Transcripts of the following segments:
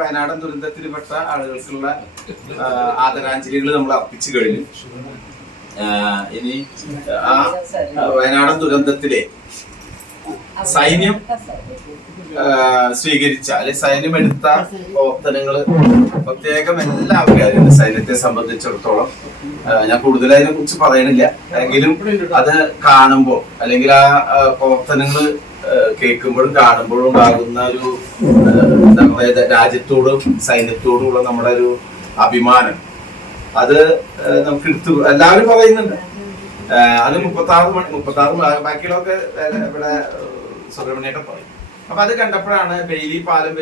വയനാടൻ ദുരന്തത്തിൽപ്പെട്ട ആളുകൾക്കുള്ള ആദരാഞ്ജലികൾ നമ്മൾ അർപ്പിച്ചു കഴിഞ്ഞു. ഇനി ആ വയനാടൻ ദുരന്തത്തിലെ സൈന്യം സ്വീകരിച്ച അല്ലെ സൈന്യം എടുത്ത പ്രവർത്തനങ്ങള് പ്രത്യേകം എല്ലാവരും അറിയുന്നു. സൈന്യത്തെ സംബന്ധിച്ചിടത്തോളം ഞാൻ കൂടുതൽ അതിനെ കുറിച്ച് പറയണില്ല. എങ്കിലും അത് കാണുമ്പോ അല്ലെങ്കിൽ ആ പ്രവർത്തനങ്ങള് കേൾക്കുമ്പോഴും കാണുമ്പോഴും ഉണ്ടാകുന്ന ഒരു എന്താ പറയുക, രാജ്യത്തോടും സൈന്യത്തോടുമുള്ള നമ്മുടെ ഒരു അഭിമാനം അത് നമുക്ക് എടുത്തു എല്ലാവരും പറയുന്നുണ്ട്. അത് 36 ബാക്കിയുള്ളതൊക്കെ ഇവിടെ സുബ്രഹ്മണ്യൊക്കെ പറയും. അപ്പൊ അത് കണ്ടപ്പോഴാണ് ബെയിലി പാലം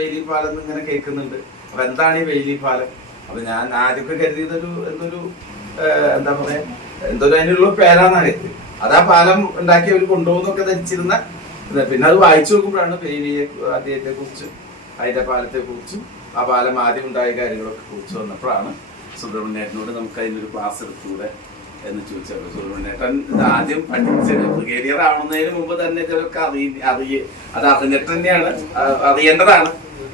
ഇങ്ങനെ കേൾക്കുന്നുണ്ട്. അപ്പൊ എന്താണ് ഈ ബെയിലി പാലം? അപ്പൊ ഞാൻ ആദ്യമൊക്കെ കരുതിയതൊരു എന്താ പറയാ അതിനുള്ള പേരാന്നാ കരുതി. അതാ പാലം ഉണ്ടാക്കി അവർ കൊണ്ടുപോകുന്നൊക്കെ ധരിച്ചിരുന്ന. പിന്നെ അത് വായിച്ചു നോക്കുമ്പോഴാണ് ബെയിലിയെ അദ്ദേഹത്തെ കുറിച്ചും അതിന്റെ പാലത്തെ കുറിച്ചും ആ പാലം ആദ്യം ഉണ്ടായ കാര്യങ്ങളൊക്കെ കുറിച്ച് വന്നപ്പോഴാണ് സുബ്രഹ്മണ്യേട്ടനോട് നമുക്ക് അതിനൊരു ക്ലാസ് എടുത്തൂടെ എന്ന് ചോദിച്ചത്. സുബ്രഹ്മണ്യേട്ടൻ ആദ്യം പഠിച്ച ബ്രിഗേഡിയർ ആവുന്നതിന് മുമ്പ് തന്നെ ചിലർക്ക് അത് അറിഞ്ഞിട്ട് തന്നെയാണ്, അറിയേണ്ടതാണ്,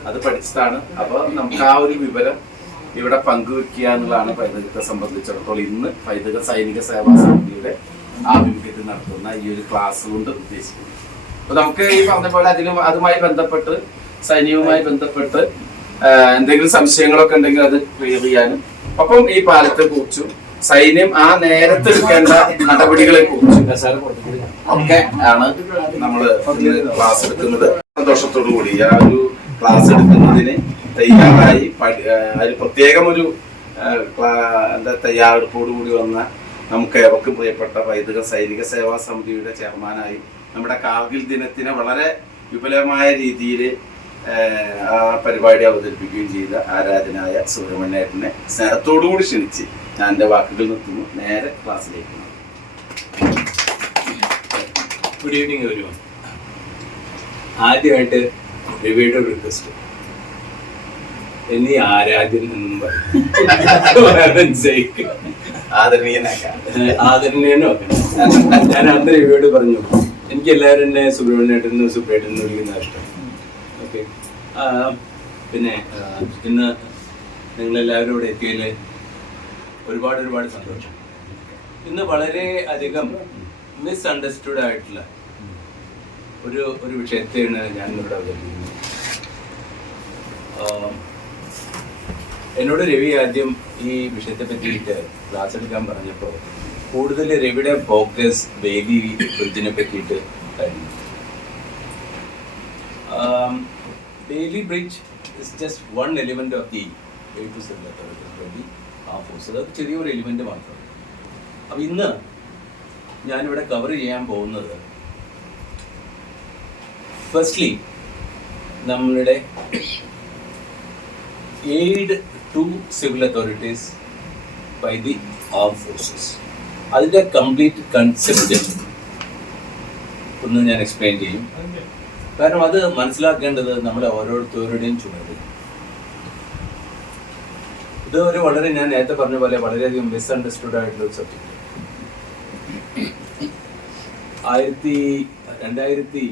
അത് പഠിച്ചതാണ്. അപ്പൊ നമുക്ക് ആ ഒരു വിവരം ഇവിടെ പങ്കുവെക്കുക എന്നുള്ളതാണ് പൈതൃകത്തെ സംബന്ധിച്ചിടത്തോളം ഇന്ന് പൈതൃക സൈനിക സേവാ സമിതിയുടെ ആഭിമുഖ്യത്തിൽ നടത്തുന്ന ഈ ഒരു ക്ലാസ് കൊണ്ട് ഉദ്ദേശിക്കുന്നത്. അപ്പൊ നമുക്ക് ഈ പറഞ്ഞ പോലെ അതുമായി ബന്ധപ്പെട്ട് സൈന്യവുമായി ബന്ധപ്പെട്ട് എന്തെങ്കിലും സംശയങ്ങളൊക്കെ ഉണ്ടെങ്കിൽ അത് ക്ലിയർ ചെയ്യാനും, ഒപ്പം ഈ പാലത്തെ കുറിച്ചും സൈന്യം ആ നേരത്തെ എടുക്കേണ്ട നടപടികളെ കുറിച്ചും ഒക്കെ ആണ് നമ്മള് ക്ലാസ് എടുക്കുന്നത്. സന്തോഷത്തോടു കൂടി ആ ഒരു ക്ലാസ് എടുക്കുന്നതിന് തയ്യാറായി അതിൽ പ്രത്യേകം ഒരു തയ്യാറെടുപ്പോടുകൂടി വന്ന നമുക്ക് ഏവർക്കും പ്രിയപ്പെട്ട പൈതൃക സൈനിക സേവാ സമിതിയുടെ ചെയർമാനായി നമ്മുടെ കാർഗിൽ ദിനത്തിനെ വളരെ വിപുലമായ രീതിയിൽ ആ പരിപാടി അവതരിപ്പിക്കുകയും ചെയ്ത ആരാധനായ സുബ്രഹ്മണ്യേട്ടനെ സ്നേഹത്തോടുകൂടി ക്ഷണിച്ച് ഞാൻ എൻ്റെ വാക്കുകൾ നിർത്തുന്നു. നേരെ ക്ലാസ്സിലേക്ക്. Good evening everyone. ആദ്യമായിട്ട് രവിയുടെ ഒരു റിക്വസ്റ്റ്, എന്നീ ആരാധ്യൻ എന്നും ആദരണീയനോ. ഞാൻ അന്ന് രവിയോട് പറഞ്ഞു, എനിക്ക് എല്ലാവരും എന്നെ സുബ്രഹ്മണ്യേട്ടനും സുബ്രേട്ടനും വിളിക്കുന്ന ഇഷ്ടം. ഓക്കെ, പിന്നെ ഇന്ന് നിങ്ങളെല്ലാവരും ഇവിടെ എത്തിയതിൽ ഒരുപാട് സന്തോഷം. ഇന്ന് വളരെ അധികം മിസ്അണ്ടർസ്റ്റുഡ് ആയിട്ടുള്ള ഒരു വിഷയത്തെയാണ് ഞാൻ ഇവിടെ അവതരിപ്പിക്കുന്നത്. എന്നോട് രവി ആദ്യം ഈ വിഷയത്തെ പറ്റിയിട്ട് ക്ലാസ് എടുക്കാൻ പറഞ്ഞപ്പോൾ കൂടുതൽ രവിയുടെ ഫോക്കസ് ബേബി ബ്രിഡ്ജിനെ പറ്റിയിട്ട് കഴിഞ്ഞു. Baby bridge is just one element of the force. അത് ചെറിയൊരു എലിമെന്റ് മാത്രം. അപ്പം ഇന്ന് ഞാനിവിടെ കവർ ചെയ്യാൻ പോകുന്നത് ഫസ്റ്റ്ലി നമ്മളുടെ aid to civil authorities by the arm forces. അതിൻ്റെ കംപ്ലീറ്റ് കൺസെപ്റ്റ് ഒന്ന് ഞാൻ എക്സ്പ്ലെയിൻ ചെയ്യും. കാരണം അത് മനസ്സിലാക്കേണ്ടത് നമ്മളെ ഓരോരുത്തരുടെയും ചുമതല. ഇത് വളരെ ഞാൻ നേരത്തെ പറഞ്ഞ പോലെ വളരെയധികം മിസ്അണ്ടർസ്റ്റുഡ് ആയിട്ടുള്ള ഒരു സബ്ജക്റ്റ്. 2006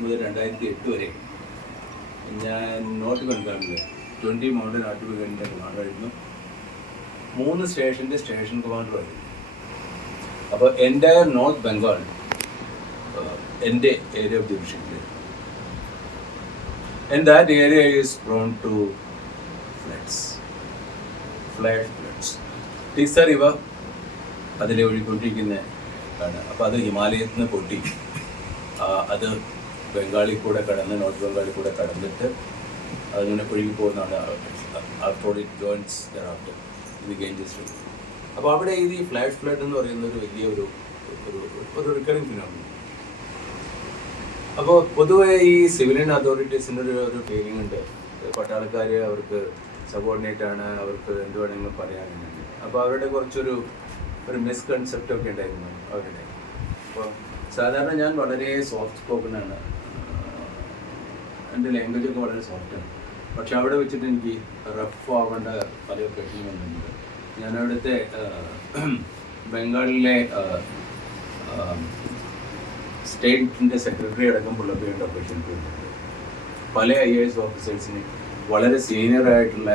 മുതൽ 2008 വരെ ഞാൻ നോർത്ത് ബംഗാളിൽ 20 മൗണ്ടൻ ആർട്ടിഫിക്കലിൻ്റെ കമാൻഡറായിരുന്നു. 3 സ്റ്റേഷൻ്റെ സ്റ്റേഷൻ കമാൻഡറായിരുന്നു. അപ്പോൾ എൻ്റെ നോർത്ത് ബംഗാൾ എൻ്റെ ഏരിയ ഓഫ് ഡിവിഷനിൽ, and that area is prone to flash floods. Teesta river അതിലെ ഒഴുകിക്കൊണ്ടിരിക്കുന്നതാണ്. അപ്പോൾ അത് ഹിമാലയത്തിൽ നിന്ന് പൊട്ടി അത് ബംഗാളിൽ കൂടെ കടന്ന് നോർത്ത് ബംഗാളിൽ കൂടെ കടന്നിട്ട് അതിങ്ങനെ ഒഴുകി പോകുന്നതാണ്. After it joins thereafter in the Ganges river. അപ്പോൾ അവിടെ ഈ ഫ്ലാഷ് ഫ്ലഡ് എന്ന് പറയുന്ന ഒരു വലിയ ഒരു റിക്കറിങ് ഫിനോമിനൻ. അപ്പോൾ പൊതുവെ ഈ സിവിലിയൻ അതോറിറ്റീസിൻ്റെ ഒരു ഫീലിംഗ് ഉണ്ട്, പട്ടാളക്കാർ അവർക്ക് സബോർഡിനേറ്റ് ആണ്, അവർക്ക് എന്ത് വേണമെങ്കിലും പറയാനുണ്ട്. അപ്പോൾ അവരുടെ കുറച്ചൊരു മിസ്കൺസെപ്റ്റൊക്കെ ഉണ്ടായിരുന്നു അവരുടെ. അപ്പോൾ സാധാരണ ഞാൻ വളരെ സോഫ്റ്റ് സ്പോക്കണാണ്, എൻ്റെ ലാംഗ്വേജൊക്കെ വളരെ സോഫ്റ്റാണ്. പക്ഷെ അവിടെ വെച്ചിട്ട് എനിക്ക് റഫ് ആവേണ്ട പല ഒക്കേഷനും വന്നിട്ടുണ്ട്. ഞാൻ അവിടുത്തെ ബംഗാളിലെ സ്റ്റേറ്റിൻ്റെ സെക്രട്ടറി അടക്കം പുള്ളപ്പ് ചെയ്യേണ്ട ഓപ്പറേഷൻ പോയിട്ടുണ്ട്. പല IAS ഓഫീസേഴ്സിനെ വളരെ സീനിയർ ആയിട്ടുള്ള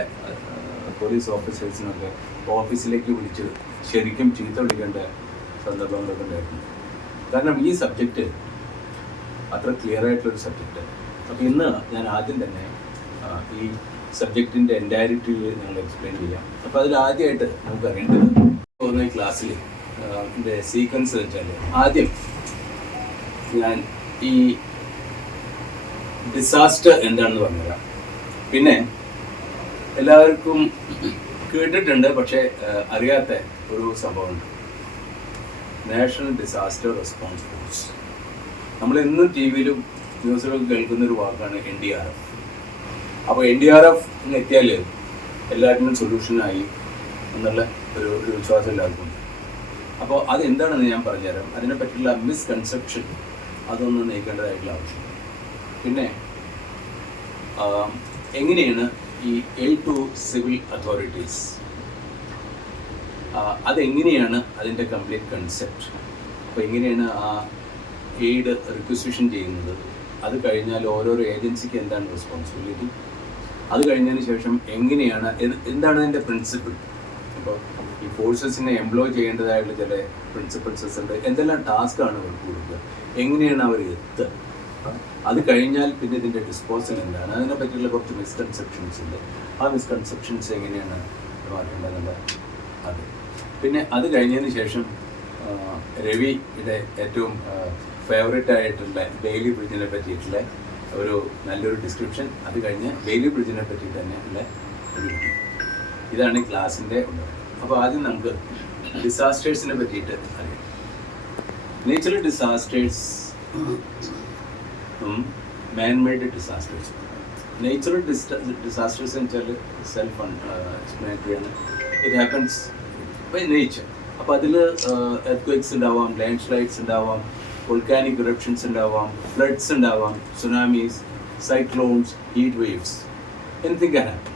പോലീസ് ഓഫീസേഴ്സിനൊക്കെ ഓഫീസിലേക്ക് വിളിച്ച് ശരിക്കും ചീത്ത വിളിക്കേണ്ട സന്ദർഭങ്ങളൊക്കെ ഉണ്ടായിരുന്നു. കാരണം ഈ സബ്ജക്റ്റ് അത്ര ക്ലിയർ ആയിട്ടുള്ളൊരു സബ്ജക്റ്റ്. അപ്പോൾ ഇന്ന് ഞാൻ ആദ്യം തന്നെ ഈ സബ്ജക്റ്റിൻ്റെ എൻറ്റയറിറ്റി നിങ്ങൾ എക്സ്പ്ലെയിൻ ചെയ്യാം. അപ്പോൾ അതിൽ ആദ്യമായിട്ട് നമുക്ക് അറിയേണ്ടത് പോകുന്ന ഈ ക്ലാസ്സിൽ ഇതിൻ്റെ സീക്വൻസ് വെച്ചാൽ ആദ്യം ഞാൻ ഈ ഡിസാസ്റ്റർ എന്താണെന്ന് പറഞ്ഞുതരാം. പിന്നെ എല്ലാവർക്കും കേട്ടിട്ടുണ്ട് പക്ഷേ അറിയാത്ത ഒരു സംഭവമുണ്ട്, നാഷണൽ ഡിസാസ്റ്റർ റെസ്പോൺസ് ഫോഴ്സ്. നമ്മൾ എന്നും ടി വിയിലും ന്യൂസിലൊക്കെ കേൾക്കുന്ന ഒരു വാക്കാണ് NDRF. അപ്പോൾ NDRF എത്തിയാൽ എല്ലാത്തിനും സൊല്യൂഷനായി എന്നുള്ള ഒരു വിശ്വാസം എല്ലാവർക്കും ഉണ്ട്. അപ്പോൾ അതെന്താണെന്ന് ഞാൻ പറഞ്ഞുതരാം. അതിനെ പറ്റിയുള്ള മിസ്കൺസെപ്ഷൻ അതൊന്ന് നീക്കേണ്ടതായിട്ടുള്ള ആവശ്യം. പിന്നെ എങ്ങനെയാണ് ഈ എയ്ഡ് ടു സിവിൽ അതോറിറ്റീസ്, അതെങ്ങനെയാണ് അതിൻ്റെ കംപ്ലീറ്റ് കൺസെപ്റ്റ്, അപ്പോൾ എങ്ങനെയാണ് ആ എയ്ഡ് റിക്വസിഷൻ ചെയ്യുന്നത്, അത് കഴിഞ്ഞാൽ ഓരോരോ ഏജൻസിക്ക് എന്താണ് റെസ്പോൺസിബിലിറ്റി, അത് കഴിഞ്ഞതിന് ശേഷം എങ്ങനെയാണ് എന്താണ് അതിൻ്റെ പ്രിൻസിപ്പിൾ. ഇപ്പോൾ ഈ ഫോഴ്സസിനെ എംപ്ലോയ് ചെയ്യേണ്ടതായിട്ടുള്ള ചില പ്രിൻസിപ്പിൾസസ് ഉണ്ട്, എന്തെല്ലാം ടാസ്ക്കാണ് അവർക്ക് കൊടുക്കുക, എങ്ങനെയാണ് അവർ എത്തുക, അത് കഴിഞ്ഞാൽ പിന്നെ ഇതിൻ്റെ ഡിസ്പോസൽ എന്താണ്, അതിനെ പറ്റിയുള്ള കുറച്ച് മിസ്കൺസെപ്ഷൻസ് ഉണ്ട്. ആ മിസ്കൺസെപ്ഷൻസ് എങ്ങനെയാണ് മാറ്റേണ്ടതെന്നുള്ള അത്. പിന്നെ അത് കഴിഞ്ഞതിന് ശേഷം രവിയുടെ ഏറ്റവും ഫേവറേറ്റ് ആയിട്ടുള്ള ബെയിലി ബ്രിഡ്ജിനെ പറ്റിയിട്ടുള്ള ഒരു നല്ലൊരു ഡിസ്ക്രിപ്ഷൻ, അത് കഴിഞ്ഞ് ബെയിലി ബ്രിഡ്ജിനെ പറ്റി തന്നെയുള്ള ഒരു വീഡിയോ. ഇതാണ് ഈ ക്ലാസ്സിൻ്റെ ഉള്ളത്. അപ്പോൾ ആദ്യം നമുക്ക് ഡിസാസ്റ്റേഴ്സിനെ പറ്റിയിട്ട് അറിയാം. Natural disasters, manmade disasters. Natural disasters എന്ന് വെച്ചാൽ സെൽഫ് എക്സ്പ്ലനേറ്ററി ആണ്. It happens by nature. അപ്പോൾ അതിൽ എർത്ത്ക്വേക്സ് ഉണ്ടാവാം, ലാൻഡ് സ്ലൈഡ്സ് ഉണ്ടാവാം, വോൾക്കാനിക് ഇറപ്ഷൻസ് ഉണ്ടാവാം, ഫ്ലഡ്സ് ഉണ്ടാവാം, tsunamis, cyclones, heat waves, anything can happen.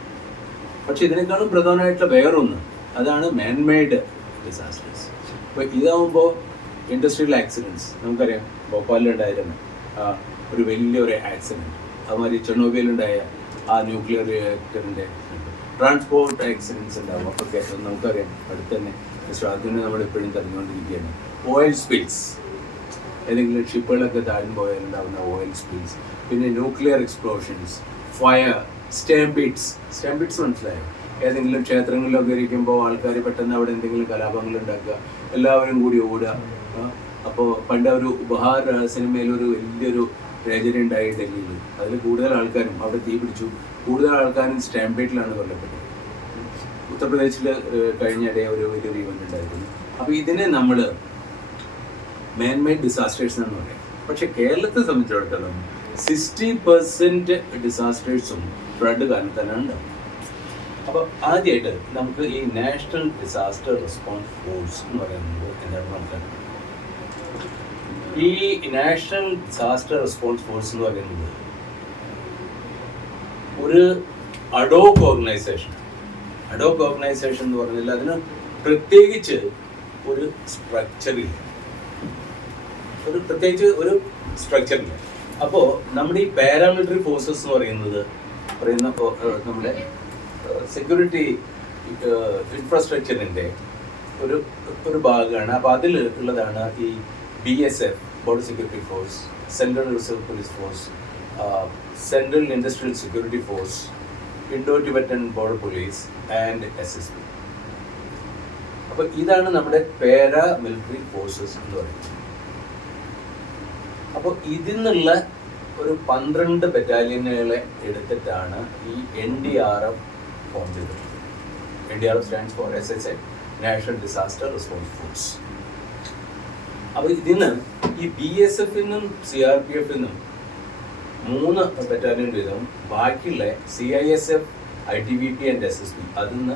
പക്ഷേ ഇതിനേക്കാളും പ്രധാനമായിട്ടുള്ള വേറൊന്ന്, അതാണ് മാൻമെയ്ഡ് ഡിസാസ്റ്റേഴ്സ്. അപ്പോൾ ഇതാവുമ്പോൾ ഇൻഡസ്ട്രിയൽ ആക്സിഡൻറ്റ്സ്, നമുക്കറിയാം ഭോപ്പാലിലുണ്ടായിരുന്നു ഒരു വലിയൊരു ആക്സിഡൻറ്റ്, അതുമാതിരി ചെർണോബിയിലുണ്ടായ ആ ന്യൂക്ലിയർ റിയാക്ടറിൻ്റെ, ട്രാൻസ്പോർട്ട് ആക്സിഡൻറ്റ്സ് ഉണ്ടാവും. അപ്പോൾ നമുക്കറിയാം അടുത്ത് തന്നെ ശ്രാദ്ധിനെ നമ്മളിപ്പോഴും തടഞ്ഞുകൊണ്ടിരിക്കുകയാണ്. ഓയിൽ സ്പിൽസ്, ഏതെങ്കിലും ഷിപ്പുകളൊക്കെ താഴ്ന്നു പോയാലുണ്ടാകുന്ന ഓയിൽ സ്പിൽസ്, പിന്നെ ന്യൂക്ലിയർ എക്സ്പ്ലോഷൻസ്, ഫയർ, സ്റ്റാമ്പീഡ്സ്. സ്റ്റാമ്പീഡ്സ് മനസ്സിലായോ? ഏതെങ്കിലും ക്ഷേത്രങ്ങളിലൊക്കെ ഇരിക്കുമ്പോൾ ആൾക്കാർ പെട്ടെന്ന് അവിടെ എന്തെങ്കിലും കലാപങ്ങൾ ഉണ്ടാക്കുക, എല്ലാവരും കൂടി ഓടുക. അപ്പോൾ പണ്ട് ഒരു ഉപഹാർ സിനിമയിലൊരു വലിയൊരു ട്രാജഡി ഉണ്ടായി ഡൽഹിയിൽ. അതിൽ കൂടുതൽ ആൾക്കാരും അവിടെ തീ പിടിച്ചു, കൂടുതൽ ആൾക്കാരും സ്റ്റാമ്പീഡിലാണ് കൊല്ലപ്പെട്ടത്. ഉത്തർപ്രദേശിൽ കഴിഞ്ഞിടെ ഒരു വലിയൊരു ഇവന്റ് ഉണ്ടായിരുന്നു. അപ്പോൾ ഇതിനെ നമ്മൾ മാൻമെയ്ഡ് ഡിസാസ്റ്റേഴ്സ് എന്ന് പറയും. പക്ഷെ കേരളത്തെ സംബന്ധിച്ചിടത്തോളം 60% ഡിസാസ്റ്റേഴ്സും ഫ്ലഡ് കാരണം തന്നെ ഉണ്ടാവും. അപ്പോൾ ആദ്യമായിട്ട് നമുക്ക് ഈ നാഷണൽ ഡിസാസ്റ്റർ റെസ്പോൺസ് ഫോഴ്സ് എന്ന് പറയുന്നത് എന്താണ് മനസ്സിലാക്കുന്നത്. ഈ നാഷണൽ ഡിസാസ്റ്റർ റെസ്പോൺസ് ഫോഴ്സ് എന്ന് പറയുന്നത് ഒരു അഡോക് ഓർഗനൈസേഷൻ. അഡോക് ഓർഗനൈസേഷൻ എന്ന് പറഞ്ഞാൽ അതിന് പ്രത്യേകിച്ച് ഒരു സ്ട്രക്ചറില്ല, ഒരു സ്ട്രക്ചറില്ല. അപ്പോൾ നമ്മുടെ ഈ പാരാമിലിറ്ററി ഫോഴ്സസ് എന്ന് പറയുന്ന നമ്മുടെ സെക്യൂരിറ്റി ഇൻഫ്രാസ്ട്രക്ചറിൻ്റെ ഒരു ഭാഗമാണ്. അപ്പോൾ അതിൽ ഉള്ളതാണ് ഈ BSF, border security force, central reserve police force, central industrial security force, Indo Tibetan border police and SSB. അപ്പോൾ ഇതാണ് നമ്മുടെ പാരാമിലിറ്ററി ഫോഴ്സസ് എന്ന് പറയുന്നത്. അപ്പോൾ ഇതിൽ നിന്നുള്ള ഒരു 12 ബറ്റാലിയനുകളെ എടുത്തിട്ടാണ് ഈ NDRF ഫോം ചെയ്തത്. NDRF stands for SSA, national disaster response force. അപ്പോൾ ഇതിന് ഈ BSF നും CRPF നും 3 ബറ്റാലിയൻ വീതം, ബാക്കിയുള്ള CISF, ITBP ആൻഡ് SSB അതിൽ നിന്ന്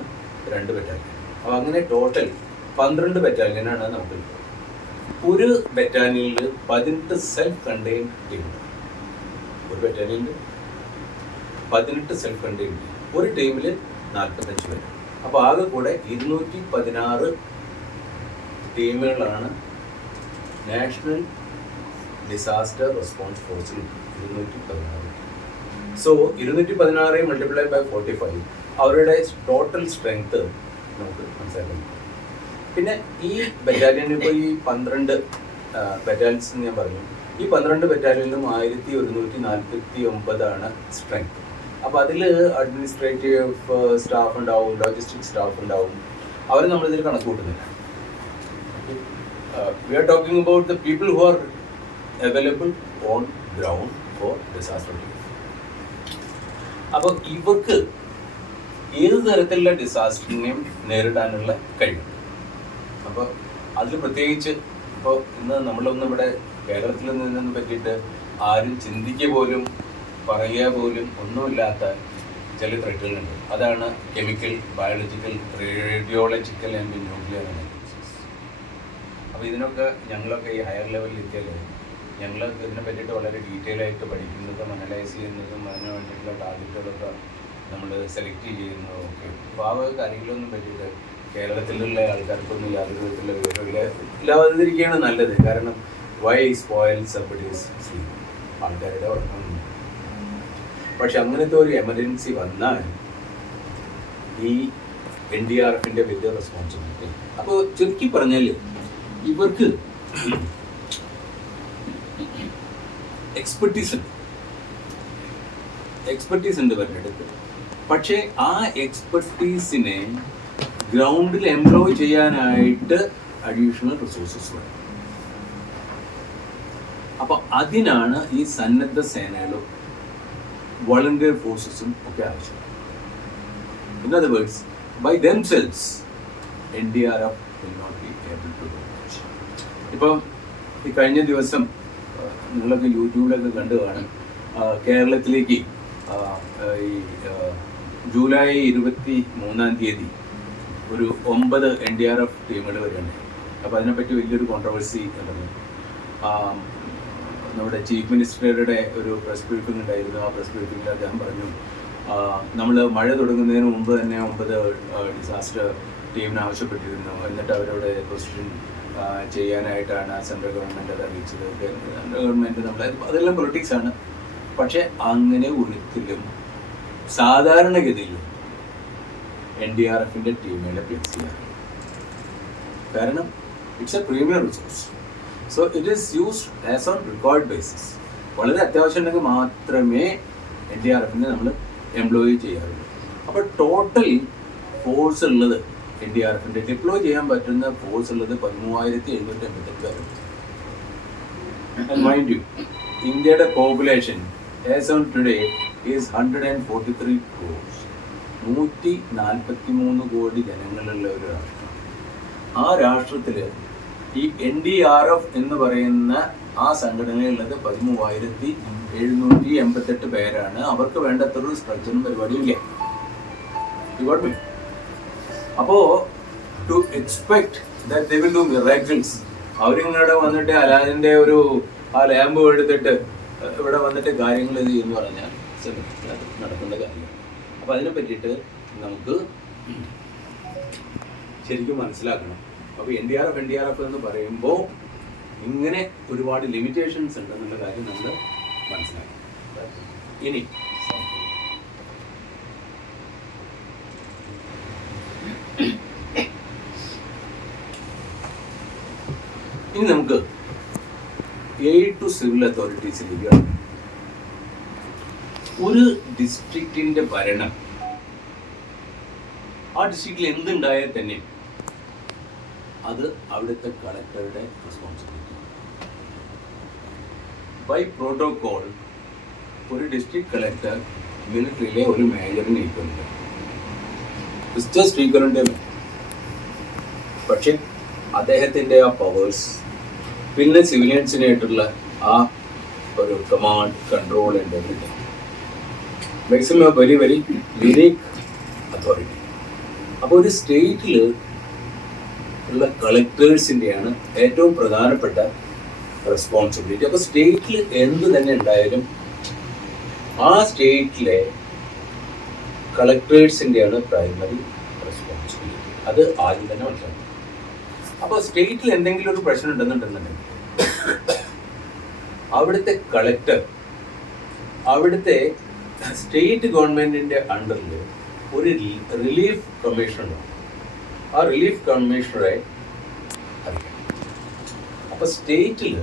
2 ബറ്റാലിയൻ. അപ്പോൾ അങ്ങനെ ടോട്ടൽ 12 ബറ്റാലിയനാണ് നമുക്ക്. ഒരു ബറ്റാലിയനിൽ 18 സെൽഫ് കണ്ടെയ്ൻഡ് ടീമുണ്ട്. ഒരു ബറ്റാലിയനിൽ 18 സെൽഫ് കണ്ടെയ്ൻഡ് ടീം, ഒരു ടീമിൽ 45 പേര്. അപ്പോൾ ആകെ കൂടെ 216 ടീമുകളാണ് നാഷണൽ ഡിസാസ്റ്റർ റെസ്പോൺസ് ഫോഴ്സിൽ. 216. സോ 216 മൾട്ടിപ്ലൈ ബൈ 45 അവരുടെ ടോട്ടൽ സ്ട്രെങ്ത് നമുക്ക് മനസ്സിലാക്കാം. പിന്നെ ഈ ബറ്റാലിയൻ ഇപ്പോൾ ഈ 12 ബറ്റാലിയൻസ് ഞാൻ പറഞ്ഞു, ഈ 12 ബറ്റാലിയനിലും 1149 സ്ട്രെങ്ത്. അപ്പോൾ അതിൽ അഡ്മിനിസ്ട്രേറ്റീവ് സ്റ്റാഫ് ഉണ്ടാവും, ലോജിസ്റ്റിക് സ്റ്റാഫ് ഉണ്ടാവും, അവർ നമ്മളിതിൽ കണക്ക് കൂട്ടുന്നില്ല. We are talking about the people who are available on ground for disaster relief. അപ്പോൾ ഇവർക്ക് ഏത് തരത്തിലുള്ള ഡിസാസ്റ്ററിനെയും നേരിടാനുള്ള കഴിവ്. അപ്പോൾ അതിൽ പ്രത്യേകിച്ച് ഇപ്പോൾ ഇന്ന് നമ്മളൊന്നും ഇവിടെ കേരളത്തിൽ നിന്നൊന്നും പറ്റിയിട്ട് ആരും ചിന്തിക്കുക പോലും പറയുക പോലും ഒന്നുമില്ലാത്ത ചില ത്രെറ്റുകളുണ്ട്. അതാണ് chemical, biological, radiological and nuclear analysis. അപ്പോൾ ഇതിനൊക്കെ ഞങ്ങളൊക്കെ ഈ ഹയർ ലെവലിൽ എത്തിയാൽ ഞങ്ങൾ ഇതിനെ പറ്റിയിട്ട് വളരെ ഡീറ്റെയിൽ ആയിട്ട് പഠിക്കുന്നതും അനലൈസ് ചെയ്യുന്നതും അതിന് വേണ്ടിയിട്ടുള്ള ടാർഗറ്റുകളൊക്കെ നമ്മൾ സെലക്ട് ചെയ്യുന്നതും ഒക്കെ. അപ്പോൾ ആ കാര്യങ്ങളൊന്നും പറ്റിയിട്ട് കേരളത്തിലുള്ള ആൾക്കാർക്കൊന്നും യാതൊരു വിധത്തിലുള്ള വിവരമില്ല, ഇല്ലാതിരിക്കുകയാണ് നല്ലത്. കാരണം വൈ സ്പോയിൽ സബ്ഡീസ് സ്ലീപ്പ്, ആൾക്കാരുടെ ഉറക്കം. പക്ഷെ അങ്ങനത്തെ ഒരു എമർജൻസി വന്നാൽ ഈ NDRFന്റെ വലിയ റെസ്പോൺസിബിലിറ്റി. അപ്പോൾ ചുരുക്കി പറഞ്ഞാൽ ഇവർക്ക് എക്സ്പെർട്ടീസ് ഉണ്ട് ഇവരുടെ അടുത്ത്. പക്ഷേ ആ എക്സ്പെർട്ടീസിനെ ഗ്രൗണ്ടിൽ എംപ്ലോയ് ചെയ്യാനായിട്ട് അഡീഷണൽ റിസോഴ്സസ് വേണം. അപ്പൊ അതിനാണ് ഈ സന്നദ്ധ സേനകളും വോളണ്ടിയർ ഫോഴ്സസും ഒക്കെ ആവശ്യം. In other words, by themselves NDRF will not be able to do much. ഇപ്പം ഈ കഴിഞ്ഞ ദിവസം നിങ്ങളൊക്കെ യൂട്യൂബിലൊക്കെ കണ്ടു കാണും, കേരളത്തിലേക്ക് ഈ ജൂലൈ 23 ഒരു 9 NDRF ടീമുകൾ വരുന്നുണ്ട്. അപ്പോൾ അതിനെപ്പറ്റി വലിയൊരു കോൺട്രവേഴ്സി നടന്നു. നമ്മുടെ ചീഫ് മിനിസ്റ്ററുടെ ഒരു പ്രസ് ബ്രീഫിംഗ് ഉണ്ടായിരുന്നു. ആ പ്രസ് ബ്രീഫിംഗിൽ അദ്ദേഹം പറഞ്ഞു, നമ്മൾ മഴ തുടങ്ങുന്നതിന് മുമ്പ് തന്നെ 9 ഡിസാസ്റ്റർ ടീമിനെ ആവശ്യപ്പെട്ടിരുന്നു. എന്നിട്ട് അവരോട് ക്വസ്റ്റ്യൻ ചെയ്യാനായിട്ടാണ് സെൻട്രൽ ഗവൺമെൻറ് അത് അറിയിച്ചത്. സെൻട്രൽ ഗവൺമെൻറ് അതെല്ലാം പൊളിറ്റിക്സ് ആണ്. പക്ഷെ അങ്ങനെ ഒരിക്കലും സാധാരണഗതിയിലും NDRFന്റെ ടീമുകളെ പ്ലേസ് ചെയ്യാറ്. കാരണം it's A premium resource. So it is used as on record basis. വളരെ അത്യാവശ്യം ഉണ്ടെങ്കിൽ മാത്രമേ NDRFനെ നമ്മൾ എംപ്ലോയ് ചെയ്യാറുള്ളൂ. അപ്പോൾ ടോട്ടൽ ഫോഴ്സ് ഉള്ളത് NDRFന്റെ ഡിപ്ലോയ് ചെയ്യാൻ പറ്റുന്ന ഫോഴ്സ് ഉള്ളത് 13,788 പേരുണ്ട്. മൈൻഡ് യു, ഇന്ത്യയുടെ population as on today is 143 crores. 143 കോടി ജനങ്ങളുള്ള ഒരു രാഷ്ട്രം. ആ രാഷ്ട്രത്തിൽ ഈ NDRF എന്ന് പറയുന്ന ആ സംഘടനയുള്ളത് 13,788 പേരാണ്. അവർക്ക് വേണ്ടത്ര സ്ട്രക്ചറും പരിപാടിയും ഇല്ല. അപ്പോൾ to expect that they will do miracles, അവരിങ്ങോട്ട് വന്നിട്ട് അലാദിൻ്റെ ആ ലാമ്പ് എടുത്തിട്ട് ഇവിടെ വന്നിട്ട് കാര്യങ്ങൾ ചെയ്യുമെന്ന് പറഞ്ഞാൽ നടക്കേണ്ട കാര്യമാണ്. അപ്പോൾ അതിനെ പറ്റിയിട്ട് നമുക്ക് ശരിക്കും മനസ്സിലാക്കണം. അപ്പോൾ NDRF എന്ന് പറയുമ്പോൾ ഇങ്ങനെ ഒരുപാട് ലിമിറ്റേഷൻസ് ഉണ്ടെന്നുള്ള കാര്യം നമ്മൾ മനസ്സിലാക്കണം. ഇനി നമുക്ക് എയ്ഡ് ടു സിവിൽ അതോറിറ്റീസിലേക്ക് ഒരു ഡിസ്ട്രിക്റ്റിന്റെ ഭരണം, ആ ഡിസ്ട്രിക്റ്റിൽ എന്തുണ്ടായാൽ തന്നെ അത് അവിടുത്തെ കളക്ടറുടെ റെസ്പോൺസിബിലിറ്റി. ബൈ പ്രോട്ടോകോൾ ഒരു ഡിസ്ട്രിക്ട് കളക്ടർ മിലിറ്ററിയിലെ ഒരു മേജറിനെ ഈക്വലുണ്ട്. ജസ്റ്റ് ഈക്വലുണ്ട്. പക്ഷെ അദ്ദേഹത്തിൻ്റെ ആ പവേഴ്സ്, പിന്നെ സിവിലിയൻസിനായിട്ടുള്ള ആ ഒരു command, control and everything makes him A very very unique authority. അപ്പോൾ ഒരു സ്റ്റേറ്റിൽ ഉള്ള കളക്ടേഴ്സിൻ്റെയാണ് ഏറ്റവും പ്രധാനപ്പെട്ട റെസ്പോൺസിബിലിറ്റി. അപ്പോൾ സ്റ്റേറ്റിൽ എന്ത് തന്നെ ഉണ്ടായാലും ആ സ്റ്റേറ്റിലെ കളക്ടേഴ്സിൻ്റെയാണ് പ്രൈമറി റെസ്പോൺസിബിലിറ്റി. അത് ആദ്യം തന്നെ മനസ്സിലാക്കണം. അപ്പോൾ സ്റ്റേറ്റിൽ എന്തെങ്കിലും ഒരു പ്രശ്നം ഉണ്ടെന്നുണ്ടെന്നുണ്ടെങ്കിൽ അവിടുത്തെ കളക്ടർ അവിടുത്തെ സ്റ്റേറ്റ് ഗവൺമെൻറ്റിൻ്റെ അണ്ടറിൽ ഒരു റിലീഫ് കമ്മീഷനുണ്ട്. ആ റിലീഫ് കമ്മീഷണറെ അറിയാം. അപ്പോൾ സ്റ്റേറ്റിൽ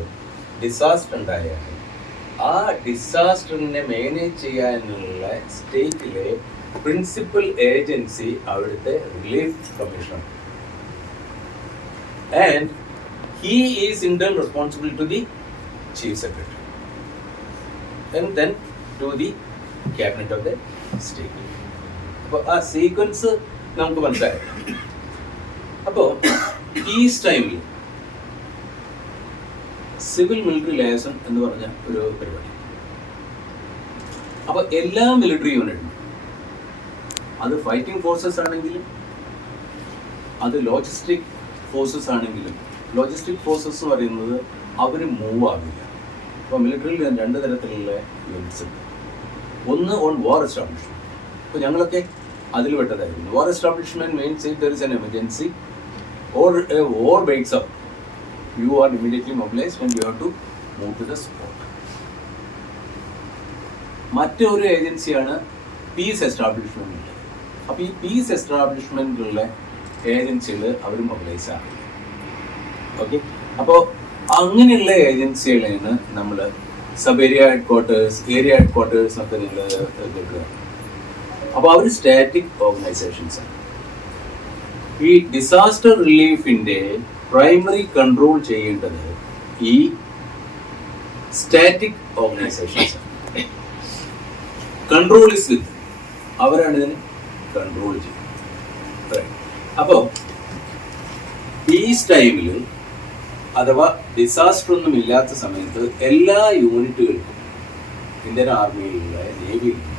ഡിസാസ്റ്റർ ഉണ്ടായാൽ ആ ഡിസാസ്റ്ററിനെ മാനേജ് ചെയ്യാനുള്ള സ്റ്റേറ്റിലെ പ്രിൻസിപ്പൽ ഏജൻസി അവിടുത്തെ relief commissioner. And he is in turn responsible to the chief secretary and then to the cabinet of the state. അപ്പോൾ ആ സീക്വൻസ് നമുക്ക് മനസ്സിലായി. അപ്പോൾ പീസ് ടൈമിൽ സിവിൽ മിലിറ്ററി ലയസൺ എന്ന് പറഞ്ഞ ഒരു പരിപാടി. അപ്പോൾ എല്ലാ മിലിറ്ററി യൂണിറ്റും, അത് ഫൈറ്റിംഗ് ഫോഴ്സസ് ആണെങ്കിലും അത് ലോജിസ്റ്റിക് ഫോഴ്സസ് ആണെങ്കിലും, ലോജിസ്റ്റിക് ഫോഴ്സസ് എന്ന് പറയുന്നത് അവർ മൂവ് ആവില്ല. അപ്പോൾ മിലിറ്ററിയിൽ രണ്ട് തരത്തിലുള്ള യൂണിറ്റ്സ് ഉണ്ട്. ഒന്ന് ഓൺ വാർ എസ്റ്റാബ്ലിഷ്മെൻറ്റ്. അപ്പോൾ ഞങ്ങളൊക്കെ അതിൽ പെട്ടതായിരുന്നു. War establishment means if there is an emergency or a war breaks up, you are immediately mobilised and you have to move to the spot. മറ്റൊരു ഏജൻസിയാണ് പീസ് എസ്റ്റാബ്ലിഷ്മെൻറ്റ്. അപ്പോൾ ഈ പീസ് എസ്റ്റാബ്ലിഷ്മെൻറ്റിലുള്ള ഏജൻസികൾ അവർ mobilise ആകില്ല. ഓക്കെ, അപ്പോൾ അങ്ങനെയുള്ള ഏജൻസികളാണ് നമ്മൾ sub area head quarters, area head quarters എന്നൊക്കെ നിങ്ങൾ കേൾക്കുക. അപ്പോൾ അവർ സ്റ്റാറ്റിക് ഓർഗനൈസേഷൻസ് ആണ്. ഈ ഡിസാസ്റ്റർ റിലീഫിൻ്റെ പ്രൈമറി കൺട്രോൾ ചെയ്യേണ്ടത് ഈ സ്റ്റാറ്റിക് ഓർഗനൈസേഷൻസ് ആണ്. കൺട്രോൾ ഇസ് വിത്ത്, അവരാണ് ഇതിനെ കൺട്രോൾ ചെയ്യുന്നത്. അപ്പോൾ പീസ് ടൈമിൽ അഥവാ ഡിസാസ്റ്റർ ഒന്നും ഇല്ലാത്ത സമയത്ത് എല്ലാ യൂണിറ്റുകൾക്കും, ഇന്ത്യൻ ആർമിയിലുള്ള, നേവിയിലുള്ള,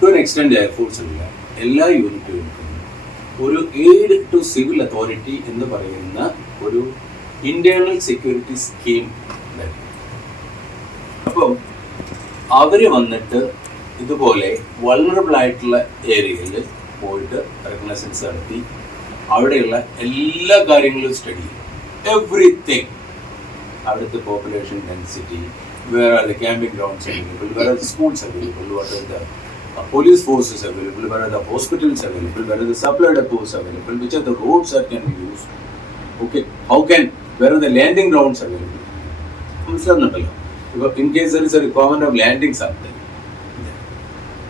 ടു ആൻ എക്സ്റ്റെൻഡ് എയർഫോഴ്സിലുള്ള എല്ലാ യൂണിറ്റുകൾക്കും ഒരു എയ്ഡ് ടു സിവിൽ അതോറിറ്റി എന്ന് പറയുന്ന ഒരു ഇന്റേണൽ സെക്യൂരിറ്റി സ്കീം ഉണ്ടായിരുന്നു. അപ്പോൾ അവർ വന്നിട്ട് ഇതുപോലെ വൾണറബിൾ ആയിട്ടുള്ള ഏരിയയിൽ പോയിട്ട് റെക്കഗ്നൈസൻസ് നടത്തി അവിടെയുള്ള എല്ലാ കാര്യങ്ങളും സ്റ്റഡി ചെയ്യും. എവറിത്തിങ്, അവിടുത്തെ population density, where are the camping grounds available, where are the schools available, what are the police forces available, where are the hospitals available, where are the supply depots available, which are the roads that can be used, okay, where are the landing grounds available. മനസ്സിലാകുന്നുണ്ടല്ലോ. ഇപ്പോൾ in case there is A requirement of landing something,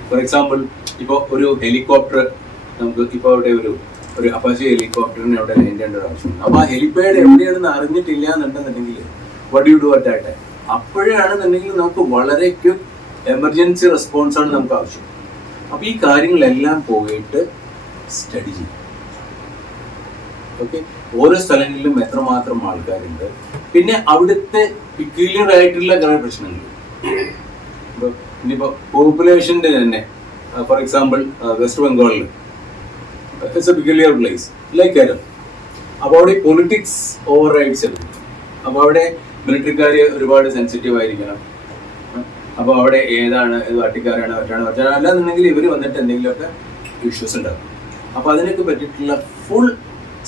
for example ഇപ്പോൾ ഒരു helicopter നമുക്ക് ഇപ്പോൾ അവിടെ ഒരു Apache ഹെലികോപ്റ്ററിന് അവിടെ land ചെയ്യേണ്ട ഒരു ആവശ്യമുണ്ട്. അപ്പോൾ ആ ഹെലിപാഡ് എവിടെയാണെന്ന് അറിഞ്ഞിട്ടില്ല എന്നുണ്ടെന്നുണ്ടെങ്കിൽ what you do at that time? അപ്പോഴാണെന്നുണ്ടെങ്കിൽ നമുക്ക് വളരെ ക്വിക്ക് എമർജൻസി റെസ്പോൺസാണ് നമുക്ക് ആവശ്യം. അപ്പോൾ ഈ കാര്യങ്ങളെല്ലാം പോയിട്ട് സ്റ്റഡി ചെയ്യും. ഓക്കെ, ഓരോ സ്ഥലങ്ങളിലും എത്രമാത്രം ആൾക്കാരുണ്ട്, പിന്നെ അവിടുത്തെ പിക്യുലിയർ ആയിട്ടുള്ള കുറേ പ്രശ്നങ്ങൾ. ഇപ്പോൾ ഇനിയിപ്പോൾ പോപ്പുലേഷൻ്റെ തന്നെ ഫോർ എക്സാമ്പിൾ വെസ്റ്റ് ബംഗാളിൽ it's a peculiar place like Kerala. അപ്പോൾ അവിടെ പൊളിറ്റിക്സ് ഓവർ റൈഡ്സ് എടുക്കും. അപ്പോൾ അവിടെ മിലിറ്ററിക്കാർ ഒരുപാട് സെൻസിറ്റീവ് ആയിരിക്കണം. അപ്പോൾ അവിടെ ഏതാണ്, ഇത് പാർട്ടിക്കാരാണ്, മറ്റാണ് അല്ലാന്നുണ്ടെങ്കിൽ ഇവർ വന്നിട്ട് എന്തെങ്കിലുമൊക്കെ ഇഷ്യൂസ് ഉണ്ടാക്കും. അപ്പോൾ അതിനൊക്കെ പറ്റിയിട്ടുള്ള ഫുൾ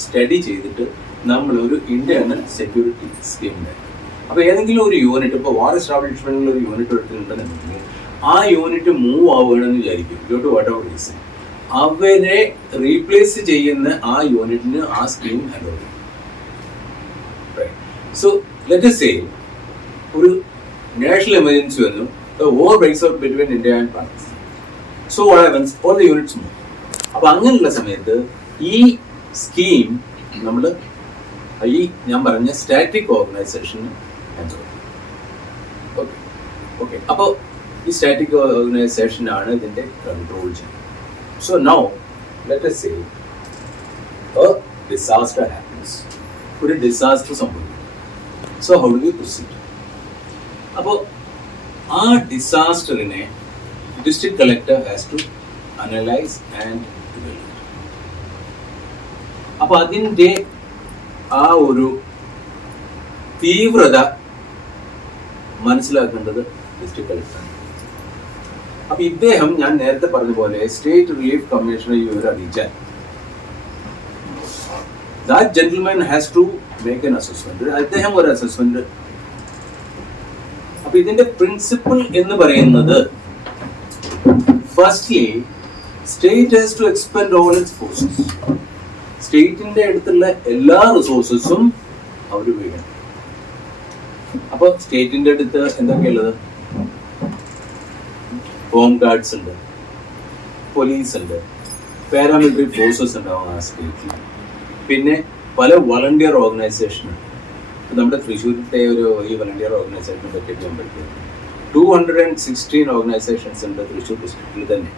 സ്റ്റഡി ചെയ്തിട്ട് നമ്മളൊരു ഇന്റേണൽ സെക്യൂരിറ്റി സ്കീം ഉണ്ടാക്കും. അപ്പോൾ ഏതെങ്കിലും ഒരു യൂണിറ്റ്, ഇപ്പോൾ വാർ എസ്റ്റാബ്ലിഷ്മെന്റിൽ ഒരു യൂണിറ്റ് എടുത്തിട്ടുണ്ടെന്നുണ്ടെങ്കിൽ ആ യൂണിറ്റ് മൂവ് ആവുകയാണെന്ന് വിചാരിക്കും, ടു വാട്ട് എവർ റീസൺ, അവരെ റീപ്ലേസ് ചെയ്യുന്ന ആ യൂണിറ്റിന് ആ സ്കീം അനുവദിക്കും. സോ ലെറ്റ് us say ഒരു national emergency വന്നു, the war breaks out between India and Pakistan. So what happens? All the units move. അപ്പോൾ അങ്ങനെയുള്ള സമയത്ത് ഈ സ്കീം നമ്മൾ ഈ ഞാൻ പറഞ്ഞ സ്റ്റാറ്റിക് ഓർഗനൈസേഷന് ഓക്കെ ഓക്കെ അപ്പോൾ ഈ സ്റ്റാറ്റിക് ഓർഗനൈസേഷനാണ് ഇതിൻ്റെ കൺട്രോൾ ചെയ്യുന്നത്. So now let us say a disaster happens. ഒരു ഡിസാസ്റ്റർ സംഭവിക്കും. So how do we proceed? അപ്പോൾ ആ ഡിസാസ്റ്ററിനെ district collector has to analyse and evaluate. അപ്പോൾ അതിൻ്റെ ആ ഒരു തീവ്രത മനസ്സിലാക്കേണ്ടത് ഡിസ്ട്രിക്ട് കളക്ടറാണ്. അപ്പോൾ ഇദ്ദേഹം ഞാൻ നേരത്തെ പറഞ്ഞ പോലെ സ്റ്റേറ്റ് റിലീഫ് കമ്മീഷണർ ഈ ഒരു അറിയിച്ചാൽ that gentleman has to make an assessment. അദ്ദേഹം ഒരു അസസ്മെന്റ്. അപ്പൊ ഇതിന്റെ പ്രിൻസിപ്പിൾ എന്ന് പറയുന്നത് firstly state has to expend all its forces. സ്റ്റേറ്റിന്റെ അടുത്തുള്ള എല്ലാ റിസോഴ്സസും അവർ ഉപയോഗിക്കണം. അപ്പോൾ സ്റ്റേറ്റിന്റെ അടുത്ത് എന്തൊക്കെയുള്ളത്? ഹോം ഗാർഡ്സ് ഉണ്ട്, പോലീസ് ഉണ്ട്, പാരാമിലിറ്ററി ഫോഴ്സസ് ഉണ്ടാവും ആ സ്റ്റേറ്റിൽ. പിന്നെ പല വളണ്ടിയർ ഓർഗനൈസേഷൻ. നമ്മുടെ തൃശ്ശൂരിലത്തെ ഈ വളണ്ടിയർ ഓർഗനൈസേഷനെ പറ്റി ഞാൻ പഠിക്കുന്നത് 216 ഓർഗനൈസേഷൻസ് ഉണ്ട് തൃശ്ശൂർ ഡിസ്ട്രിക്റ്റിൽ തന്നെ.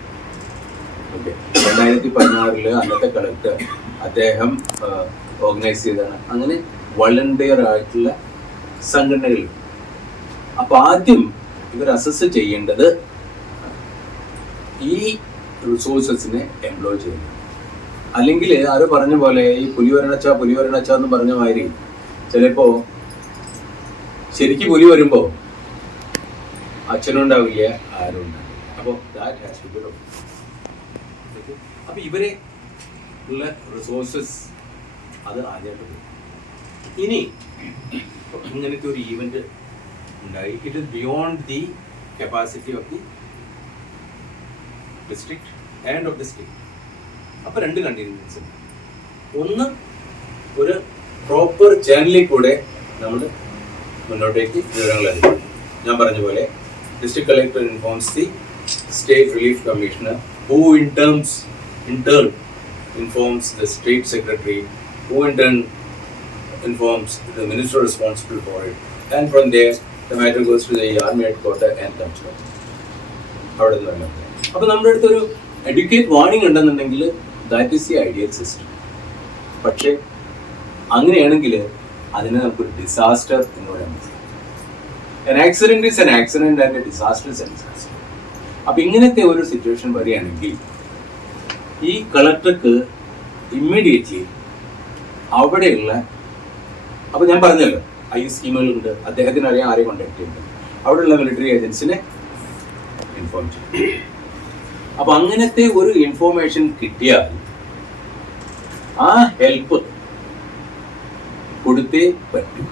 ഓക്കെ, 2016 അന്നത്തെ കളക്ടർ അദ്ദേഹം ഓർഗനൈസ് ചെയ്തതാണ്. അങ്ങനെ വളണ്ടിയർ ആയിട്ടുള്ള സംഘടനകൾ. അപ്പൊ ആദ്യം ഇവർ അസസ് ചെയ്യേണ്ടത് ഈ റിസോഴ്സസിനെ എംപ്ലോയ് ചെയ്യുന്നു. അല്ലെങ്കിൽ ആരോ പറഞ്ഞ പോലെ ഈ പുലിവരണച്ച എന്ന് പറഞ്ഞ മാതിരി ചിലപ്പോ ശരിക്കും പുലി വരുമ്പോ അച്ഛനും ഉണ്ടാവില്ല, ആരും ഉണ്ടാവില്ല. അപ്പോൾ that has to be done. അപ്പൊ ഇവരെ ഉള്ള റിസോഴ്സസ് അത് ആദ്യമായിട്ട്. ഇനി ഇങ്ങനത്തെ ഒരു ഈവന്റ് ഉണ്ടായി. It is beyond the capacity of the district and of the state. അപ്പൊ രണ്ട് കണ്ടീഷൻസ് ഉണ്ട്. ഒന്ന്, ഒരു പ്രോപ്പർ ചാനലിൽ കൂടെ നമ്മൾ മുന്നോട്ടേക്ക് വിവരങ്ങൾ അറിയിക്കും. ഞാൻ പറഞ്ഞ പോലെ district collector informs the state relief commissioner, who in turn informs the state secretary, who in turn informs the minister responsible for it, and from there the matter goes to the army headquarters and comes back. അവിടെ നിന്ന് അപ്പോൾ നമ്മുടെ അടുത്തൊരു educate warning ഉണ്ടെന്നുണ്ടെങ്കിൽ that is the ideal system. പക്ഷേ അങ്ങനെയാണെങ്കിൽ അതിനെ നമുക്കൊരു ഡിസാസ്റ്റർ എന്ന് പറയാൻ പറ്റും. an accident is an accident and a disaster is a disaster. അപ്പം ഇങ്ങനത്തെ ഒരു സിറ്റുവേഷൻ വരികയാണെങ്കിൽ ഈ കളക്ടർക്ക് ഇമ്മീഡിയറ്റ്ലി അവിടെയുള്ള, അപ്പൊ ഞാൻ പറഞ്ഞല്ലോ ഈ സ്കീമുകളുണ്ട്, അദ്ദേഹത്തിന് അറിയാൻ ആരെ കോണ്ടാക്ട് ചെയ്യുന്നത്, അവിടെയുള്ള മിലിറ്ററി ഏജൻസിനെ ഇൻഫോം ചെയ്യും. അപ്പൊ അങ്ങനത്തെ ഒരു ഇൻഫോർമേഷൻ കിട്ടിയാൽ ആ ഹെൽപ്പ് കൊടുത്തേ പറ്റൂ.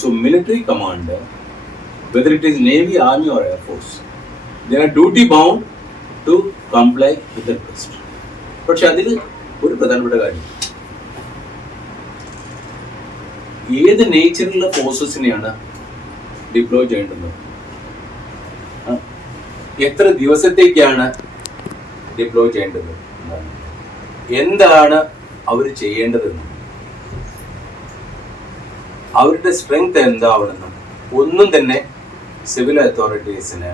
So military commander, whether it is navy, army or air force, they are duty bound to comply with the request. പക്ഷെ അതിൽ ഒരു പ്രധാനപ്പെട്ട കാര്യം, ഏത് നേച്ചറിലുള്ള ഫോഴ്സസിനെയാണ് ഡിപ്ലോയ് ചെയ്യേണ്ടത്, എത്ര ദിവസത്തേക്കാണ് ഡിപ്ലോയ് ചെയ്യേണ്ടത്, എന്താണ് അവർ ചെയ്യേണ്ടതെന്ന്, അവരുടെ സ്ട്രെങ്ത് എന്താവണമെന്നും ഒന്നും തന്നെ സിവിൽ അതോറിറ്റീസിന്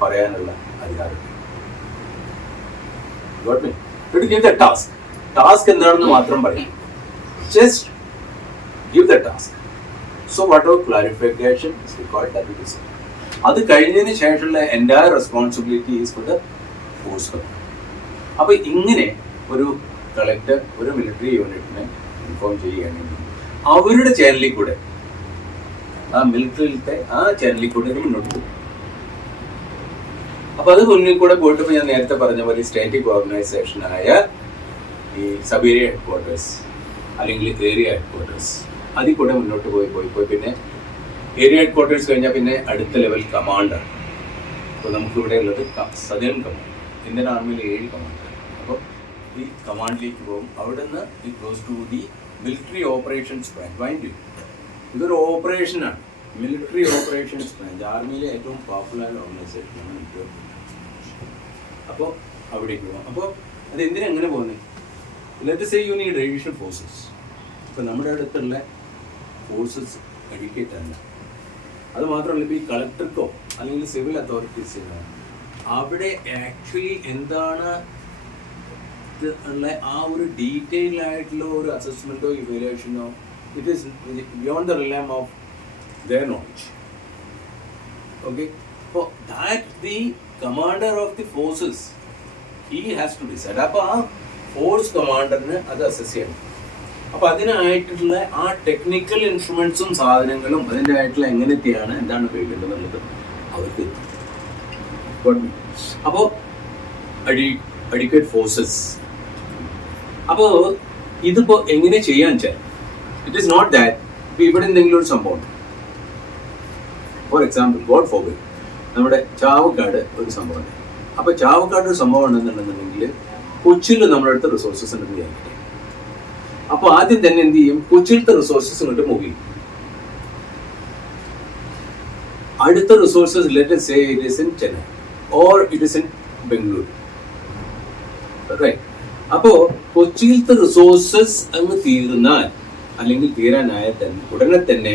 പറയാനുള്ള അധികാരം. ടാസ്ക് എന്താണെന്ന് മാത്രം പറയും. Just give the task. So what of clarification is required, that it is. അത് കഴിഞ്ഞതിന് ശേഷമുള്ള entire responsibility is for the force command. അപ്പൊ ഇങ്ങനെ ഒരു കളക്ടർ ഒരു മിലിറ്ററി യൂണിറ്റിനെ ഇൻഫോം ചെയ്യുകയാണെങ്കിൽ അവരുടെ ചാനലിൽ കൂടെ, ആ മിലിറ്ററിയിലത്തെ ആ ചാനലിൽ കൂടെ അത് മുന്നോട്ട് പോകും. അപ്പൊ അത് മുന്നിൽ കൂടെ പോയിട്ട് ഞാൻ നേരത്തെ പറഞ്ഞ പോലെ സ്റ്റാറ്റിക് ഓർഗനൈസേഷനായ ഈ സബ് ഏരിയ ഹെഡ്ക്വാർട്ടേഴ്സ് അല്ലെങ്കിൽ ഏരിയ ഹെഡ്ക്വാർട്ടേഴ്സ്, അതിൽ കൂടെ മുന്നോട്ട് പോയി പിന്നെ ഏരിയ ഹെഡ്ക്വാർട്ടേഴ്സ് കഴിഞ്ഞാൽ പിന്നെ അടുത്ത ലെവൽ കമാൻഡർ. അപ്പോൾ നമുക്കിവിടെ ഉള്ളത് സദേൺ കമാൻഡ്. ഇന്ത്യൻ ആർമിയിൽ 7 കമാൻഡർ. അപ്പോൾ ഈ കമാൻഡിലേക്ക് പോകും. അവിടെ നിന്ന് it goes to the military operations branch. Mind you, ഇതൊരു ഓപ്പറേഷനാണ്, മിലിറ്ററി ഓപ്പറേഷൻസ് ബ്രാഞ്ച്. ആർമിയിലെ ഏറ്റവും പോപ്പുലർ ഓർഗനൈസേഷനാണ് മിലിറ്ററി ഓപ്പറേഷൻസ്. അപ്പോൾ അവിടേക്ക് പോകാം. അപ്പോൾ അത് എന്തിനാ അങ്ങനെ പോകുന്നത്? Let say you need additional forces. ഇപ്പോൾ നമ്മുടെ അടുത്തുള്ള ഫോഴ്സസ് എഡ്യൂക്കേറ്റ് അല്ല. അത് മാത്രമല്ല, ഇപ്പോൾ ഈ കളക്ടർക്കോ അല്ലെങ്കിൽ സിവിൽ അതോറിറ്റീസിനോ അവിടെ ആക്ച്വലി എന്താണ് ഉള്ള ആ ഒരു ഡീറ്റെയിൽ ആയിട്ടുള്ള ഒരു അസസ്മെൻറ്റോ ഇവാലുവേഷനോ, it is beyond the realm of their knowledge. Okay, so that the commander of the forces, he has to decide. അപ്പോൾ ആ ഫോഴ്സ് കമാൻഡറിന് അത് അസസ് ചെയ്യണം. അപ്പോൾ അതിനായിട്ടുള്ള ആ ടെക്നിക്കൽ ഇൻസ്ട്രുമെന്റ്സും സാധനങ്ങളും അതിൻ്റെ ആയിട്ടുള്ള എങ്ങനത്തെയാണ് എന്താണ് ഉപയോഗിക്കേണ്ടത് എന്നുള്ളത് അവർക്ക്. അപ്പോൾ അഡിക്വേറ്റ് ഫോഴ്സസ്. അപ്പോൾ ഇതിപ്പോൾ എങ്ങനെ ചെയ്യാൻ വെച്ചാൽ, ഇറ്റ് ഈസ് നോട്ട് ദാറ്റ് ഇപ്പോൾ ഇവിടെ എന്തെങ്കിലും ഒരു സംഭവം, ഫോർ എക്സാമ്പിൾ ഗോഡ് ഫോർബിഡ്, നമ്മുടെ ചാവക്കാട് ഒരു സംഭവം, അപ്പൊ ചാവക്കാട് ഒരു സംഭവം ഉണ്ടെന്നുണ്ടെന്നുണ്ടെങ്കിൽ കൊച്ചിയിൽ നമ്മുടെ അടുത്ത് റിസോഴ്സസ് ഉണ്ടെന്ന് വിചാരിക്കട്ടെ. അപ്പൊ ആദ്യം തന്നെ എന്ത് ചെയ്യും, കൊച്ചിയിലത്തെ റിസോഴ്സസ് ഇങ്ങോട്ട് മൂവ് ചെയ്യും. അടുത്ത resources let say it is in Chennai or it is in Bengaluru. Right. അപ്പോ കൊച്ചിയിലത്തെ റിസോഴ്സസ് അങ്ങ് തീർന്നാൽ അല്ലെങ്കിൽ തീരാനായ തന്നെ ഉടനെ തന്നെ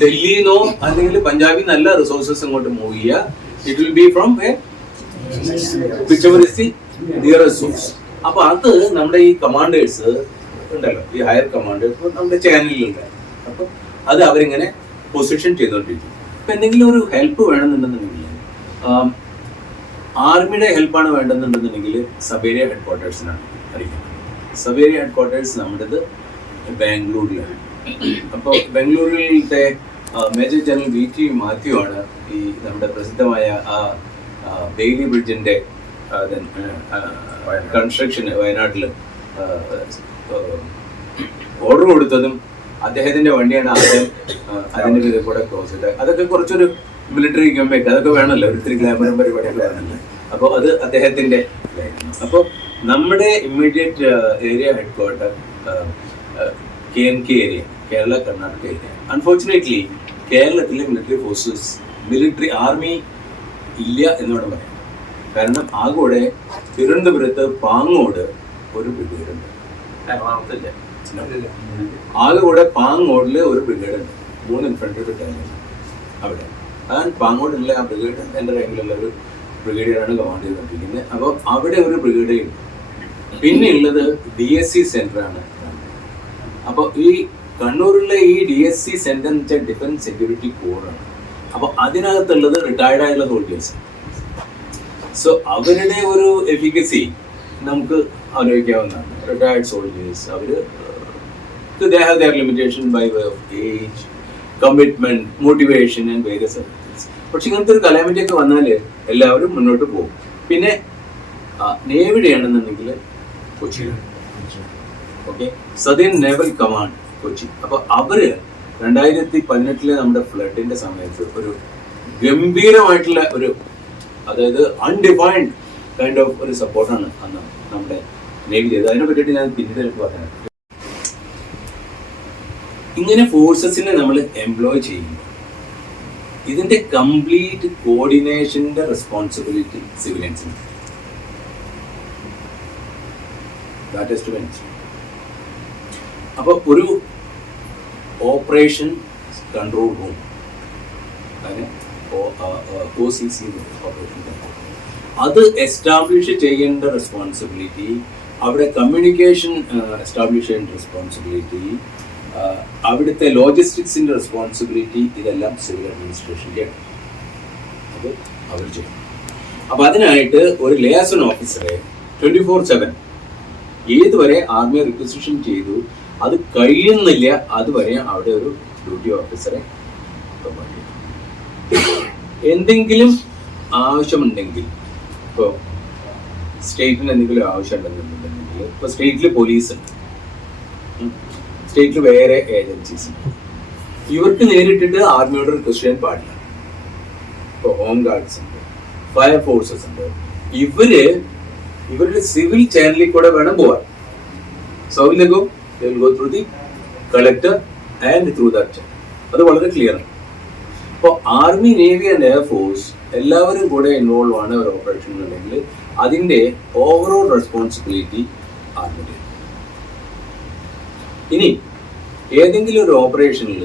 ഡൽഹിന്നോ അല്ലെങ്കിൽ പഞ്ചാബിൽ നല്ല റിസോഴ്സസ് അങ്ങോട്ട് മൂവ് ചെയ്യുക. It will be from whichever is the nearest source. അപ്പൊ അത് നമ്മുടെ ഈ കമാൻഡേഴ്സ് ഉണ്ടല്ലോ, ഈ ഹയർ കമാൻഡേഴ്സ് നമ്മുടെ ചാനലിലുണ്ട്. അപ്പൊ അത് അവരിങ്ങനെ പൊസിഷൻ ചെയ്തുകൊണ്ടിരിക്കും. അപ്പൊ എന്തെങ്കിലും ഒരു ഹെൽപ്പ് വേണമെന്നുണ്ടെന്നുണ്ടെങ്കിൽ, ആർമിയുടെ ഹെൽപ്പാണ് വേണ്ടെന്നുണ്ടെന്നുണ്ടെങ്കിൽ സബേരിയ ഹെഡ് ക്വാർട്ടേഴ്സിനാണ് അറിയിക്കുന്നത്. സബേരിയ ഹെഡ് ക്വാർട്ടേഴ്സ് നമ്മുടേത് ബാംഗ്ലൂരിലാണ്. അപ്പോൾ ബാംഗ്ലൂരിലത്തെ മേജർ ജനറൽ VT മാത്യു ആണ് ഈ നമ്മുടെ പ്രസിദ്ധമായ ആ ബെയിലി ബ്രിഡ്ജിന്റെ കൺസ്ട്രക്ഷന് വയനാട്ടിൽ ഓർഡർ കൊടുത്തതും അദ്ദേഹത്തിന്റെ വണ്ടിയാണ് ആദ്യം അതിന്റെ ഇത് കൂടെ ക്ലോസ് ചെയ്തത്. അതൊക്കെ കുറച്ചൊരു മിലിറ്ററി ഗംഭയ്ക്ക് അതൊക്കെ വേണമല്ലോ, ഒത്തിരി ഗ്ലാമറും പരിപാടിയൊക്കെ വേണമല്ലോ. അപ്പോൾ അത് അദ്ദേഹത്തിന്റെ ഇതായിരുന്നു. അപ്പോൾ നമ്മുടെ immediate area head quarter KNK area, Kerala Karnataka area. Unfortunately കേരളത്തിലെ മിലിറ്ററി ഫോഴ്സസ്, മിലിറ്ററി ആർമി ഇല്ല എന്നോട് പറയാം. കാരണം ആകോടെ തിരുവനന്തപുരത്ത് പാങ്ങോട് ഒരു ബ്രിഗേഡ് ഉണ്ട്, എറണാകുളത്തില്ല. ആകെകൂടെ പാങ്ങോടിൽ ഒരു ബ്രിഗേഡ് ഉണ്ട്, 3 ഇൻഫൻട്രി ബറ്റാലിയൻ അവിടെ. പാങ്ങോടുള്ള ആ ബ്രിഗേഡ് എൻ്റെ റേങ്കിലുള്ള ഒരു ബ്രിഗേഡിയറാണ് കമാൻഡ് ചെയ്തുകൊണ്ടിരിക്കുന്നത്. അപ്പോൾ അവിടെ ഒരു ബ്രിഗേഡേ ഉണ്ട്. പിന്നെ ഉള്ളത് DSC സെന്ററാണ്. അപ്പോൾ ഈ കണ്ണൂരിലെ ഈ DSC സെന്റർ എന്ന് വെച്ചാൽ ഡിഫൻസ് സെക്യൂരിറ്റി കോറാണ്. അപ്പോൾ അതിനകത്തുള്ളത് റിട്ടയർഡ് ആയുള്ള സോൾജേഴ്സ്. സോ അവരുടെ ഒരു എഫിക്കസി നമുക്ക് ആലോചിക്കാവുന്നതാണ്. റിട്ടയർഡ് സോൾജേഴ്സ് അവർ they have their limitation by way of age, commitment, motivation and various other things. പക്ഷെ ഇങ്ങനത്തെ ഒരു കലാമിറ്റി ഒക്കെ വന്നാൽ എല്ലാവരും മുന്നോട്ട് പോകും. പിന്നെ നേവിയുടെ ആണെന്നുണ്ടെങ്കിൽ കൊച്ചിയിലാണ്. Okay, southern naval command Kochi. അപ്പോൾ അവര് 2018 നമ്മുടെ ഫ്ലഡിന്റെ സമയത്ത് ഒരു ഗംഭീരമായിട്ടുള്ള ഒരു, അതായത് അൺഡിഫൈൻഡ് കൈൻഡ് ഓഫ് ഒരു സപ്പോർട്ടാണ് അന്ന് നമ്മുടെ നേവി ചെയ്തത്. അതിനെ പറ്റിയിട്ട് ഞാൻ പിന്നീട് പറയാം. ഇങ്ങനെ ഫോഴ്സസിനെ നമ്മൾ എംപ്ലോയ് ചെയ്യുമ്പോൾ ഇതിന്റെ കംപ്ലീറ്റ് കോർഡിനേഷന്റെ റെസ്പോൺസിബിലിറ്റി സിവിലിയൻസിന്. അപ്പോൾ ഒരു ഓപ്പറേഷൻ കൺട്രോൾ റൂം, അതിന് OCC ഓപ്പറേഷൻ കൺട്രോൾ, അത് എസ്റ്റാബ്ലിഷ് ചെയ്യേണ്ട റെസ്പോൺസിബിലിറ്റി, അവിടെ കമ്മ്യൂണിക്കേഷൻ എസ്റ്റാബ്ലിഷ് ചെയ്യേണ്ട റെസ്പോൺസിബിലിറ്റി, അവിടുത്തെ ലോജിസ്റ്റിക്സിന്റെ റെസ്പോൺസിബിലിറ്റി, ഇതെല്ലാം സിവിൽ അഡ്മിനിസ്ട്രേഷൻ്റെ അത് അവർ ചെയ്യും. അപ്പം അതിനായിട്ട് ഒരു ലിയാസൺ ഓഫീസറെ 24/7 ഏതുവരെ ആർമി റിക്വസിഷൻ ചെയ്തു അത് കഴിയുന്നില്ല അതുവരെ അവിടെ ഒരു ഡ്യൂട്ടി ഓഫീസറെ എന്തെങ്കിലും ആവശ്യമുണ്ടെങ്കിൽ, ഇപ്പോൾ സ്റ്റേറ്റിന് എന്തെങ്കിലും ആവശ്യം ഉണ്ടെന്നുണ്ടെങ്കിൽ, ഇപ്പോൾ സ്റ്റേറ്റിൽ പോലീസ് ഉണ്ട്, സ്റ്റേറ്റിൽ വേറെ ഏജൻസീസ് ഉണ്ട്, ഇവർക്ക് നേരിട്ടിട്ട് ആർമിയോട് റിക്വസ്റ്റ് ചെയ്യാൻ പാടില്ല. ഇപ്പോൾ ഹോം ഗാർഡ്സ് ഉണ്ട്, ഫയർ ഫോഴ്സസ് ഉണ്ട്, ഇവരുടെ സിവിൽ ചാനലിൽ കൂടെ വേണം പോവാൻ. So they will go through the collector and through that channel. അത് വളരെ ക്ലിയർ ആണ്. അപ്പോൾ ആർമി, നേവി ആൻഡ് എയർഫോഴ്സ് എല്ലാവരും കൂടെ ഇൻവോൾവ് ആണ് ഒരു ഓപ്പറേഷൻ ഉണ്ടെങ്കിൽ അതിൻ്റെ ഓവറോൾ റെസ്പോൺസിബിലിറ്റി ആർമിയുടെ. ഇനി ഏതെങ്കിലും ഒരു ഓപ്പറേഷനിൽ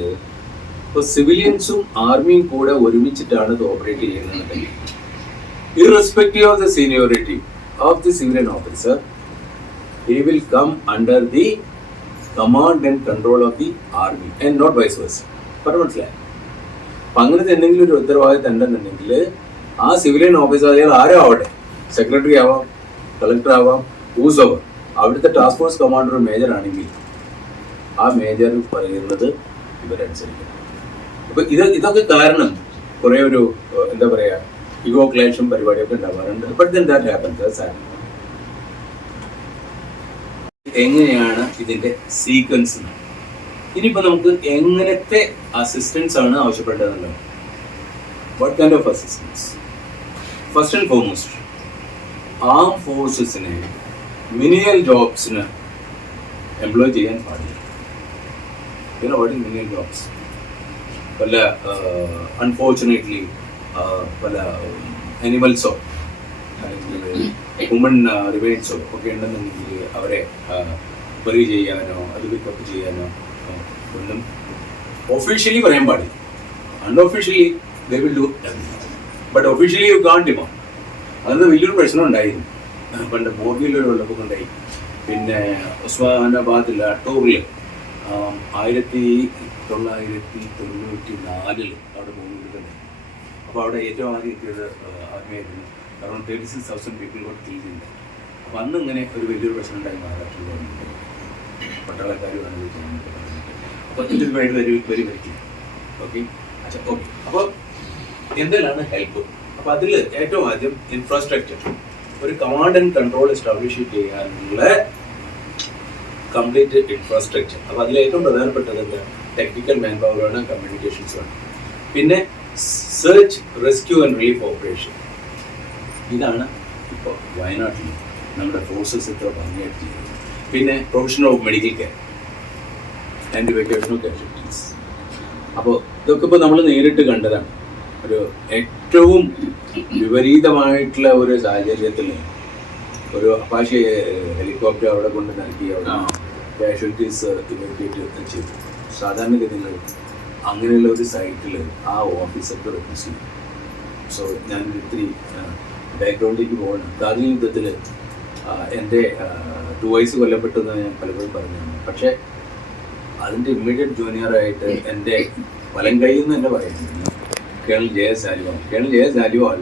ഇപ്പോൾ സിവിലിയൻസും ആർമിയും കൂടെ ഒരുമിച്ചിട്ടാണ് ഇത് ഓപ്പറേറ്റ് ചെയ്യുന്നതെങ്കിൽ, irrespective of the seniority of the civilian officer, he will come under the command and control of the army and not vice versa. മനസ്സിലായി? അപ്പം അങ്ങനത്തെ എന്തെങ്കിലും ഒരു ഉത്തരവാദിത്തം ഉണ്ടെന്നുണ്ടെങ്കിൽ ആ സിവിലിയൻ ഓഫീസർ അയാൾ ആരോ ആവട്ടെ, സെക്രട്ടറി ആവാം, കളക്ടർ ആവാം, ഹൂസോവർ, അവിടുത്തെ ടാസ്ക് ഫോഴ്സ് കമാൻഡർ മേജർ ആണെങ്കിൽ ആ മേജർ പറയുന്നത് ഇവരനുസരിക്കണം. അപ്പം ഇതൊക്കെ കാരണം കുറേ ഒരു എന്താ പറയുക ഇഗോ ക്ലേശം പരിപാടിയൊക്കെ ഉണ്ടാവാറുണ്ട്. But then that happens. എങ്ങനെയാണ് ഇതിന്റെ സീക്വൻസ്? ഇനിയിപ്പോ നമുക്ക് എങ്ങനത്തെ അസിസ്റ്റൻസ് ആണ് ആവശ്യപ്പെട്ടതെന്നല്ലോ. What kind of assistance? First and foremost ആം ഫോഴ്സസിനെ മിനിയൽ ജോബ്സിന് എംപ്ലോയ് ചെയ്യാൻ പാടില്ല. What is menial jobs? പല അൺഫോർച്ചുനേറ്റ്ലി പല അനിമൽസോ അല്ലെങ്കിൽ ഹ്യൂമൻ റിമൈൻസോ ഒക്കെ ഉണ്ടെന്നുണ്ടെങ്കിൽ അവരെ ബറി ചെയ്യാനോ അത് പിക്കപ്പ് ചെയ്യാനോ ഒന്നും ഒഫീഷ്യലി പറയാൻ പാടില്ല. Unofficially they will do but officially you can't ഡിമോ. അതൊന്നും വലിയൊരു പ്രശ്നം ഉണ്ടായിരുന്നു പണ്ട്. ബോർഗിലൊരു വെള്ളപ്പൊക്കം ഉണ്ടായി. പിന്നെ ഉസ്മാനാബാദിലെ അട്ടൂറിൽ 1994 അവിടെ ഭൂമിയിലുണ്ടായി. അപ്പോൾ അവിടെ ഏറ്റവും ആദ്യം എത്തിയത് ആർമിയായിരുന്നു. Around 36,000 people got killed in that. അപ്പോൾ അന്ന് ഇങ്ങനെ ഒരു വലിയൊരു പ്രശ്നം ഉണ്ടായി മഹാരാഷ്ട്രയിൽ ഗവൺമെൻറ്. പട്ടാളക്കാർ വേണം ചെയ്യാനൊക്കെ പറഞ്ഞിട്ട്. അപ്പോൾ ഇത് very very very very okay. Okay, അപ്പോൾ എന്തെല്ലാം ഹെൽപ്പ്? അപ്പോൾ അതിൽ ഏറ്റവും ആദ്യം ഇൻഫ്രാസ്ട്രക്ചർ, ഒരു കമാൻഡ് ആൻഡ് കൺട്രോൾ എസ്റ്റാബ്ലിഷ് ചെയ്യാനുള്ള കംപ്ലീറ്റ് ഇൻഫ്രാസ്ട്രക്ചർ. അപ്പോൾ അതിൽ ഏറ്റവും പ്രധാനപ്പെട്ടത് എന്താ? ടെക്നിക്കൽ മാൻ പവറാണ്, കമ്മ്യൂണിക്കേഷൻസ് ആണ്. പിന്നെ search, rescue and relief operation. ഇതാണ് ഇപ്പോൾ വയനാട്ടിൽ നമ്മുടെ ഫോഴ്സസ് ഇത്ര ഭംഗിയായിട്ട് ചെയ്യുന്നത്. പിന്നെ profession of medical care and vocational casualties. അപ്പോൾ ഇതൊക്കെ ഇപ്പോൾ നമ്മൾ നേരിട്ട് കണ്ടതാണ്. ഒരു ഏറ്റവും വിപരീതമായിട്ടുള്ള ഒരു സാഹചര്യത്തിൽ ഒരു അപ്പാഷി ഹെലികോപ്റ്റർ അവിടെ കൊണ്ട് നൽകി അവിടെ കാഷ്വാലിറ്റീസ് ഇവക്യുവേറ്റ് ചെയ്തു. സാധാരണഗതിയിൽ അങ്ങനെയുള്ള ഒരു സൈറ്റിൽ ആ ഓഫീസർക്ക് റെപ്രസ് ചെയ്യും. സോ ഞാൻ ഇത്തിരി ബാക്ക്ഗ്രൗണ്ടിലേക്ക് പോകണം. കാർഗിൽ യുദ്ധത്തിൽ എൻ്റെ 2 വയസ്സ് കൊല്ലപ്പെട്ടെന്ന് ഞാൻ പലപ്പോഴും പറഞ്ഞതാണ്. പക്ഷേ അതിൻ്റെ ഇമ്മീഡിയറ്റ് ജൂനിയറായിട്ട് എൻ്റെ വലം കയ്യിൽ നിന്ന് തന്നെ പറയുന്നത് കേണൽ ജെ.എസ്. ആലിവാൾ. കേണൽ ജെ.എസ്. ആലിവാൾ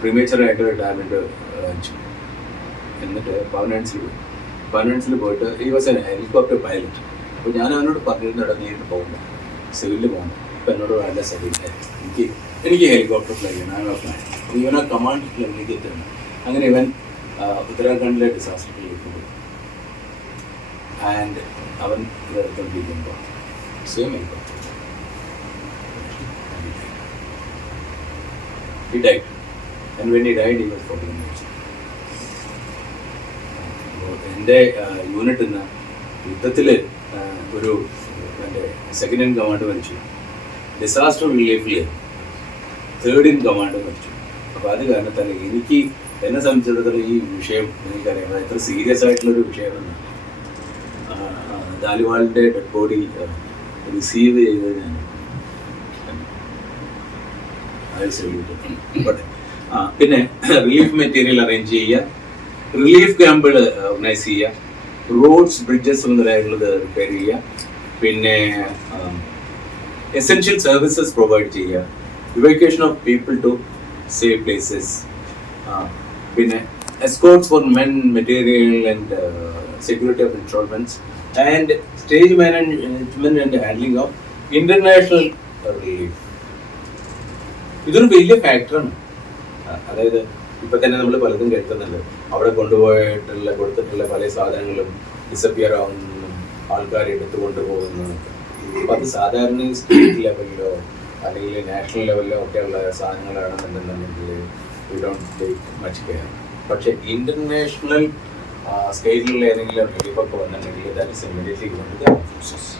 പ്രീമേച്ചറായിട്ട് റിട്ടയർമെൻറ്റ് വെച്ചു. എന്നിട്ട് പവനാൻസിൽ പോയിട്ട് ഈ വാസ് എ ഹെലികോപ്റ്റർ പൈലറ്റ്. അപ്പോൾ ഞാൻ അവനോട് പറഞ്ഞിരുന്നു, നേരിട്ട് പോകണ്ട, സിവിലിൽ പോകണം. അപ്പോൾ എന്നോട് വേണ്ട സിവിലിൽ എനിക്ക് ഹെലികോപ്റ്റർ ഫ്ലൈ ചെയ്യണം. ഞാൻ പ്ലാൻ ഇവനെ കമാൻഡ് ലെവലിലേക്ക് എത്തണം. അങ്ങനെ ഇവൻ ഉത്തരാഖണ്ഡിലെ ഡിസാസ്റ്ററിലേക്ക് പോയി. ആൻഡ് അവൻ ഇതെടുത്തോണ്ടിരിക്കുമ്പോൾ same helicopter he died. And when he died, he was 14 years. എൻ്റെ യൂണിറ്റിൽ നിന്ന് യുദ്ധത്തിൽ ഒരു എൻ്റെ സെക്കൻഡ് ഇൻ കമാൻഡ് മരിച്ചു. ഡിസാസ്റ്റർ റിലീഫിൽ 3rd in കമാൻഡ് മരിച്ചു. അപ്പോൾ അത് കാരണത്താൽ എനിക്ക് എന്നെ സംബന്ധിച്ചിടത്തോളം ഈ വിഷയം എനിക്കറിയാം എത്ര സീരിയസ് ആയിട്ടുള്ളൊരു വിഷയമാണ്. ദാലിവാളിൻ്റെ ഡെഡ് ബോഡി റിസീവ് ചെയ്തത് ഞാൻ പിന്നെ റിലീഫ് മെറ്റീരിയൽ അറേഞ്ച് ചെയ്യുക, റിലീഫ് ക്യാമ്പുകൾ ഓർഗനൈസ് ചെയ്യുക, റോഡ്സ് ബ്രിഡ്ജസ് മുതലായിട്ടുള്ളത് റിപ്പയർ ചെയ്യുക, പിന്നെ എസെൻഷ്യൽ സർവീസസ് പ്രൊവൈഡ് ചെയ്യുക, evacuation of people to safe places, പിന്നെ escorts for men, material and security of ഇൻഷോർമെൻറ്റ്സ് and stage management and handling of international relief. ഇതൊരു വലിയ ഫാക്ടറാണ്. അതായത് ഇപ്പം തന്നെ നമ്മൾ പലതും കേൾക്കുന്നുണ്ട്, അവിടെ കൊടുത്തിട്ടുള്ള പല സാധനങ്ങളും ഡിസപ്പിയർ ആവുന്നതും ആൾക്കാർ എടുത്തു കൊണ്ടുപോകുന്നതൊക്കെ. അപ്പം അത് സാധാരണ സ്റ്റേറ്റ് ലെവലിലോ അല്ലെങ്കിൽ നാഷണൽ ലെവലിലോ ഒക്കെയുള്ള സാധനങ്ങളാണെന്നുണ്ടെന്നുണ്ടെങ്കിൽ we don't take much care. പക്ഷേ ഇൻ്റർനാഷണൽ സ്കെയിലിലുള്ള ഏതെങ്കിലും റിലീഫൊക്കെ വന്നിട്ടുണ്ടെങ്കിൽ that is immediately going to the offices.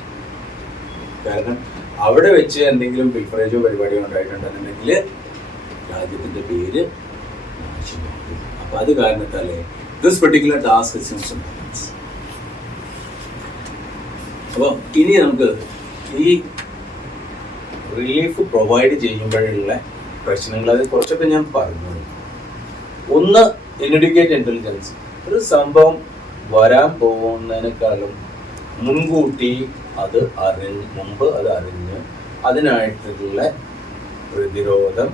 കാരണം അവിടെ വെച്ച് എന്തെങ്കിലും പിൽഫറേജോ പരിപാടിയോ ഉണ്ടായിട്ടുണ്ടെന്നുണ്ടെങ്കിൽ രാജ്യത്തിൻ്റെ പേര് നാശമാകും. അപ്പം അത് കാരണത്താൽ this particular task is importance. അപ്പോൾ ഇനി നമുക്ക് ഈ റിലീഫ് പ്രൊവൈഡ് ചെയ്യുമ്പോഴുള്ള പ്രശ്നങ്ങൾ അത് കുറച്ചൊക്കെ ഞാൻ പറഞ്ഞു. ഒന്ന്, ഇൻഎഡ്യൂക്കേറ്റ് ഇൻ്റലിജൻസ്. ഒരു സംഭവം വരാൻ പോകുന്നതിനേക്കാളും മുൻകൂട്ടി അത് മുമ്പ് അത് അറിഞ്ഞ് അതിനായിട്ടുള്ള പ്രതിരോധം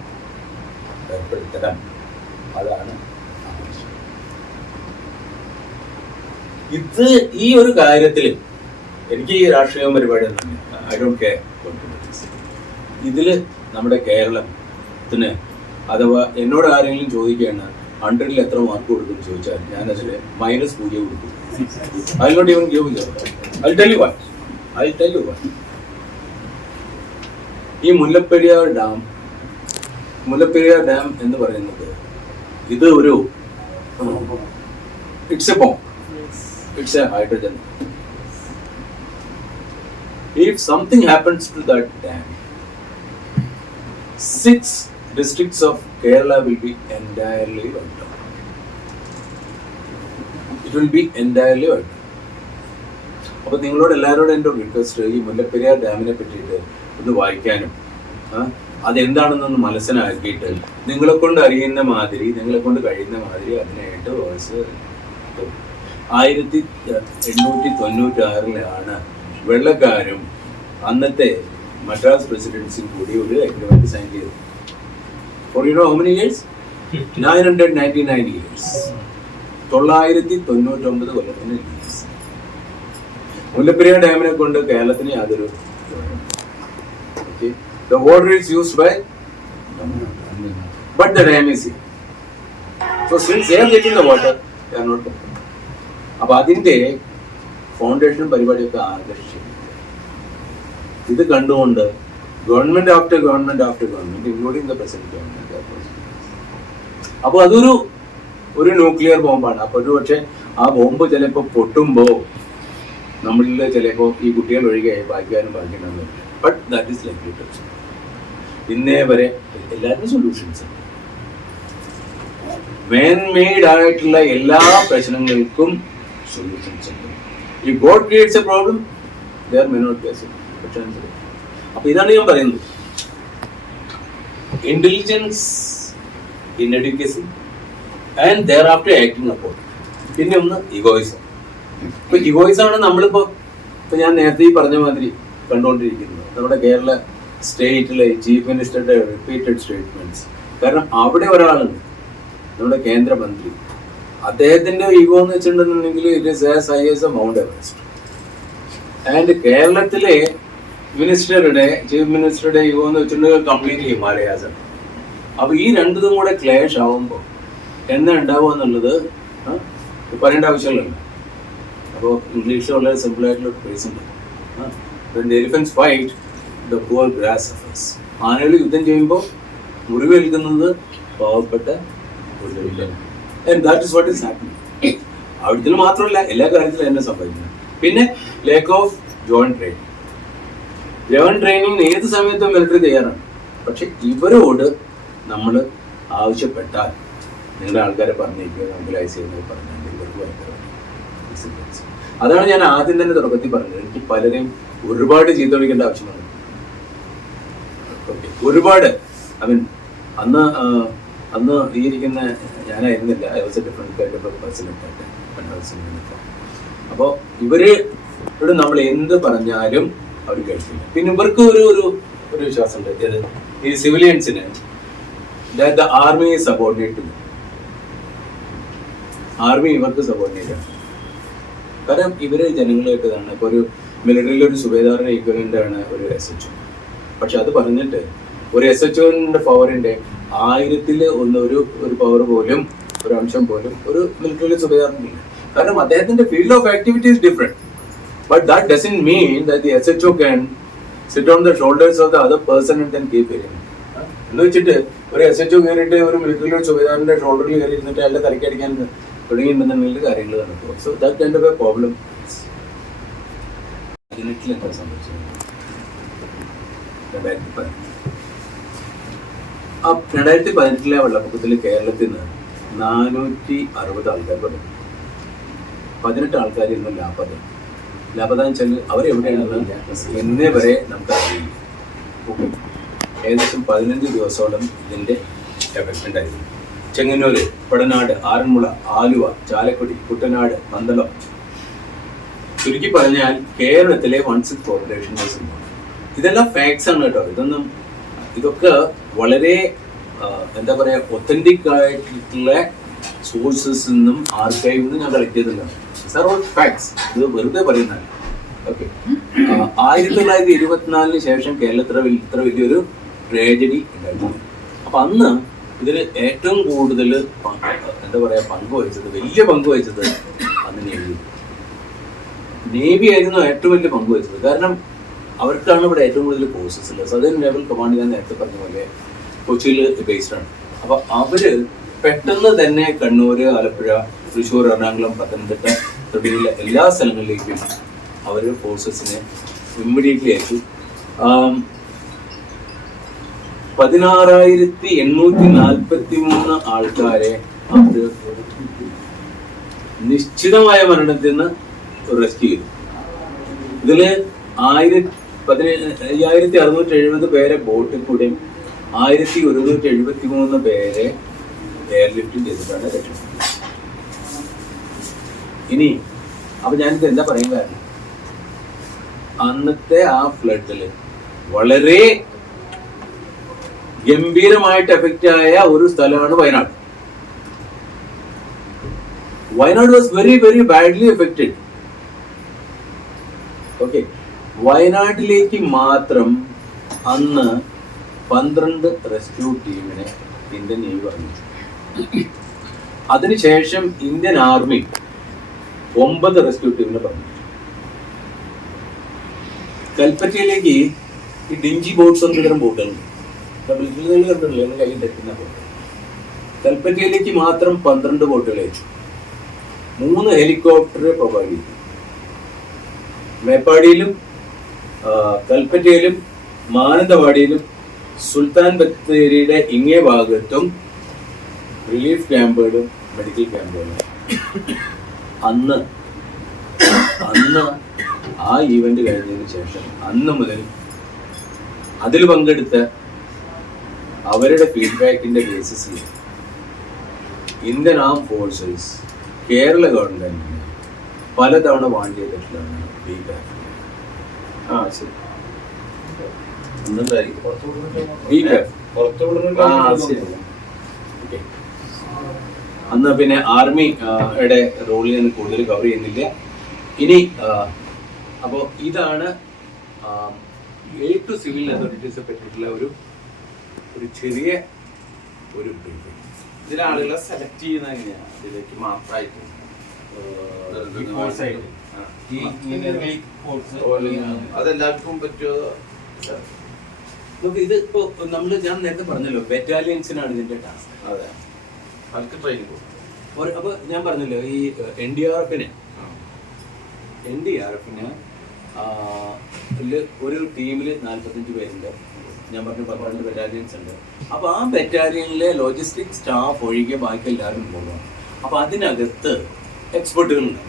ഏർപ്പെടുത്തണം. അതാണ് ആവശ്യം. ഇത് ഈ ഒരു കാര്യത്തിൽ എനിക്ക് ഈ രാഷ്ട്രീയ പരിപാടിയൊന്നും ഐ ഡോണ്ട് കെയർ. ഇതിൽ നമ്മുടെ കേരളത്തിന് അഥവാ എന്നോട് ആരെങ്കിലും ചോദിക്കുകയാണ് 100ൽ എത്ര മാർക്ക് കൊടുക്കും ചോദിച്ചാൽ ഞാനതിൽ -0 കൊടുക്കും. I not even give you. I tell you what. ഈ മുല്ലപ്പെരിയാർ ഡാം എന്ന് പറയുന്നത് ഇത് ഒരു It's a bomb. It's a hydrogen. If something happens to that dam, 6 districts of Kerala will be entirely wiped out. It will be entirely wiped out. അപ്പോൾ നിങ്ങളോട് എല്ലാവരോടും എൻ്റെ request ഈ മുല്ലപ്പെരിയാർ ഡാമിനെ പറ്റിയിട്ട് ഒന്ന് വായിക്കാനും അതെന്താണെന്നൊന്ന് മനസ്സിലാക്കിയിട്ട് നിങ്ങളെ കൊണ്ട് അറിയുന്ന മാതിരി നിങ്ങളെ കൊണ്ട് കഴിയുന്ന മാതിരി അതിനായിട്ട് വോയിസ് 1896 വെള്ളക്കാരും അന്നത്തെ മദ്രാസ് പ്രസിഡൻസിയും കൂടി ഒരു അഗ്രിമെന്റ് സൈൻ ചെയ്തു. For you know how many years? 999 years. 999 കൊല്ലത്തിന് years. മുല്ലപ്പെരിയാർ ഡാമിനെ കൊണ്ട് കേരളത്തിന് യാതൊരു the water is used by but the dam is here. So since they are getting the water, they are not complaining. അപ്പൊ അതിന്റെ foundation പരിപാടിയൊക്കെ ആകർഷിച്ചു. ഇത് കണ്ടുകൊണ്ട് government after government including the present government, അപ്പോൾ അതൊരു ന്യൂക്ലിയർ ബോംബാണ്. അപ്പോൾ ഒരു പക്ഷേ ആ ബോംബ് ചിലപ്പോൾ പൊട്ടുമ്പോൾ നമ്മളിൽ ചിലപ്പോൾ ഈ കുട്ടികൾ ഒഴികെ ബാക്കിയാനും ബാക്കിയുണ്ടാകും. But that is likely to ഇന്നേ വരെ എല്ലാവരും സൊല്യൂഷൻസ് മാൻ മെയ്ഡ് ആയിട്ടുള്ള എല്ലാ പ്രശ്നങ്ങൾക്കും സൊല്യൂഷൻസ് ഉണ്ട്. ഈ God creates a problem, there may not be a solution. അപ്പൊ ഇതാണ് ഞാൻ പറയുന്നത്, intelligence in education and thereafter acting upon. പിന്നെ ഒന്ന് ഇഗോയിസം. ഇപ്പൊ ഇഗോയിസമാണ് നമ്മളിപ്പോ ഞാൻ നേരത്തെ ഈ പറഞ്ഞ മാതിരി കണ്ടുകൊണ്ടിരിക്കുന്നത് നമ്മുടെ കേരള സ്റ്റേറ്റിലെ ചീഫ് മിനിസ്റ്ററുടെ റിപ്പീറ്റഡ് സ്റ്റേറ്റ്മെന്റ്സ്. കാരണം അവിടെ ഒരാളുണ്ട്, നമ്മുടെ കേന്ദ്രമന്ത്രി, അദ്ദേഹത്തിന്റെ ഈഗോ എന്ന് വെച്ചിട്ടുണ്ടെന്നുണ്ടെങ്കിൽ it is as high as a Mount Everest. And കേരളത്തിലെ ചീഫ് മിനിസ്റ്ററുടെ ഈഗോ എന്ന് വെച്ചിട്ടുണ്ടെങ്കിൽ കംപ്ലീറ്റ്ലി ഹിമാലയാസ് ആണ്. അപ്പൊ ഈ രണ്ടും കൂടെ ക്ലാഷ് ആവുമ്പോൾ എന്താ ഉണ്ടാവുക എന്നുള്ളത് പറയേണ്ട ആവശ്യമില്ലല്ലോ. അപ്പോൾ ഇംഗ്ലീഷിൽ വളരെ സിമ്പിൾ ആയിട്ടുള്ള ഒരു ഫ്രേസ് ഉണ്ട്, when the elephants fight, the poor grass suffers. ആനകൾ യുദ്ധം ചെയ്യുമ്പോൾ മുറിവേൽക്കുന്നത് പാവപ്പെട്ട പുല്ലുകളാണ്. And that is what is happening. അവിടത്തിൽ മാത്രമല്ല എല്ലാ കാര്യത്തിലും എന്നെ സംഭവിക്കുന്നത്. പിന്നെ ലാക്ക് ഓഫ് ജോയിന്റ് ട്രെയിനിങ് ഏത് സമയത്തും മിലിറ്ററി തയ്യാറാണ്. പക്ഷെ ഇവരോട് നമ്മൾ ആവശ്യപ്പെട്ടാൽ നിങ്ങളുടെ ആൾക്കാരെ പറഞ്ഞേക്കുക, മൊബിലൈസ് ചെയ്യുന്നത് പറഞ്ഞാൽ ഇവർക്ക് ഭയങ്കര ഡിസിപ്ലിൻസ്. അതാണ് ഞാൻ ആദ്യം തന്നെ തുടക്കത്തിൽ പറഞ്ഞത്. എനിക്ക് പലരെയും ഒരുപാട് ചീത്ത വിളിക്കേണ്ട ആവശ്യമാണ്. ഒരുപാട് ഐ മീൻ അന്ന് ഈ ഇരിക്കുന്ന ഞാനായിരുന്നില്ല, I was a different kind of personality. അപ്പോൾ ഇവരോട് നമ്മൾ എന്ത് പറഞ്ഞാലും അവർ കേൾക്കില്ല. പിന്നെ ഇവർക്ക് ഒരു വിശ്വാസമുണ്ട്, ഈ സിവിലിയൻസിന് the army is subordinate. Army ഇവർക്ക് സബോർഡിനേറ്റ് ആണ്. കാരണം ഇവര് ജനങ്ങളായിട്ട് തന്നെ ഇപ്പോൾ ഒരു മിലിറ്ററിയിൽ ഒരു സുബേദാറിന് ഈക്വലന്റ് ആണ് ഒരു SHO. പക്ഷെ അത് പറഞ്ഞിട്ട് ഒരു SHOന്റെ പവറിന്റെ 1000 ഒരു പവർ പോലും, ഒരു അംശം പോലും ഒരു മിലിറ്ററിയിലെ സുബേദാറിനില്ല. കാരണം അദ്ദേഹത്തിന്റെ field of activity is different. But that doesn't mean that the SHO can sit on the shoulders of the other person and then keep it. എന്ന് വെച്ചിട്ട് ഒരു SHO കയറിയിട്ട് ഒരു മിലിറ്ററിയിലെ സുബേദാറിന്റെ ഷോൾഡറിൽ കയറി ഇരുന്നിട്ട് അയാളുടെ തലക്കടിക്കാൻ തുടങ്ങിയിട്ടുണ്ടെന്നുള്ള കാര്യങ്ങൾ നടക്കുക. So that kind of A problem. 18 എന്താ സംഭവിച്ചത്? 2018 വെള്ളപ്പൊക്കത്തിൽ കേരളത്തിൽ നിന്ന് 460 ആൾക്കാർ തുടങ്ങി. 18 ആൾക്കാർ ഇന്ന് ലാഭത വെച്ചാൽ അവരെവിടെയാണെന്ന് ഇന്നേ വരെ നമുക്ക് അറിയില്ല. ഏകദേശം 15 ദിവസത്തോളം ഇതിന്റെ എഫക്റ്റ് ഉണ്ടായിരുന്നു. ചെങ്ങന്നൂര്, പടനാട്, ആറന്മുള, ആലുവ, ചാലക്കുടി, കുട്ടനാട്, പന്തളം, ചുരുക്കി പറഞ്ഞാൽ കേരളത്തിലെ 1/6 പോപ്പുലേഷൻ. ഇതെല്ലാം ഫാക്ട്സ് ആണ് കേട്ടോ. ഇതൊക്കെ വളരെ എന്താ പറയാ ഒത്തന്റിക് ആയിട്ടുള്ള സോഴ്സസ് നിന്നും ആർക്കൈവിൽ നിന്നും ഞാൻ കളക്ട് ചെയ്തിട്ടുള്ളതാണ്. സാർ ഓൾ ഫാക്ട്സ്, ഇത് വെറുതെ പറയുന്നതാണ്. ഓക്കെ, 1924 ശേഷം കേരളത്തിൽ ഇത്ര വലിയൊരു ട്രാജഡി ഉണ്ടായിരുന്നു. അപ്പൊ അന്ന് ഇതിൽ ഏറ്റവും കൂടുതൽ എന്താ പറയാ വലിയ പങ്ക് വഹിച്ചത് അന്ന് നേവി ആയിരുന്നു ഏറ്റവും വലിയ പങ്ക് വഹിച്ചത്. കാരണം അവർക്കാണ് ഇവിടെ ഏറ്റവും കൂടുതൽ കോഴ്സസ് ഉള്ളത്. സദേൺ നേവൽ കമാൻഡ് ഞാൻ നേരത്തെ പറഞ്ഞ പോലെ കൊച്ചിയിൽ ബേസ്ഡ് ആണ്. അപ്പൊ അവര് പെട്ടെന്ന് തന്നെ കണ്ണൂർ, ആലപ്പുഴ, തൃശ്ശൂർ, എറണാകുളം, പത്തനംതിട്ട തുടങ്ങിയുള്ള എല്ലാ സ്ഥലങ്ങളിലേക്കും അവർ ഫോഴ്സസിനെ ഇമ്മീഡിയറ്റ്ലി അയച്ചു. 16,843 ആൾക്കാരെ അവർ നിശ്ചിതമായ മരണത്തിൽ നിന്ന് റെസ്ക്യൂ ചെയ്തു. ഇതില് 5,670 പേരെ ബോട്ടിൽ കൂടെയും 1,173 പേരെ എയർലിഫ്റ്റും ചെയ്തിട്ടാണ് രക്ഷപ്പെട്ടത്. ഇനി അപ്പൊ ഞാനിത് എന്താ പറയാൻ കാരണം, അന്നത്തെ ആ ഫ്ലഡില് വളരെ ഗംഭീരമായിട്ട് എഫക്റ്റ് ആയ ഒരു സ്ഥലമാണ് Wayanad. Wayanad was very very badly affected. Okay, വയനാട്ടിലേക്ക് മാത്രം അന്ന് 12 റെസ്ക്യൂ ടീമിനെ ഇന്ത്യൻ നേവി പറഞ്ഞു. അതിനുശേഷം ഇന്ത്യൻ ആർമി 9 റെസ്ക്യൂ ടീമിനെ പറഞ്ഞു. കൽപ്പറ്റയിലേക്ക് ഈ ഡിഞ്ചി ബോട്ട്സ് എന്ന തരം ബോട്ടുകളുണ്ട്, കണ്ടിട്ടില്ലേ, കയ്യിൽ തെറ്റുന്ന ബോട്ട്. കൽപ്പറ്റയിലേക്ക് മാത്രം 12 ബോട്ടുകൾ അയച്ചു. 3 ഹെലികോപ്റ്റർ പ്രൊവൈഡ് ചെയ്തു. മേപ്പാടിയിലും കൽപ്പറ്റയിലും മാനന്തവാടിയിലും സുൽത്താൻ ബത്തേരിയുടെ ഇങ്ങേ ഭാഗത്തും റിലീഫ് ക്യാമ്പുകളും മെഡിക്കൽ ക്യാമ്പുകളും. അന്ന് ആ ഈവന്റ് കഴിഞ്ഞതിന് ശേഷം അന്ന് മുതൽ അതിൽ പങ്കെടുത്ത അവരുടെ ഫീഡ്ബാക്കിന്റെ ബേസിസിൽ ഇന്ത്യൻ ആം ഫോഴ്സസ് കേരള ഗവൺമെന്റിന് പലതവണ വാൺ ചെയ്തിട്ടുള്ളതാണ് BCAF. ശരി, അന്ന് പിന്നെ ആർമിയുടെ റോളിൽ ഞാൻ കൂടുതൽ കവർ ചെയ്യുന്നില്ല. ഇനി അപ്പോൾ ഇതാണ് A to സിവിൽ അതോറിറ്റീസിനെ പറ്റിയിട്ടുള്ള ഒരു ചെറിയ ഒരു ബ്രീഫിംഗ്. ഇതിലെ ആളുകളെ സെലക്ട് ചെയ്യുന്ന എങ്ങനെയാണ്? ഇതിലേക്ക് മാത്രമായിട്ട് അതെല്ലാവർക്കും പറ്റുമോ? ഇത് ഇപ്പോ ഞാൻ നേരത്തെ പറഞ്ഞല്ലോ, ബറ്റാലിയൻസിനാണ് ഇതിന്റെ ടാസ്ക്. അതെ, അവർക്ക് ട്രെയിനിങ് കൊടുക്കും. അപ്പൊ ഞാൻ പറഞ്ഞല്ലോ, ഈ NDRFന് ഒരു ടീമിൽ 45 പേരുണ്ട്. ഞാൻ പറഞ്ഞു 12 ബറ്റാലിയൻസ് ഉണ്ട്. അപ്പൊ ആ ബറ്റാലിയനിലെ ലോജിസ്റ്റിക് സ്റ്റാഫ് ഒഴികെ ബാക്കി എല്ലാവരും പോകണം. അപ്പൊ അതിനകത്ത് എക്സ്പെർട്ടുകളുണ്ട്.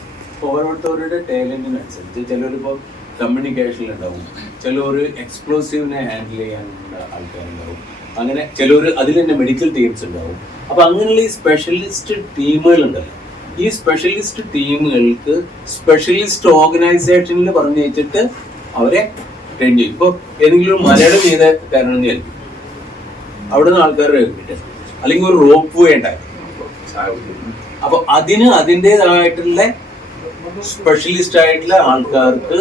ഓരോരുത്തരുടെ ടാലന്റിനനുസരിച്ച് ചിലരിപ്പോൾ കമ്മ്യൂണിക്കേഷനിലുണ്ടാവും, ചിലർ എക്സ്പ്ലോസീവിനെ ഹാൻഡിൽ ചെയ്യാനുള്ള ആൾക്കാരുണ്ടാവും, അങ്ങനെ ചിലർ അതിൽ തന്നെ മെഡിക്കൽ ടീംസ് ഉണ്ടാവും. അപ്പൊ അങ്ങനെയുള്ള ഈ സ്പെഷ്യലിസ്റ്റ് ടീമുകളുണ്ടല്ലോ, ഈ സ്പെഷ്യലിസ്റ്റ് ടീമുകൾക്ക് സ്പെഷ്യലിസ്റ്റ് ഓർഗനൈസേഷനിൽ പറഞ്ഞു വെച്ചിട്ട് അവരെ ട്രെയിൻ ചെയ്യും. ഇപ്പോൾ ഏതെങ്കിലും മലയുടെ ചെയ്ത കാരണം ആയിരിക്കും അവിടെ നിന്ന് ആൾക്കാർ കിട്ടുക, അല്ലെങ്കിൽ ഒരു റോപ്പ് വേ ഉണ്ടാകും. അപ്പൊ അതിൻ്റെതായിട്ടുള്ള സ്പെഷ്യലിസ്റ്റ് ആയിട്ടുള്ള ആൾക്കാർക്ക്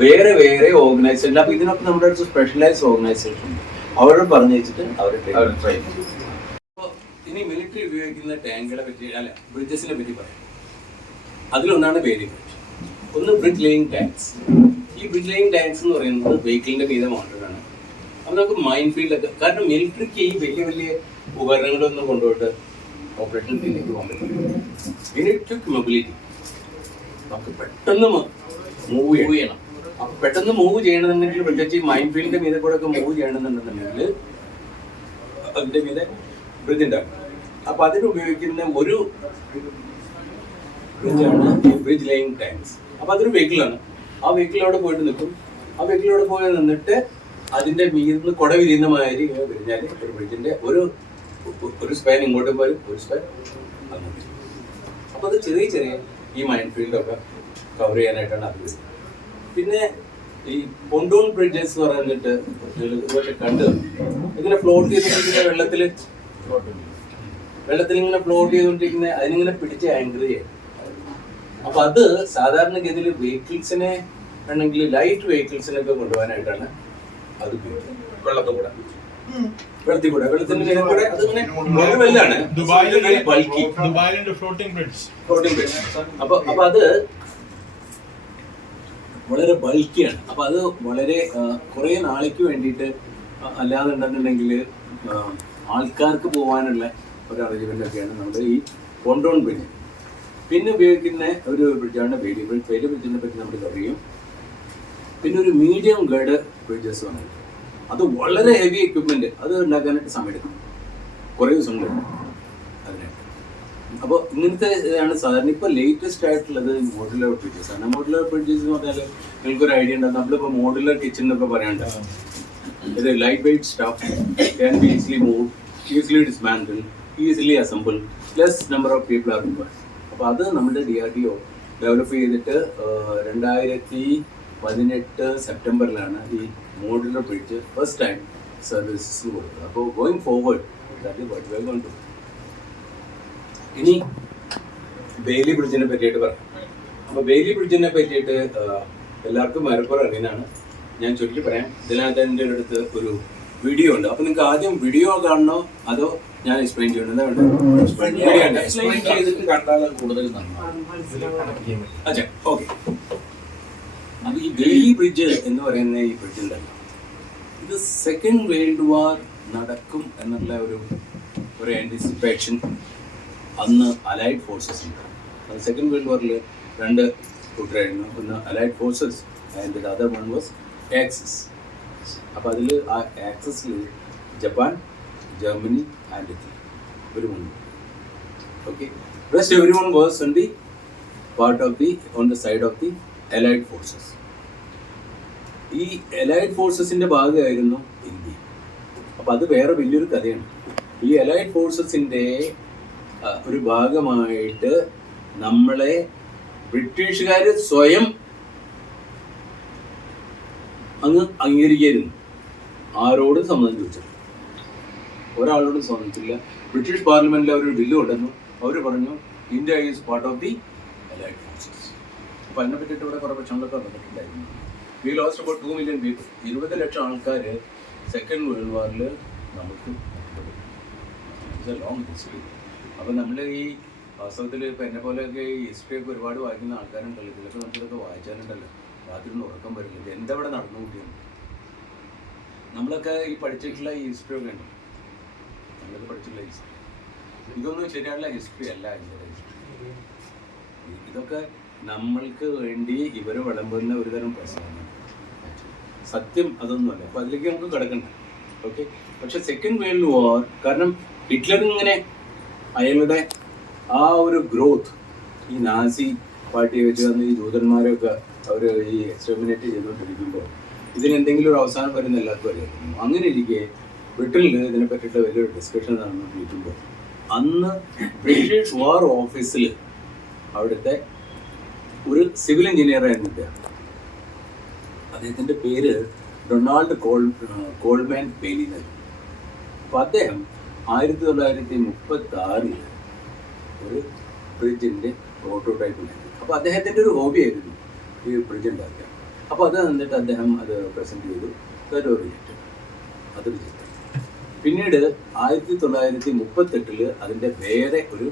വേറെ വേറെ ഓർഗനൈസേഷൻ. അപ്പൊ ഇതിനൊക്കെ നമ്മുടെ അടുത്ത് സ്പെഷ്യലൈസ്ഡ് ഓർഗനൈസേഷൻ ഉണ്ട്, അവരോട് പറഞ്ഞു വെച്ചിട്ട് അവരെ ട്രെയിൻ ചെയ്യും. ഇനി മിലിറ്ററി ഉപയോഗിക്കുന്ന ടാങ്കുകളെ പറ്റി, അല്ല ബ്രിഡ്ജസിനെ പറ്റി പറയാം. അതിലൊന്നാണ് വേരി ബ്രിഡ്ജ്, ഒന്ന് ബ്രിഡ്ജ് ലേയിങ് ടാങ്ക്സ്. ഈ ബ്രിഡ്ജ് ലേയിങ് ടാങ്ക്സ് എന്ന് പറയുന്നത് വെഹിക്കിളിന്റെ മീതെ മൗണ്ടഡാണ്. അപ്പൊ നമുക്ക് മൈൻ ഫീൽഡൊക്കെ, കാരണം മിലിറ്ററിക്ക് ഈ വലിയ വലിയ ഉപകരണങ്ങളൊന്നും കൊണ്ടുപോയിട്ട് ഓപ്പറേഷൻ ഫീൽഡിലേക്ക് പോകാൻ പറ്റില്ല. മിലിറ്ററി മൊബിലിറ്റി, നമുക്ക് പെട്ടെന്ന് മൂവ് ചെയ്യണം. അപ്പൊ പെട്ടെന്ന് മൂവ് ചെയ്യണമെന്നുണ്ടെങ്കിൽ, പ്രത്യേകിച്ച് ഈ മൈൻ ഫീൽഡിന്റെ മീതെ കൂടെ ഒക്കെ മൂവ് ചെയ്യണമെന്നുണ്ടെന്നുണ്ടെങ്കിൽ അതിന്റെ മീതെ ബ്രിഡ്ജ് ഉണ്ടാകും. അപ്പൊ അതിന് ഉപയോഗിക്കുന്ന ഒരു ബ്രിഡ്ജാണ് ഈ ബ്രിഡ്ജ് ലേയിങ് ടാങ്ക്സ്. അപ്പൊ അതൊരു വെഹിക്കിളാണ്. ആ വെഹിക്കിൾ അവിടെ പോയിട്ട് നിൽക്കും. ആ വെഹിക്കിൾ അവിടെ പോയി നിന്നിട്ട് അതിന്റെ മീതിന്ന് കുട വിരിയുന്ന മാതിരി വിരിഞ്ഞാൽ ഒരു ബ്രിഡ്ജിന്റെ ഒരു സ്പാൻ ഇങ്ങോട്ടും വരും, ഒരു സ്പാൻ അങ്ങോട്ടും. അപ്പൊ അത് ചെറിയ ചെറിയ ഈ മൈൻ ഫീൽഡൊക്കെ കവർ ചെയ്യാനായിട്ടാണ് അത് വരുന്നത്. പിന്നെ ഈ പൊണ്ടൂൺ ബ്രിഡ്ജസ് പറഞ്ഞിട്ട് കണ്ട് ഇങ്ങനെ ഫ്ലോട്ട് ചെയ്തിരിക്കുന്ന വെള്ളത്തിൽ ഇങ്ങനെ ഫ്ലോട്ട് ചെയ്തുകൊണ്ടിരിക്കുന്ന അതിനിങ്ങനെ പിടിച്ച് ആങ്കർ ചെയ്യാം. അപ്പൊ അത് സാധാരണഗതിയിൽ വെഹിക്കിൾസിനെ ആണെങ്കിൽ ലൈറ്റ് വെഹിക്കിൾസിനൊക്കെ കൊണ്ടുപോകാനായിട്ടാണ് അത് ഉപയോഗിക്കുന്നത്. വെള്ളത്തിന്റെ മീതെ കൂടെ അതിങ്ങനെ വെല്ലാണ് ഫ്ലോട്ടിംഗ് ബ്രിഡ്ജ്. അപ്പൊ അത് വളരെ ബൾക്കിയാണ്. അപ്പൊ അത് വളരെ കുറെ നാളേക്ക് വേണ്ടിയിട്ട്, അല്ലാതെ ഉണ്ടെന്നുണ്ടെങ്കിൽ ആൾക്കാർക്ക് പോകാനുള്ള ഒരു അറേഞ്ച്മെൻ്റൊക്കെയാണ് നമ്മുടെ ഈ കോണ്ടോൺ ബ്രിഡ്ജ്. പിന്നെ ഉപയോഗിക്കുന്ന ഒരു ബ്രിഡ്ജാണ് ബെയിലി ബ്രിഡ്ജ്. ബെയിലി ബ്രിഡ്ജിനെ പറ്റി നമ്മൾ അറിയും. പിന്നെ ഒരു മീഡിയം ഗൈഡ് ബ്രിഡ്ജസ് ആണ്. അത് വളരെ ഹെവി എക്യുപ്മെൻറ്റ്, അത് ഉണ്ടാക്കാനായിട്ട് സമയമെടുക്കും, കുറേ ദിവസങ്ങൾ അതിനായിട്ട്. അപ്പോൾ ഇങ്ങനത്തെ ആണ് സാധാരണ. ഇപ്പോൾ ലേറ്റസ്റ്റ് ആയിട്ടുള്ളത് മോഡുലർ ബ്രിഡ്ജസ് ആണ്. മോഡുലർ ബ്രിഡ്ജസ് എന്ന് പറഞ്ഞാൽ നിങ്ങൾക്കൊരു ഐഡിയ ഉണ്ടാകും. നമ്മളിപ്പോൾ മോഡുലർ കിച്ചൺ എന്നൊക്കെ പറയാണ്ട്, ഇത് light weight stuff, can be easily move, easily dismantle, easily assemble, less number of people are required. അപ്പോൾ അത് നമ്മുടെ DRDO ഡെവലപ്പ് ചെയ്തിട്ട് 2018 സെപ്റ്റംബറിലാണ് ഈ modular bridge first time services കൊടുത്തത്. അപ്പോൾ going forward that is what we are going to. ഇനി Bailey ബ്രിഡ്ജിനെ പറ്റിയിട്ട് പറയാം. അപ്പോൾ ബെയിലി ബ്രിഡ്ജിനെ പറ്റിയിട്ട് എല്ലാവർക്കും മരപ്പുറം അറിയുന്നതാണ്. ഞാൻ ചുരുക്കി പറയാം. ഇതിനകത്ത് എൻ്റെ അടുത്ത് ഒരു വീഡിയോ ഉണ്ട്. അപ്പോൾ നിങ്ങൾക്ക് ആദ്യം വീഡിയോ കാണണോ അതോ ഞാൻ എക്സ്പ്ലെയിൻ ചെയ്യണം? എന്താ വേണ്ടത്? എക്സ്പ്ലെയിൻ ചെയ്തിട്ട് കണ്ടാൽ കൂടുതൽ നന്നാവും. അച്ഛാ, ഓക്കെ. അപ്പോൾ ഈ ബെയിലി ബ്രിഡ്ജ് എന്ന് പറയുന്ന ഈ ബ്രിഡ്ജ് ഉണ്ടല്ലോ, ഇത് സെക്കൻഡ് വേൾഡ് വാർ നടക്കും എന്നുള്ള ഒരു ആൻറ്റിസിപ്പേഷൻ അന്ന് അലൈഡ് ഫോഴ്സസ് ഉണ്ട്. അത് സെക്കൻഡ് വേൾഡ് വാറിൽ 2 കൂട്ടരായിരുന്നു. ഒന്ന് allied forces and the other one was axis. അപ്പോൾ അതിൽ ആ ആക്സിസിൽ ജപ്പാൻ, ജർമ്മനി ആൻഡ് ഇറ്റലി ഒരു മുൻപ്. Okay, rest every one was on the part of the on the side of the allied forces. ഈ allied ഫോഴ്സസിൻ്റെ ഭാഗമായിരുന്നു India. അപ്പോൾ അത് വേറെ വലിയൊരു കഥയാണ്. ഈ അലൈഡ് ഫോഴ്സസിൻ്റെ ഒരു ഭാഗമായിട്ട് നമ്മളെ ബ്രിട്ടീഷുകാർ സ്വയം അങ്ങ് അംഗീകരിക്കായിരുന്നു. ആരോടും സമ്മതം ചോദിച്ചില്ല, ഒരാളോടും സമ്മതിച്ചില്ല. ബ്രിട്ടീഷ് പാർലമെന്റിൽ അവർ ബില്ല് കൊണ്ടുവന്നു. അവർ പറഞ്ഞു India is part of the allied forces. അപ്പോൾ അതിനെ പറ്റിയിട്ട് ഇവിടെ കുറേ പ്രശ്നങ്ങളൊക്കെ വന്നിട്ടുണ്ടായിരുന്നു. V lost about 2 million people. 20 ലക്ഷം ആൾക്കാർ സെക്കൻഡ് വേൾഡ് വാറിൽ നമുക്ക് ലോങ് ഹിസ്റ്ററി. അപ്പോൾ നമ്മൾ ഈ വാസ്തവത്തിൽ ഇപ്പോൾ എന്നെ പോലെയൊക്കെ ഈ ഹിസ്റ്ററിയൊക്കെ ഒരുപാട് വായിക്കുന്ന ആൾക്കാരുണ്ടല്ലോ. ഇതിലൊക്കെ നമുക്കിതൊക്കെ വായിച്ചാലുണ്ടല്ലോ രാത്രി ഒന്നും ഉറക്കം വരില്ല. ഇത് എന്താ ഇവിടെ നടന്നു കൂട്ടിയത്? നമ്മളൊക്കെ ഈ പഠിച്ചിട്ടുള്ള ഈ ഹിസ്റ്ററി ഒക്കെ ഉണ്ട്. നമ്മളൊക്കെ പഠിച്ചിട്ടുള്ള ഹിസ്റ്ററി ഇതൊന്നും ശരിയായിട്ടുള്ള ഹിസ്റ്ററി അല്ല. ഇതിൻ്റെ ഹിസ്റ്ററി ഇതൊക്കെ നമ്മൾക്ക് വേണ്ടി ഇവർ വിളമ്പുന്ന ഒരുതരം പ്രശ്നമാണ്. സത്യം അതൊന്നുമല്ല. അപ്പോൾ അതിലേക്ക് നമുക്ക് കിടക്കണ്ട. ഓക്കെ, പക്ഷെ സെക്കൻഡ് വേൾഡ് വാർ കാരണം ഹിറ്റ്ലർ ഇങ്ങനെ അയാളുടെ ആ ഒരു ഗ്രോത്ത് ഈ നാസി പാർട്ടിയെ വെച്ച് വന്ന് ഈ ജൂതന്മാരെയൊക്കെ അവർ ഈ എക്സ്റ്റർമിനേറ്റ് ചെയ്തുകൊണ്ടിരിക്കുമ്പോൾ ഇതിനെന്തെങ്കിലും ഒരു അവസാനം വരുന്ന എല്ലാവർക്കും അറിയായിരുന്നു. അങ്ങനെ ഇരിക്കെ ബ്രിട്ടനിൽ ഇതിനെ പറ്റിയിട്ട് വലിയൊരു ഡിസ്കഷൻ നടന്നുകൊണ്ടിരിക്കുമ്പോൾ അന്ന് ബ്രിട്ടീഷ് വാർ ഓഫീസിൽ അവിടുത്തെ ഒരു സിവിൽ എഞ്ചിനീയർ ആയിരുന്നു ഇദ്ദേഹം. അദ്ദേഹത്തിൻ്റെ പേര് ഡൊണാൾഡ് കോൾമാൻ ബെയ്ലി എന്നായിരുന്നു. അപ്പോൾ അദ്ദേഹം 1936 ഒരു ബ്രിഡ്ജിൻ്റെ പ്രോട്ടോടൈപ്പ് ഉണ്ടായിരുന്നു. അപ്പോൾ അദ്ദേഹത്തിൻ്റെ ഒരു ഹോബിയായിരുന്നു ഈ ബ്രിഡ്ജ് ഉണ്ടാക്കുക. അപ്പോൾ അത് എന്നിട്ട് അദ്ദേഹം അത് പ്രസൻറ്റ് ചെയ്തു. അത് റിജക്റ്റ്. പിന്നീട് 1938 അതിൻ്റെ വേറെ ഒരു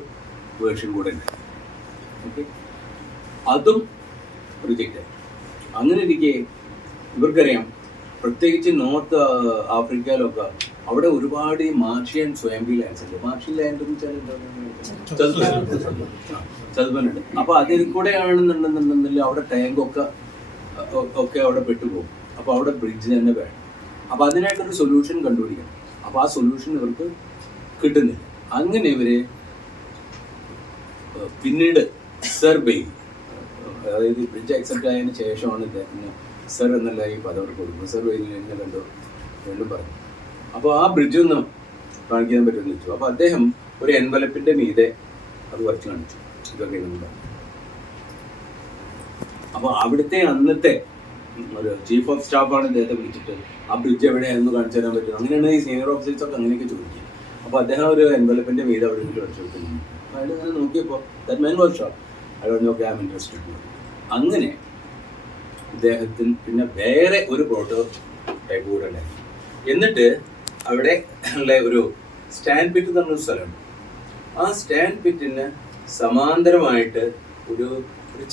വേർഷൻ കൂടെ ഉണ്ടായി. ഓക്കെ, അതും റിജക്റ്റായി. അങ്ങനെ ഇരിക്കെ ഇവർക്കറിയാം, പ്രത്യേകിച്ച് നോർത്ത് ആഫ്രിക്കയിലൊക്കെ അവിടെ ഒരുപാട് ഈ മാർഷ്യൻ സ്വയംഭി ലാൻഡ്സ് ഉണ്ട്. മാർഷ്യൻ ലാൻഡ് എന്ന് വെച്ചാൽ ചതുപ്പനുണ്ട്. അപ്പോൾ അതിൽ കൂടെ ആണെന്നുണ്ടെന്നുണ്ടെങ്കിൽ അവിടെ ടാങ്കൊക്കെ അവിടെ പെട്ടുപോകും. അപ്പോൾ അവിടെ ബ്രിഡ്ജ് തന്നെ വേണം. അപ്പോൾ അതിനായിട്ടൊരു സൊല്യൂഷൻ കണ്ടുപിടിക്കണം. അപ്പോൾ ആ സൊല്യൂഷൻ ഇവർക്ക് കിട്ടുന്നില്ല. അങ്ങനെ ഇവർ പിന്നീട് സർ ബെയ്ലി, അതായത് ബ്രിഡ്ജ് അക്സെപ്റ്റ് ആയതിനു ശേഷമാണ് ഇദ്ദേഹത്തിന് സർ എന്നുള്ള ഈ പദം കൊടുക്കുന്നത്. സർ ബെയ്ലി എന്നെ വീണ്ടും പറഞ്ഞു. അപ്പോൾ ആ ബ്രിഡ്ജ് ഒന്ന് കാണിക്കാൻ പറ്റുമെന്ന് ചോദിച്ചു. അപ്പോൾ അദ്ദേഹം ഒരു എൻവലപ്പിൻ്റെ മീതെ അത് വരച്ച് കാണിച്ചു. ഇതൊക്കെ ഇതുണ്ടാകും. അപ്പോൾ അവിടുത്തെ അന്നത്തെ ഒരു ചീഫ് ഓഫ് സ്റ്റാഫാണ് ഇദ്ദേഹത്തെ വിളിച്ചിട്ട് ആ ബ്രിഡ്ജ് എവിടെയാണെന്ന് കാണിച്ചു തരാൻ പറ്റും. അങ്ങനെയാണ് ഈ സീനിയർ ഓഫീസേഴ്സൊക്കെ അങ്ങനെയൊക്കെ ചോദിക്കുക. അപ്പോൾ അദ്ദേഹം ഒരു എൻവലപ്പിൻ്റെ മീതെ അവിടെ നിന്ന് വരച്ചു കൊടുക്കുന്നു. അയാൾ അങ്ങനെ നോക്കിയപ്പോൾ ദാറ്റ് മാൻ വാസ് ഷോർട്ട്. അയാൾ നോക്കി ഐ ആം ഇൻട്രസ്റ്റഡ്. അങ്ങനെ ഇദ്ദേഹത്തിന് പിന്നെ വേറെ ഒരു പ്രോട്ടോ ടൈപ്പ് കൂടെ ഉണ്ടായി. എന്നിട്ട് അവിടെ ഉള്ള ഒരു സ്റ്റാൻഡ് പിറ്റ് എന്ന് പറഞ്ഞൊരു സ്ഥലമുണ്ട്. ആ സ്റ്റാൻഡ് പിറ്റിന് സമാന്തരമായിട്ട് ഒരു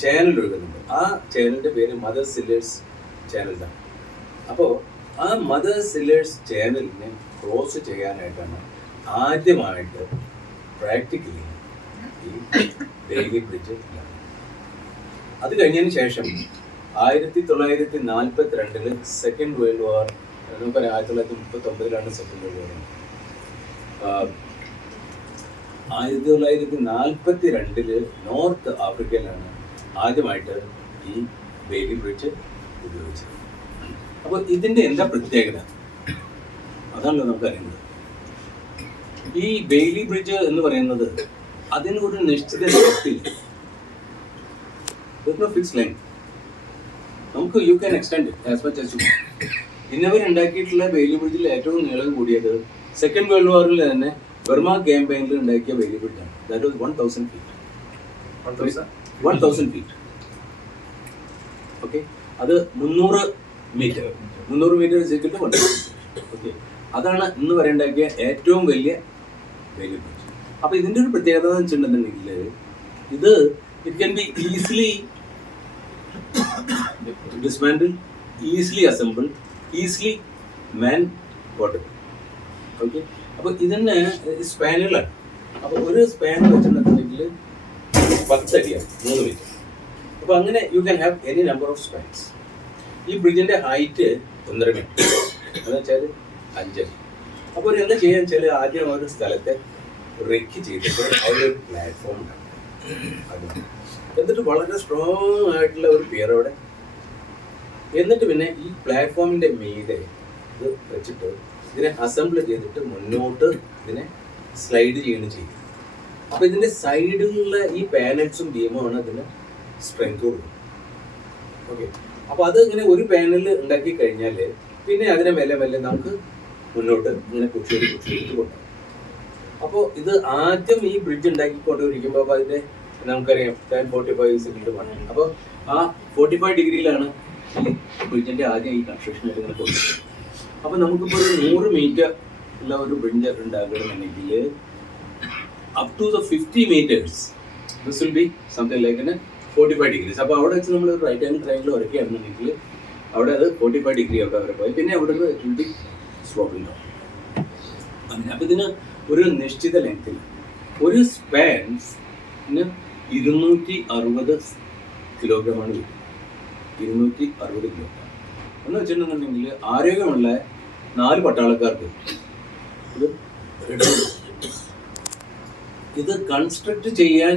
ചാനൽ ഒഴുകുന്നുണ്ട്. ആ ചാനലിൻ്റെ പേര് മദർ സില്ലേഴ്സ് ചാനലാണ്. അപ്പോൾ ആ മദർ സില്ലേഴ്സ് ചാനലിനെ ക്രോസ് ചെയ്യാനായിട്ടാണ് ആദ്യമായിട്ട് പ്രാക്ടിക്കലി ഈ ബെയ്ലി ബ്രിഡ്ജ്. അത് കഴിഞ്ഞതിന് ശേഷം 1942 സെക്കൻഡ് വേൾഡ് വാർ, നമുക്കറിയാം 1939 സെക്കൻഡ് വേൾഡ് വാർ. 1942 നോർത്ത് ആഫ്രിക്കയിലാണ് ആദ്യമായിട്ട് ഈ ബെയ്ലി ബ്രിഡ്ജ് ഉപയോഗിച്ചത്. അപ്പോൾ ഇതിൻ്റെ എന്താ പ്രത്യേകത? അതാണല്ലോ നമുക്കറിയുന്നത്. ഈ ബെയ്ലി ബ്രിഡ്ജ് എന്ന് പറയുന്നത് അതിന് ഒരു നിശ്ചിത ലെങ്തില്ല, ഫിക്സ് ലെങ്ത്. നമുക്ക് you can extend as much as you. ഇന്നവർ ഉണ്ടാക്കിയിട്ടുള്ള ബെയ്ലി ബ്രിഡ്ജിൽ ഏറ്റവും നീളം കൂടിയത് സെക്കൻഡ് വേൾഡ് വാറിൽ തന്നെ ബർമ ക്യാമ്പയിനിൽ ഉണ്ടാക്കിയ ബെയ്ലി ബ്രിഡ്ജാണ്. That was 1000 feet. 1000 feet. Okay, അത് 300 മീറ്റർ. 300 മീറ്റർ വെച്ചിട്ട് 1,000 feet. ഓക്കെ, അതാണ് ഇന്ന് വരെ ഉണ്ടാക്കിയ ഏറ്റവും വലിയ ബെയ്ലി ബ്രിഡ്ജ്. അപ്പോൾ ഇതിൻ്റെ ഒരു പ്രത്യേകത എന്ന് വെച്ചിട്ടുണ്ടെന്നുണ്ടെങ്കിൽ ഇത് it can be easily dismantled, easily assembled, easily man portable. Okay, അപ്പോൾ ഇതിന് സ്പാനുകളാണ്. അപ്പോൾ ഒരു സ്പാൻ വെച്ചിട്ടുണ്ടെങ്കിൽ 10 അടിയാണ്, 3 മീറ്റർ. അപ്പോൾ അങ്ങനെ you can have any number of spans. ഈ ബ്രിഡ്ജിൻ്റെ ഹൈറ്റ് 1.5 മീറ്റർ, എന്ന് വെച്ചാൽ 5 അടി. അപ്പോൾ എന്താ ചെയ്യാന്ന് വെച്ചാൽ ആദ്യം ഒരു സ്ഥലത്തെ റെക്കി ചെയ്തിട്ട് അവിടെ ഒരു പ്ലാറ്റ്ഫോം ഉണ്ടാകും. എന്നിട്ട് വളരെ സ്ട്രോങ് ആയിട്ടുള്ള ഒരു പിയർ അവിടെ, എന്നിട്ട് പിന്നെ ഈ പ്ലാറ്റ്ഫോമിൻ്റെ മീതെ ഇത് വെച്ചിട്ട് ഇതിനെ അസംബിൾ ചെയ്തിട്ട് മുന്നോട്ട് ഇതിനെ സ്ലൈഡ് ചെയ്യണം ചെയ്യും. അപ്പോൾ ഇതിൻ്റെ സൈഡിലുള്ള ഈ പാനൽസും ബീമുമാണ് ഇതിന് സ്ട്രെങ്ത് കൊടുക്കും. ഓക്കെ, അപ്പോൾ അത് ഇങ്ങനെ ഒരു പാനൽ ഉണ്ടാക്കി കഴിഞ്ഞാൽ പിന്നെ അതിനെ മെല്ലെ മെല്ലെ നമുക്ക് മുന്നോട്ട് ഇങ്ങനെ പുഷ് ചെയ്തിട്ട് കൊണ്ടുപോകും. അപ്പോൾ ഇത് ആദ്യം ഈ ബ്രിഡ്ജ് ഉണ്ടാക്കിക്കൊണ്ടിരിക്കുമ്പോൾ അപ്പോൾ അതിൻ്റെ നമുക്കറിയാം 45 ആണ്. അപ്പോൾ ആ 45 ഡിഗ്രിയിലാണ് ഈ ബ്രിഡ്ജിൻ്റെ ആദ്യം ഈ കൺസ്ട്രക്ഷൻ ആയിട്ട് ഇങ്ങനെ കൊടുക്കുന്നത്. അപ്പോൾ നമുക്കിപ്പോൾ ഒരു 100 മീറ്റർ ഉള്ള ഒരു ബ്രിഡ്ജ് ഉണ്ടാകണമെന്നുണ്ടെങ്കിൽ up to the 50 metres this will be something like 45 degrees. അപ്പോൾ അവിടെ വെച്ച് നമ്മൾ റൈറ്റ് ആംഗിൾ ട്രയാങ്കിൾ വരയ്ക്കുകയാണെന്നുണ്ടെങ്കിൽ അവിടെ അത് 45 ഡിഗ്രി അവിടെ വരെ പോയി, പിന്നെ അവിടെ നിന്ന് it will be sloping down. അങ്ങനെ അപ്പോൾ ഇതിന് ഒരു നിശ്ചിത ലെങ്ത്തിൽ ഒരു സ്പാൻസിന് 260 കിലോഗ്രാമാണ് വരും. 260 കിലോഗ്രാം എന്ന് വെച്ചിട്ടുണ്ടെന്നുണ്ടെങ്കിൽ ആരോഗ്യമുള്ള 4 പട്ടാളക്കാർക്ക് ഇത് കൺസ്ട്രക്ട് ചെയ്യാൻ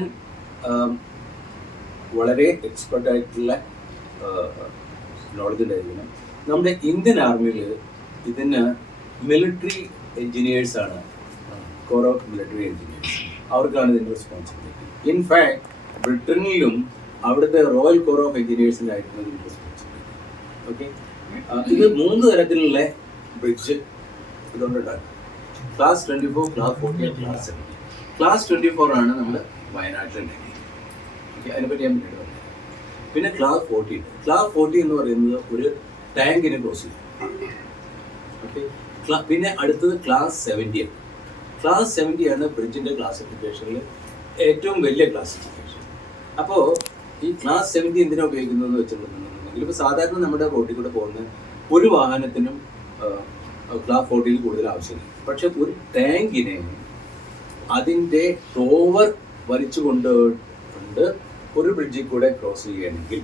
വളരെ എക്സ്പെർട്ടായിട്ടുള്ള നോളജ് ഉണ്ടായിരിക്കണം. നമ്മുടെ ഇന്ത്യൻ ആർമിയിൽ ഇതിന് മിലിറ്ററി എൻജിനീയേഴ്സാണ്, കോർ ഓഫ് മിലിറ്ററി എൻജിനീയേഴ്സ്, അവർക്കാണ് ഇതിൻ്റെ റെസ്പോൺസിബിലിറ്റി. ഇൻഫാക്ട് ബ്രിട്ടനിലും അവിടുത്തെ റോയൽ കോർ ഓഫ് എൻജിനീയേഴ്സിനായിരുന്നു ഇതിൻ്റെ റെസ്പോൺസിബിലിറ്റി. ഓക്കെ, ഇത് 3 തരത്തിലുള്ള ബ്രിഡ്ജ് ഇതുകൊണ്ടുണ്ടാകും. Class 24, class 40, class 70. ക്ലാസ് 24 ആണ് നമ്മൾ വയനാട്ടിലുണ്ടാക്കിയത്. ഓക്കെ, അതിനെപ്പറ്റി ഞാൻ പിന്നീട് പറഞ്ഞു. പിന്നെ ക്ലാസ് 40 ഉണ്ട്. ക്ലാസ് 40 എന്ന് പറയുന്നത് ഒരു ടാങ്കിനെ ക്രോസ് ചെയ്യും. ഓക്കെ, പിന്നെ അടുത്തത് ക്ലാസ് 70 ആണ്. ക്ലാസ് 70 ആണ് ബ്രിഡ്ജിൻ്റെ ക്ലാസിഫിക്കേഷനിൽ ഏറ്റവും വലിയ ക്ലാസിഫിക്കേഷൻ. അപ്പോൾ ഈ ക്ലാസ് 70 എന്തിനാണ് ഉപയോഗിക്കുന്നതെന്ന് വെച്ചിട്ടുണ്ടെന്നുണ്ടെങ്കിൽ ഇപ്പോൾ സാധാരണ നമ്മുടെ റോഡിൽ കൂടെ പോകുന്ന ഒരു വാഹനത്തിനും ക്ലാസ് 40 കൂടുതൽ ആവശ്യമില്ല. പക്ഷെ ഒരു ടാങ്കിനെ അതിൻ്റെ ടോവർ വലിച്ചു കൊണ്ട് ഒരു ബ്രിഡ്ജിൽ കൂടെ ക്രോസ് ചെയ്യുകയാണെങ്കിൽ,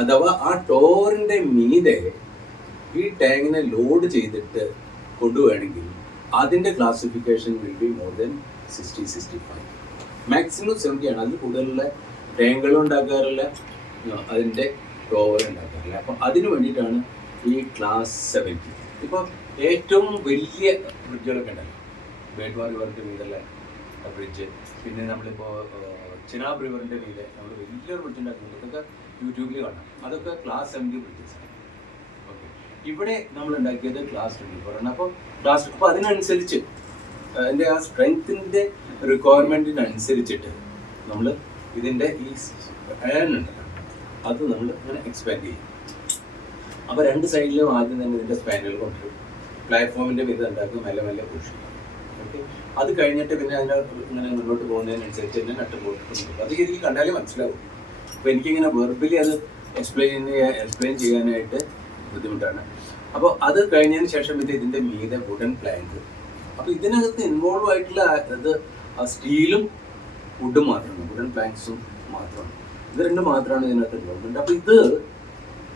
അഥവാ ആ ടോവറിൻ്റെ മീതെ ഈ ടാങ്കിനെ ലോഡ് ചെയ്തിട്ട് കൊണ്ടുപോവുകയാണെങ്കിൽ അതിൻ്റെ classification will be more than 60-65. Maximum 70 ആണ്. അതിൽ കൂടുതലുള്ള ടാങ്കുകളും ഉണ്ടാക്കാറില്ല, അതിൻ്റെ ടോവർ ഉണ്ടാക്കാറില്ല. അപ്പം അതിന് വേണ്ടിയിട്ടാണ് ഈ ക്ലാസ് 70. ഇപ്പോൾ ഏറ്റവും വലിയ ബ്രിഡ്ജുകളൊക്കെ ഉണ്ടല്ലോ, ബേഡ്വാ റിവറിൻ്റെ മീതുള്ള ബ്രിഡ്ജ്, പിന്നെ നമ്മളിപ്പോൾ ചിനാബ് റിവറിൻ്റെ മീതെ നമ്മൾ വലിയൊരു ബ്രിഡ്ജ് ഉണ്ടാക്കുന്നുണ്ട്. ഇതൊക്കെ യൂട്യൂബിൽ കാണാം. അതൊക്കെ ക്ലാസ് 70 ബ്രിഡ്ജസാണ്. ഓക്കെ, ഇവിടെ നമ്മൾ ഉണ്ടാക്കിയത് ക്ലാസ് 24 ആണ്. അപ്പോൾ അതിനനുസരിച്ച് അതിൻ്റെ ആ സ്ട്രെങ്ത്തിൻ്റെ റിക്വയർമെൻറ്റിനനുസരിച്ചിട്ട് നമ്മൾ ഇതിൻ്റെ ഈ സ്പാൻ ഉണ്ടല്ലോ അത് നമ്മൾ ഇങ്ങനെ എക്സ്പാൻഡ് ചെയ്യും. അപ്പോൾ 2 സൈഡിലും ആദ്യം തന്നെ ഇതിൻ്റെ സ്പാനുകൾ കൊണ്ടുവരും. പ്ലാറ്റ്ഫോമിൻ്റെ മീത് ഉണ്ടാക്കും, മെല്ലെ മെല്ലെ പുഷ് ചെയ്യും. ഓക്കെ, അത് കഴിഞ്ഞിട്ട് പിന്നെ അതിൻ്റെ ഇങ്ങനെ മുന്നോട്ട് പോകുന്നതിനനുസരിച്ച് തന്നെ നട്ടും പോട്ടിട്ട് അത് ശരിക്കും കണ്ടാലേ മനസ്സിലാവും. അപ്പോൾ എനിക്കിങ്ങനെ വെർബലി അത് എക്സ്പ്ലെയിൻ ചെയ്യാനായിട്ട് ബുദ്ധിമുട്ടാണ്. അപ്പോൾ അത് കഴിഞ്ഞതിന് ശേഷം പിന്നെ ഇതിൻ്റെ മീതെ വുഡൻ പ്ലാങ്ക്. അപ്പോൾ ഇതിനകത്ത് ഇൻവോൾവ് ആയിട്ടുള്ള ഇത് ആ സ്റ്റീലും വുഡും മാത്രമാണ്, വുഡൻ പ്ലാങ്ക്സും മാത്രമാണ്. ഇത് രണ്ട് മാത്രമാണ് ഇതിനകത്ത് ഇൻവോൾവ്മെന്റ്. അപ്പോൾ ഇത്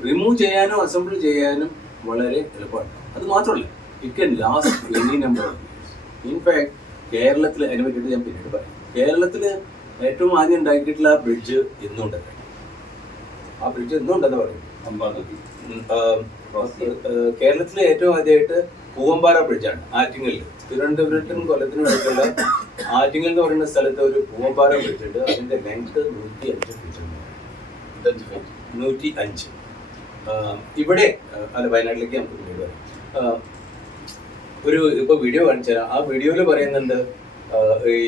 റിമൂവ് ചെയ്യാനും അസംബിൾ ചെയ്യാനും വളരെ എളുപ്പമാണ്. അത് മാത്രമല്ല, it can last any number of years. In fact കേരളത്തിൽ അതിനെ പറ്റിയിട്ട് ഞാൻ പിന്നീട് പറയാം. കേരളത്തിൽ ഏറ്റവും ആദ്യം ഉണ്ടാക്കിയിട്ടുള്ള ആ ബ്രിഡ്ജ് ഇന്നുണ്ട്. ആ ബ്രിഡ്ജ് ഇന്നുണ്ടെന്ന് പറയും. കേരളത്തിലെ ഏറ്റവും ആദ്യമായിട്ട് പൂവമ്പാറ ബ്രിഡ്ജാണ് ആറ്റിങ്ങലിൽ. തിരുവനന്തപുരത്തിനും കൊല്ലത്തിനും ഇടയ്ക്കുള്ള ആറ്റിങ്ങൽ എന്ന് പറയുന്ന സ്ഥലത്ത് ഒരു പൂവമ്പാറ ബ്രിഡ്ജ് ഉണ്ട്. അതിന്റെ ലെങ്ത് 105 ഫീറ്റ്. 105. ഇവിടെ അല്ല, വയനാട്ടിലേക്ക് നമുക്ക് പിന്നീട് വരാം. ഒരു ഇപ്പൊ വീഡിയോ കാണിച്ചു തരാം. ആ വീഡിയോയിൽ പറയുന്നുണ്ട് ഈ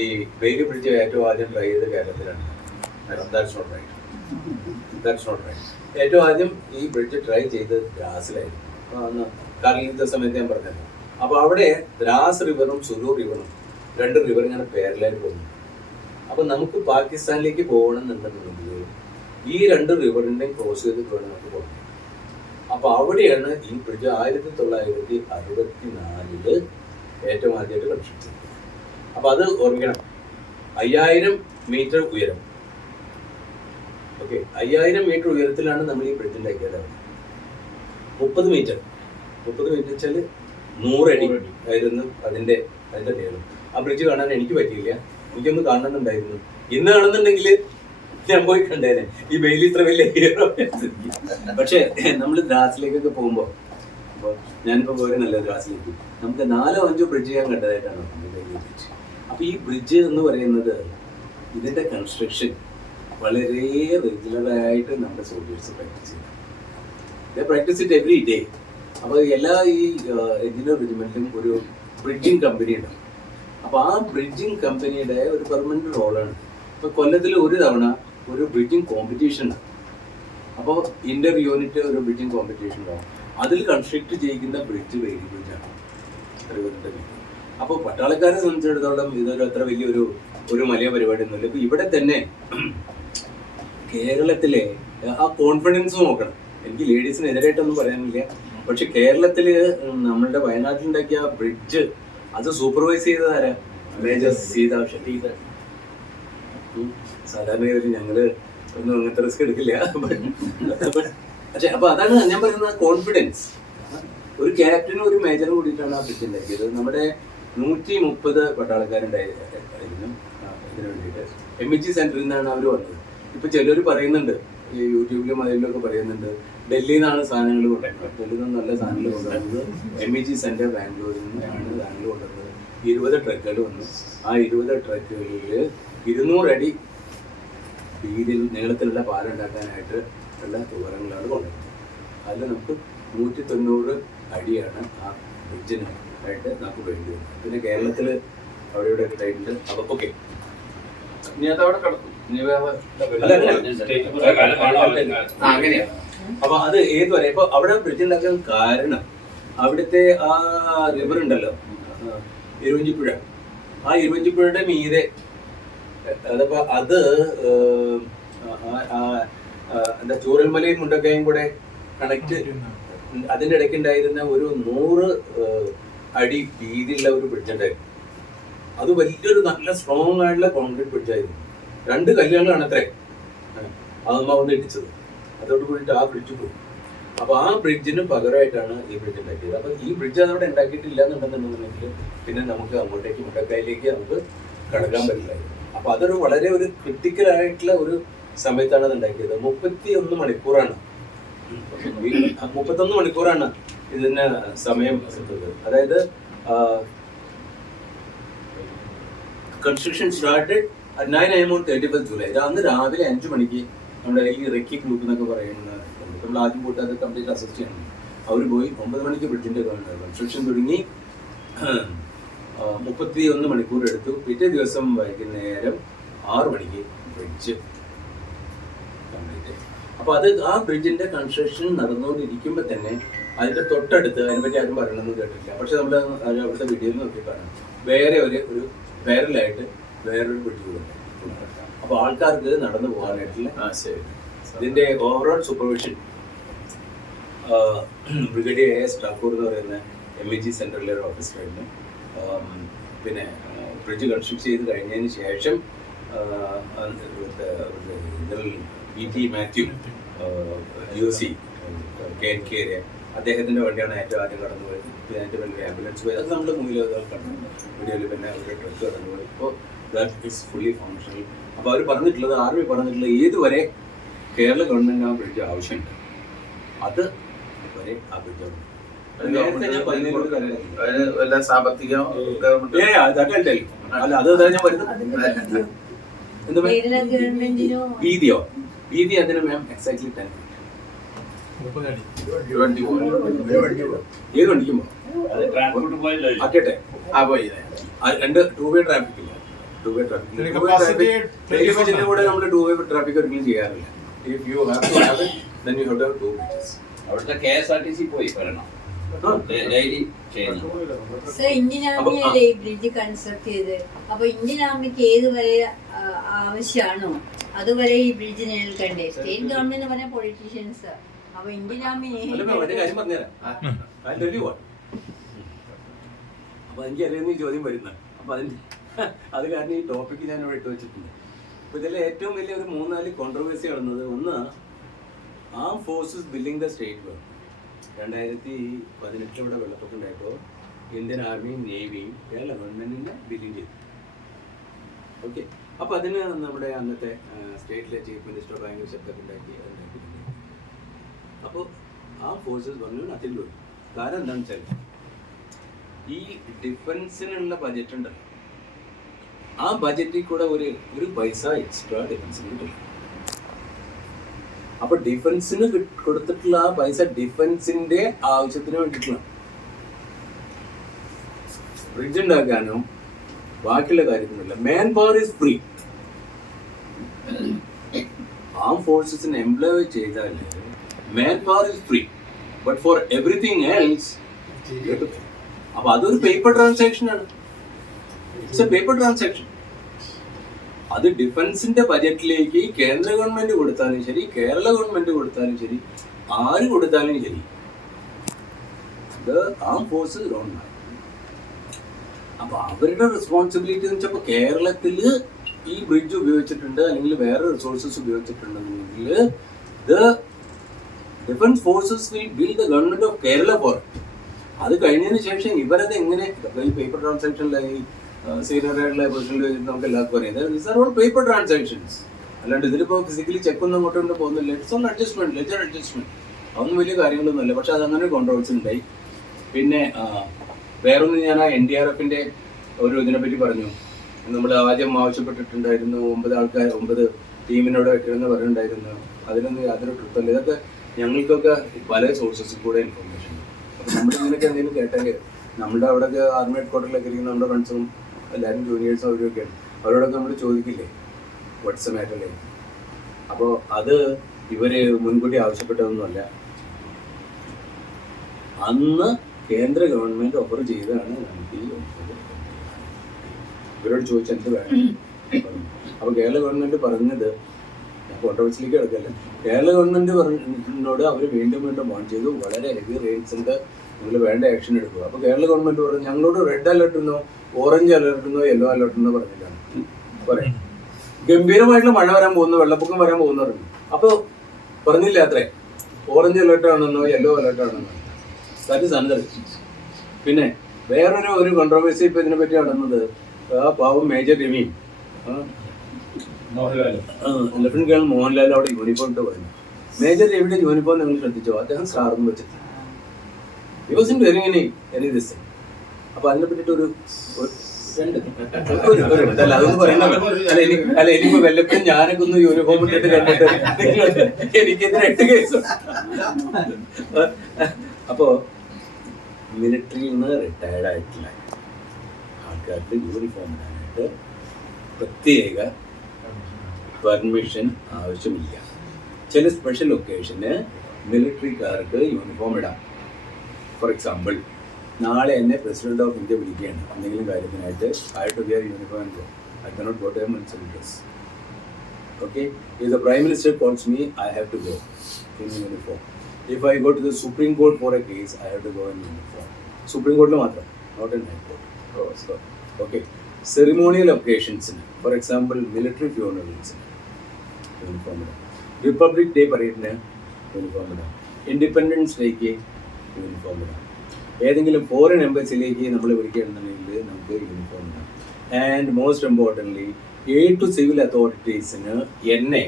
ബെയിലി ബ്രിഡ്ജ് ഏറ്റവും ആദ്യം ട്രൈ ചെയ്ത് കേരളത്തിലാണ്. That's not right. That's not right. ഏറ്റവും ആദ്യം ഈ ബ്രിഡ്ജ് ട്രൈ ചെയ്ത് ദ്രാസിലായിരുന്നു. കാർഗിലത്തെ സമയത്ത് ഞാൻ പറഞ്ഞത്. അപ്പൊ അവിടെ ദ്രാസ് റിവറും സുലു റിവറും, രണ്ട് റിവർ ഇങ്ങനെ പാരലായിട്ട് പോകുന്നു. അപ്പൊ നമുക്ക് പാകിസ്ഥാനിലേക്ക് പോകണമെന്നുണ്ടെന്നുണ്ടെങ്കിൽ ഈ രണ്ട് റിവറിന്റെയും ക്രോസ് ചെയ്തിട്ട് വേണം നമുക്ക് പോകണം. അപ്പൊ അവിടെയാണ് ഈ ബ്രിഡ്ജ് 1964 ഏറ്റവും ആദ്യമായിട്ട് കൺസ്ട്രക്ട് ചെയ്തത്. അപ്പൊ അത് ഓർമ്മിക്കണം, 5000 മീറ്റർ ഉയരം. ഓക്കെ, 5000 മീറ്റർ ഉയരത്തിലാണ് നമ്മൾ ഈ ബ്രിഡ്ജ് ഉണ്ടാക്കിയത്. 30 മീറ്റർ വെച്ചാൽ 100 അടി ആയിരുന്നു അതിന്റെ നീളം. ആ ബ്രിഡ്ജ് കാണാൻ എനിക്ക് പറ്റിയില്ല, എനിക്കൊന്ന് കാണണമെന്നുണ്ടായിരുന്നു. ഇന്ന് കാണുന്നുണ്ടെങ്കിൽ ഞാൻ പോയി കണ്ടേനെ. ഈ ബെയിലി ഇത്ര വലിയ ഹീറോ. പക്ഷെ നമ്മൾ ദ്രാസിലേക്കൊക്കെ പോകുമ്പോൾ, അപ്പോൾ ഞാനിപ്പോൾ പോയി നല്ല ദ്രാസിലേക്ക് നമുക്ക് 4-5 ബ്രിഡ്ജ് ഞാൻ കണ്ടതായിട്ടാണ് ബെയിലി ബ്രിഡ്ജ്. അപ്പൊ ഈ ബ്രിഡ്ജ് എന്ന് പറയുന്നത്, ഇതിന്റെ കൺസ്ട്രക്ഷൻ വളരെ റെഗുലറായിട്ട് നമ്മുടെ സോൾജേഴ്സ് പ്രാക്ടീസ് ചെയ്യും. Practice it every day. അപ്പോൾ എല്ലാ ഈ എഞ്ചിനീയർ റെജിമെന്റിലും ഒരു ബ്രിഡ്ജിങ് കമ്പനി ഉണ്ട്. അപ്പോൾ ആ ബ്രിഡ്ജിങ് കമ്പനിയുടെ ഒരു പെർമനന്റ് റോളാണ്. ഇപ്പോൾ കൊല്ലത്തിൽ ഒരു തവണ ഒരു ബ്രിഡ്ജിങ് കോമ്പറ്റീഷൻ ഉണ്ട്. അപ്പോൾ ഇന്റർ യൂണിറ്റ് ഒരു ബ്രിഡ്ജിങ് കോമ്പറ്റീഷൻ ഉണ്ടാവും. അതിൽ കൺസ്ട്രക്ട് ചെയ്യുന്ന ബ്രിഡ്ജ് ബെയിലി ബ്രിഡ്ജാണ്. അപ്പോൾ പട്ടാളക്കാരെ സംബന്ധിച്ചിടത്തോളം ഇതൊരു അത്ര വലിയൊരു വലിയ പരിപാടി ഒന്നുമില്ല. ഇപ്പൊ ഇവിടെ തന്നെ കേരളത്തിലെ ആ കോൺഫിഡൻസ് നോക്കണം. എനിക്ക് ലേഡീസിനെതിരായിട്ടൊന്നും പറയാനില്ല, പക്ഷെ കേരളത്തില് നമ്മളുടെ വയനാട്ടിലുണ്ടാക്കിയ ബ്രിഡ്ജ് അത് സൂപ്പർവൈസ് ചെയ്തതാരാ? മേജർ സീതാ ഷെട്ടി. സാധാരണ ഞങ്ങള് ഒന്നും അങ്ങനത്തെ റിസ്ക് എടുക്കില്ല. പക്ഷെ അപ്പൊ അതാണ് ഞാൻ പറയുന്നത്, കോൺഫിഡൻസ്. ഒരു ക്യാപ്റ്റനും ഒരു മേജറും കൂടിയിട്ടാണ് ആ ബ്രിഡ്ജ് ഉണ്ടാക്കിയത്. നമ്മുടെ 130 പട്ടാളക്കാരുണ്ടായിരുന്നു ഇതിനു വേണ്ടിയിട്ട്. MEG സെന്ററിൽ നിന്നാണ് അവർ വന്നത്. ഇപ്പൊ ചിലർ പറയുന്നുണ്ട്, ഈ യൂട്യൂബിലും അതിലൊക്കെ പറയുന്നുണ്ട്, ഡൽഹിയിൽ നിന്നാണ് സാധനങ്ങൾ കൊണ്ടുവരുന്നത്. ഡൽഹിയിൽ നിന്ന് നല്ല സാധനങ്ങൾ കൊണ്ടുവരുന്നത് MEG സെന്റർ ബാംഗ്ലൂരിൽ നിന്നാണ് സാധനങ്ങൾ കൊണ്ടുവരുന്നത്. 20 ട്രക്കുകൾ വന്നു. ആ 20 ട്രക്കുകളിൽ 200 അടി വീതിയിൽ നീളത്തിലുള്ള പാലുണ്ടാക്കാനായിട്ട് ഉള്ള തുവരങ്ങളാണ് കൊണ്ടുവരുന്നത്. അതിൽ നമുക്ക് 190 അടിയാണ് ആ ബ്രിഡ്ജിനായിട്ട് നമുക്ക് വേണ്ടി വരുന്നത്. പിന്നെ കേരളത്തിൽ അവിടെ ഇവിടെ ഉണ്ടായിട്ടുണ്ട്. അപ്പോൾ ഓക്കെ, ഇനി അതവിടെ കിടക്കും. അങ്ങനെയാ. അപ്പൊ അത് ഏത് വരെ ഇപ്പൊ അവിടെ ബ്രിഡ്ജ് ഉണ്ടാക്കാൻ കാരണം അവിടുത്തെ ആ റിവർ ഉണ്ടല്ലോ, ഇരുവഞ്ചിപ്പുഴ. ആ ഇരുവഞ്ചിപ്പുഴയുടെ മീതെ അതപ്പോ അത് എന്താ ചൂരൽമലയും മുണ്ടക്കയും കൂടെ കണക്ട്, അതിന്റെ ഇടയ്ക്ക് ഉണ്ടായിരുന്ന ഒരു 100 അടി വീതിയുള്ള ഒരു ബ്രിഡ്ജ് ഉണ്ടായിരുന്നു. അത് വലിയൊരു നല്ല സ്ട്രോങ് ആയിട്ടുള്ള കോൺക്രീറ്റ് ബ്രിഡ്ജായിരുന്നു. 2 കല്ലുകളാണ് അത്രേ അതൊന്നും വന്ന് ഇടിച്ചത്. അതോട് കൂടിയിട്ട് ആ ബ്രിഡ്ജ് പോയി. അപ്പൊ ആ ബ്രിഡ്ജിന് പകരമായിട്ടാണ് ഈ ബ്രിഡ്ജ് ഉണ്ടാക്കിയത്. അപ്പൊ ഈ ബ്രിഡ്ജ് അതവിടെ ഉണ്ടാക്കിയിട്ടില്ല എന്നുണ്ടെന്നുണ്ടെങ്കിൽ പിന്നെ നമുക്ക് അങ്ങോട്ടേക്ക് മുണ്ടക്കയിലേക്ക് നമുക്ക് കടക്കാൻ പറ്റില്ലായിരുന്നു. അപ്പൊ അതൊരു വളരെ ഒരു ക്രിട്ടിക്കൽ ആയിട്ടുള്ള ഒരു സമയത്താണ് അത് ഉണ്ടാക്കിയത്. 31 മണിക്കൂറാണ് 31 മണിക്കൂറാണ് ഇതിന് സമയം എടുത്തത്. അതായത് construction started 9 AM on 31st July. അന്ന് രാവിലെ 5 മണിക്ക് നമ്മുടെ ഈ റെക്കി ഗ്രൂപ്പ് എന്നൊക്കെ പറയുന്ന നമ്മൾ ആദ്യം പോയിട്ട് അത് കംപ്ലീറ്റ് അസിസ്റ്റ് ചെയ്യണം. അവർ പോയി 9 മണിക്ക് ബ്രിഡ്ജിന്റെ കൺസ്ട്രക്ഷൻ തുടങ്ങി. 31 മണിക്കൂർ എടുത്തു. പിറ്റേ ദിവസം വൈകുന്നേരം 6 മണിക്ക് ബ്രിഡ്ജ് കംപ്ലീറ്റ് ആയി. അപ്പൊ അത് ആ ബ്രിഡ്ജിന്റെ കൺസ്ട്രക്ഷൻ നടന്നുകൊണ്ടിരിക്കുമ്പോൾ തന്നെ അതിന്റെ തൊട്ടടുത്ത്, അതിനെപ്പറ്റി ആരും പറയണമെന്ന് കേട്ടിട്ടില്ല, പക്ഷെ നമ്മൾ അവിടുത്തെ വീഡിയോയിൽ നോക്കി കാണാം, വേറെ ഒരു പാരലായിട്ട് വേറൊരു ബ്രിഡ്ജ് കൂടെ. അപ്പൊ ആൾക്കാർക്ക് നടന്നു പോകാനായിട്ടുള്ള ഇതിന്റെ overall supervision brigadier AS Thakur എന്ന് പറയുന്ന MEG സെന്ററിലെ ഒരു ഓഫീസറായിരുന്നു. പിന്നെ ബ്രിഡ്ജ് കൺസ്ട്രക്ട് ചെയ്ത് കഴിഞ്ഞതിന് ശേഷം ET മാത്യു UC KNK അദ്ദേഹത്തിൻ്റെ വണ്ടിയാണ് ഏറ്റവും ആദ്യം കടന്നു പോയത്. പിന്നെ അതിൻ്റെ വലിയ ആംബുലൻസ് പോയി, അത് നമ്മുടെ മുന്നിൽ കണ്ടു വീഡിയോയിൽ. പിന്നെ ഒരു ട്രക്ക് കടന്നു പോയി. ഇപ്പോൾ ദാറ്റ് ഈസ് ഫുള്ളി ഫങ്ഷണൽ. അപ്പോൾ അവർ പറഞ്ഞിട്ടുള്ളത്, ആർമി പറഞ്ഞിട്ടുള്ളത്, ഏതുവരെ കേരള ഗവൺമെൻറ് ആ ബ്രിഡ്ജ് ആവശ്യമുണ്ട് അത് വരെ ആ ബ്രിഡ്ജ് ഉണ്ട്. സാമ്പത്തികം അല്ല, അത് ഞാൻ വരുന്നത് വീതിയോ വീതി അതിന് മാം എക്സാക്ട്ലി 10 ഏത് വണ്ടിക്കുമ്പോ ആക്കട്ടെ. രണ്ട് 2-way ട്രാഫിക് ഇല്ല. 2-way ട്രാഫിക്കിന്റെ കൂടെ നമ്മൾ 2-way ട്രാഫിക് ഒരിക്കലും ചെയ്യാറില്ല. If you have to have it, then you have to have 2 bridges. അവിടുത്തെ KSRTC പോയി വരണം ഡെയിലി ചെയ്യുന്നു. ഇന്ത്യൻ ആർമിയല്ലേ ഈ ബ്രിഡ്ജ് കൺസ്ട്രക്ട് ചെയ്ത്. അപ്പൊ ഇന്ത്യൻ ആർമിക്ക് ഏതുവരെ ആവശ്യമാണോ അതുവരെ ഈ ബ്രിഡ്ജ് നിലനിൽക്കണ്ടേ? സ്റ്റേറ്റ് ഗവൺമെന്റ് പറഞ്ഞ പൊളിറ്റീഷ്യൻസ്. അപ്പൊ ഇന്ത്യൻ ആർമി കാര്യം പറഞ്ഞുതരാം. അപ്പൊ എനിക്ക് അറിയുന്ന ഈ ചോദ്യം വരുന്നത്. അപ്പൊ അത് കാരണം ഈ ടോപ്പിക്ക് ഞാൻ ഇവിടെ ഇട്ട് വെച്ചിട്ടുണ്ട്. അപ്പൊ ഇതിലെ ഏറ്റവും വലിയ ഒരു 3-4 കോൺട്രവേഴ്സി നടന്നത്, ഒന്ന് ആം forces billing the state government. 2018 ഇവിടെ വെള്ളപ്പൊക്കം ഉണ്ടായപ്പോൾ ഇന്ത്യൻ ആർമിയും നേവിയും കേരള ഗവൺമെന്റിനെ ബില്ലിംഗ് ചെയ്തു. ഓക്കെ, അപ്പോൾ അതിന് നമ്മുടെ അന്നത്തെ സ്റ്റേറ്റിലെ ചീഫ് മിനിസ്റ്റർ ഭയങ്കര ശബ്ദമൊക്കെ ഉണ്ടാക്കി. അപ്പോൾ ആ ഫോഴ്സസ് പറഞ്ഞു നത്തിങ് ഡൂയിങ്. കാരണം എന്താണെന്ന് വെച്ചാൽ ഈ ഡിഫൻസിനുള്ള ബജറ്റ് ഉണ്ടല്ലോ, ആ ബജറ്റിൽ കൂടെ ഒരു പൈസ എക്സ്ട്രാ ഡിഫൻസിന് കിട്ടില്ല. അപ്പൊ ഡിഫൻസിന് കൊടുത്തിട്ടുള്ള ആ പൈസ ഡിഫൻസിന്റെ ആവശ്യത്തിന് വേണ്ടിയിട്ടുള്ള ബ്രിഡ്ജ് ഉണ്ടാക്കാനോ ബാക്കിയുള്ള കാര്യത്തിനല്ല. Manpower is free. ആം ഫോഴ്സസിന് എംപ്ലോയ് ചെയ്താൽ manpower is free, but for everything else. അപ്പൊ അതൊരു പേപ്പർ ട്രാൻസാക്ഷൻ ആണ്. It's a paper transaction. അത് ഡിഫൻസിന്റെ ബജറ്റിലേക്ക് കേന്ദ്ര ഗവൺമെന്റ് കൊടുത്താലും ശരി, കേരള ഗവൺമെന്റ് കൊടുത്താലും ശരി, ആര് കൊടുത്താലും ശരി, ആം ഫോഴ്സസ് ഗവൺമെന്റ്. അപ്പൊ അവരുടെ റെസ്പോൺസിബിലിറ്റി എന്ന് വെച്ചപ്പോ കേരളത്തില് ഈ ബ്രിഡ്ജ് ഉപയോഗിച്ചിട്ടുണ്ട് അല്ലെങ്കിൽ വേറെ റിസോഴ്സസ് ഉപയോഗിച്ചിട്ടുണ്ടെന്നുണ്ടെങ്കിൽ defence forces will bill the government of Kerala for. അത് കഴിഞ്ഞതിന് ശേഷം ഇവരത് എങ്ങനെ ഈ പേപ്പർ ട്രാൻസാക്ഷനിലായി സീനിയർ ആയിട്ടുള്ള പൊസിഷനിൽ വെച്ചിട്ട് നമുക്ക് എല്ലാവർക്കും പറയാം these are all paper transactions. അല്ലാണ്ട് ഇതിലിപ്പോ ഫിസിക്കലി ചെക്ക് ഒന്നും അങ്ങോട്ടും പോകുന്നില്ല. It's on adjustment, ledger adjustment. അതൊന്നും വലിയ കാര്യങ്ങളൊന്നുമില്ല. പക്ഷെ അതങ്ങനെ കോൺട്രവേഴ്സി ഉണ്ടായി. പിന്നെ വേറൊന്ന്, ഞാൻ ആ NDRFന്റെ ഒരു ഇതിനെപ്പറ്റി പറഞ്ഞു. നമ്മൾ ആദ്യം ആവശ്യപ്പെട്ടിട്ടുണ്ടായിരുന്നു 9 ടീമിനോട് വെക്കണമെന്ന് പറഞ്ഞിട്ടുണ്ടായിരുന്നു. അതിനൊന്നും യാതൊരു ട്രിപ്പല്ല. ഇതൊക്കെ ഞങ്ങൾക്കൊക്കെ പല സോഴ്സസിൽ കൂടെ ഇൻഫർമേഷൻ. അപ്പം നമ്മളിങ്ങനെയൊക്കെ എന്തെങ്കിലും കേട്ടെങ്കിൽ നമ്മുടെ അവിടെയൊക്കെ ആർമി ഹെഡ് ക്വാർട്ടറിലൊക്കെ ഇരിക്കുന്ന നമ്മുടെ ഫ്രണ്ട്സും എല്ലാവരും ജൂനിയേഴ്സും അവരൊക്കെയാണ്. അവരോടൊക്കെ നമ്മൾ ചോദിക്കില്ലേ വാട്ട്സ് മാറ്ററില്ലേ. അപ്പോൾ അത് ഇവര് മുൻകൂട്ടി ആവശ്യപ്പെട്ടതൊന്നുമല്ല. അന്ന് കേന്ദ്ര ഗവൺമെന്റ് ഓഫർ ചെയ്തതാണ് നമുക്ക് ഈ ഇവരോട് ചോദിച്ചാൽ എന്ത് വേണം. അപ്പോൾ കേരള ഗവൺമെന്റ് പറഞ്ഞത്, ഞാൻ കോൺട്രവേഴ്സിലേക്ക് കിടക്കല്ല, കേരള ഗവൺമെന്റ് പറഞ്ഞോട് അവർ വീണ്ടും വാണ്ട് ചെയ്തു. വളരെ ഹെവി റേറ്റ്സ് ഉണ്ട്, നിങ്ങൾ വേണ്ട ആക്ഷൻ എടുക്കുക. അപ്പോൾ കേരള ഗവൺമെന്റ് പറഞ്ഞു ഞങ്ങളോട് റെഡ് അലർട്ട് എന്നോ ഓറഞ്ച് അലർട്ട് എന്നോ യെല്ലോ അലർട്ട് എന്നോ പറഞ്ഞിട്ടാണ് പറയാം. ഗംഭീരമായിട്ടുള്ള മഴ വരാൻ പോകുന്നു, വെള്ളപ്പൊക്കം വരാൻ പോകുന്നു പറഞ്ഞു. അപ്പോൾ പറഞ്ഞില്ല അത്രേ ഓറഞ്ച് അലർട്ട് ആണെന്നോ യെല്ലോ അലർട്ട് ആണെന്നോ. That is another. പിന്നെ വേറൊരു കോൺട്രവേഴ്സി ഇപ്പൊ ഇതിനെ പറ്റി നടന്നത്, ആ പാവം മേജർ രവിയും ലെഫ്റ്റനന്റ് കേണൽ മോഹൻലാൽ അവിടെ യൂണിഫോം ഇട്ട് പറഞ്ഞു. മേജർ രവിയുടെ യൂണിഫോം നിങ്ങൾ ശ്രദ്ധിച്ചോ? അദ്ദേഹം സ്റ്റാറൊന്നും വെച്ചിട്ടില്ല. He wasn't wearing any this thing. അപ്പൊ അതിനെ പറ്റിട്ട് അതൊന്നും പറയുന്ന അല്ല, എനിക്കിപ്പോ വല്ലപ്പോഴും ഞാനൊക്കെ ഒന്ന് യൂണിഫോം ഇട്ടിട്ട് കണ്ടിട്ട് എനിക്കെതിരെ 8 കേസ്. അപ്പോ മിലിറ്ററിയിൽ നിന്ന് റിട്ടയർഡ് ആയിട്ടുള്ള ആൾക്കാർക്ക് യൂണിഫോം ഇടാനായിട്ട് പ്രത്യേക പെർമിഷൻ ആവശ്യമില്ല. ചില സ്പെഷ്യൽ ഒക്കേഷന് മിലിറ്ററിക്കാർക്ക് യൂണിഫോം ഇടാം. ഫോർ എക്സാമ്പിൾ, നാളെ എന്നെ പ്രസിഡന്റ് ഓഫ് ഇന്ത്യ വിളിക്കുകയാണ് എന്തെങ്കിലും കാര്യത്തിനായിട്ട്. I to wear uniform and go. I cannot go to a municipal dress. Okay, if the prime minister calls me, I have to go in uniform. If I go to the Supreme Court for a case, I have to go in uniform. Supreme Court മാത്രം, not in High Court. Okay. Ceremonial ഒക്കേഷൻസിന്, for example military ഫ്യൂണറൽസിന് uniform ഇടാം, Republic Day പരേഡിന് uniform ഇടാം, Independence ഡേക്ക് uniform ഇടാം, ഏതെങ്കിലും foreign എംബസിയിലേക്ക് നമ്മൾ വിളിക്കുകയാണെന്നുണ്ടെങ്കിൽ നമുക്ക് യൂണിഫോം ഇടാം. ആൻഡ് മോസ്റ്റ് ഇമ്പോർട്ടൻ്റ്ലി 8 സിവിൽ അതോറിറ്റീസിന് എന്നെ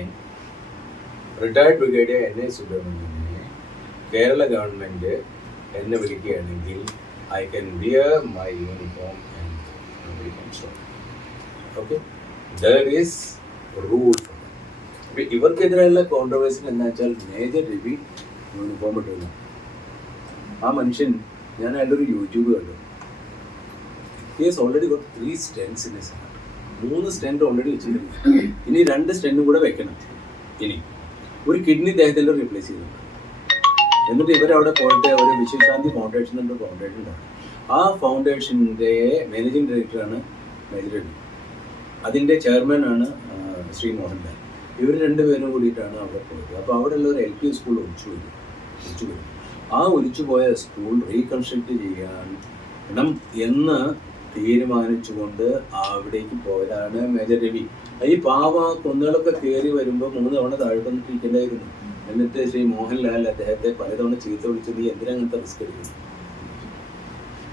റിട്ടയർഡ് ബ്രിഗേഡിയർ എൻ എ സുബ്രഹ്മണ്യനെ കേരള ഗവൺമെൻറ് എന്നെ വിളിക്കുകയാണെങ്കിൽ I can wear my uniform and stop. Okay, there is rule. ഇവർക്കെതിരെയുള്ള കോൺട്രവേഴ്സി എന്ന് വെച്ചാൽ മേജർ രവി യൂണിഫോം ഇട്ടില്ല. ആ മനുഷ്യൻ, ഞാൻ അതിൻ്റെ ഒരു യൂട്യൂബ് കണ്ടു. He has already got 3 stents in his heart. 3 stent already വെച്ചിട്ടുണ്ട്. ഇനി 2 സ്റ്റെൻറ്റും കൂടെ വെക്കണം. ഇനി ഒരു കിഡ്നി അദ്ദേഹത്തിൻ്റെ റീപ്ലേസ് ചെയ്തിട്ടുണ്ട്. എന്നിട്ട് ഇവരവിടെ പോയിട്ട് ഒരു വിശ്വശാന്തി ഫൗണ്ടേഷൻ എന്നൊരു ഫൗണ്ടേഷൻ ഉണ്ടാവും. ആ ഫൗണ്ടേഷൻ്റെ മാനേജിങ് ഡയറക്ടറാണ് മേജർ രവി, അതിൻ്റെ ചെയർമാനാണ് ശ്രീ മോഹൻലാൽ. ഇവർ 2 പേരും കൂടിയിട്ടാണ് അവിടെ പോയത്. അപ്പോൾ അവിടെയുള്ള ഒരു LP സ്കൂൾ ഒലിച്ചു വരും. ആ ഒലിച്ചുപോയ സ്കൂൾ റീകൺസ്ട്രക്ട് ചെയ്യണം എന്ന് തീരുമാനിച്ചുകൊണ്ട് അവിടേക്ക് പോയതാണ് മേജർ രവി. ഈ പാവ കുന്നുകളൊക്കെ കയറി വരുമ്പോൾ 3 തവണ താഴ്ന്നിട്ടിരിക്കേണ്ടായിരുന്നു. എന്നിട്ട് ശ്രീ മോഹൻലാൽ അദ്ദേഹത്തെ പലതവണ ചീത്ത വിളിച്ചത് നീ എന്തിനാ അങ്ങനത്തെ റിസ്ക് എടുക്കുന്നു.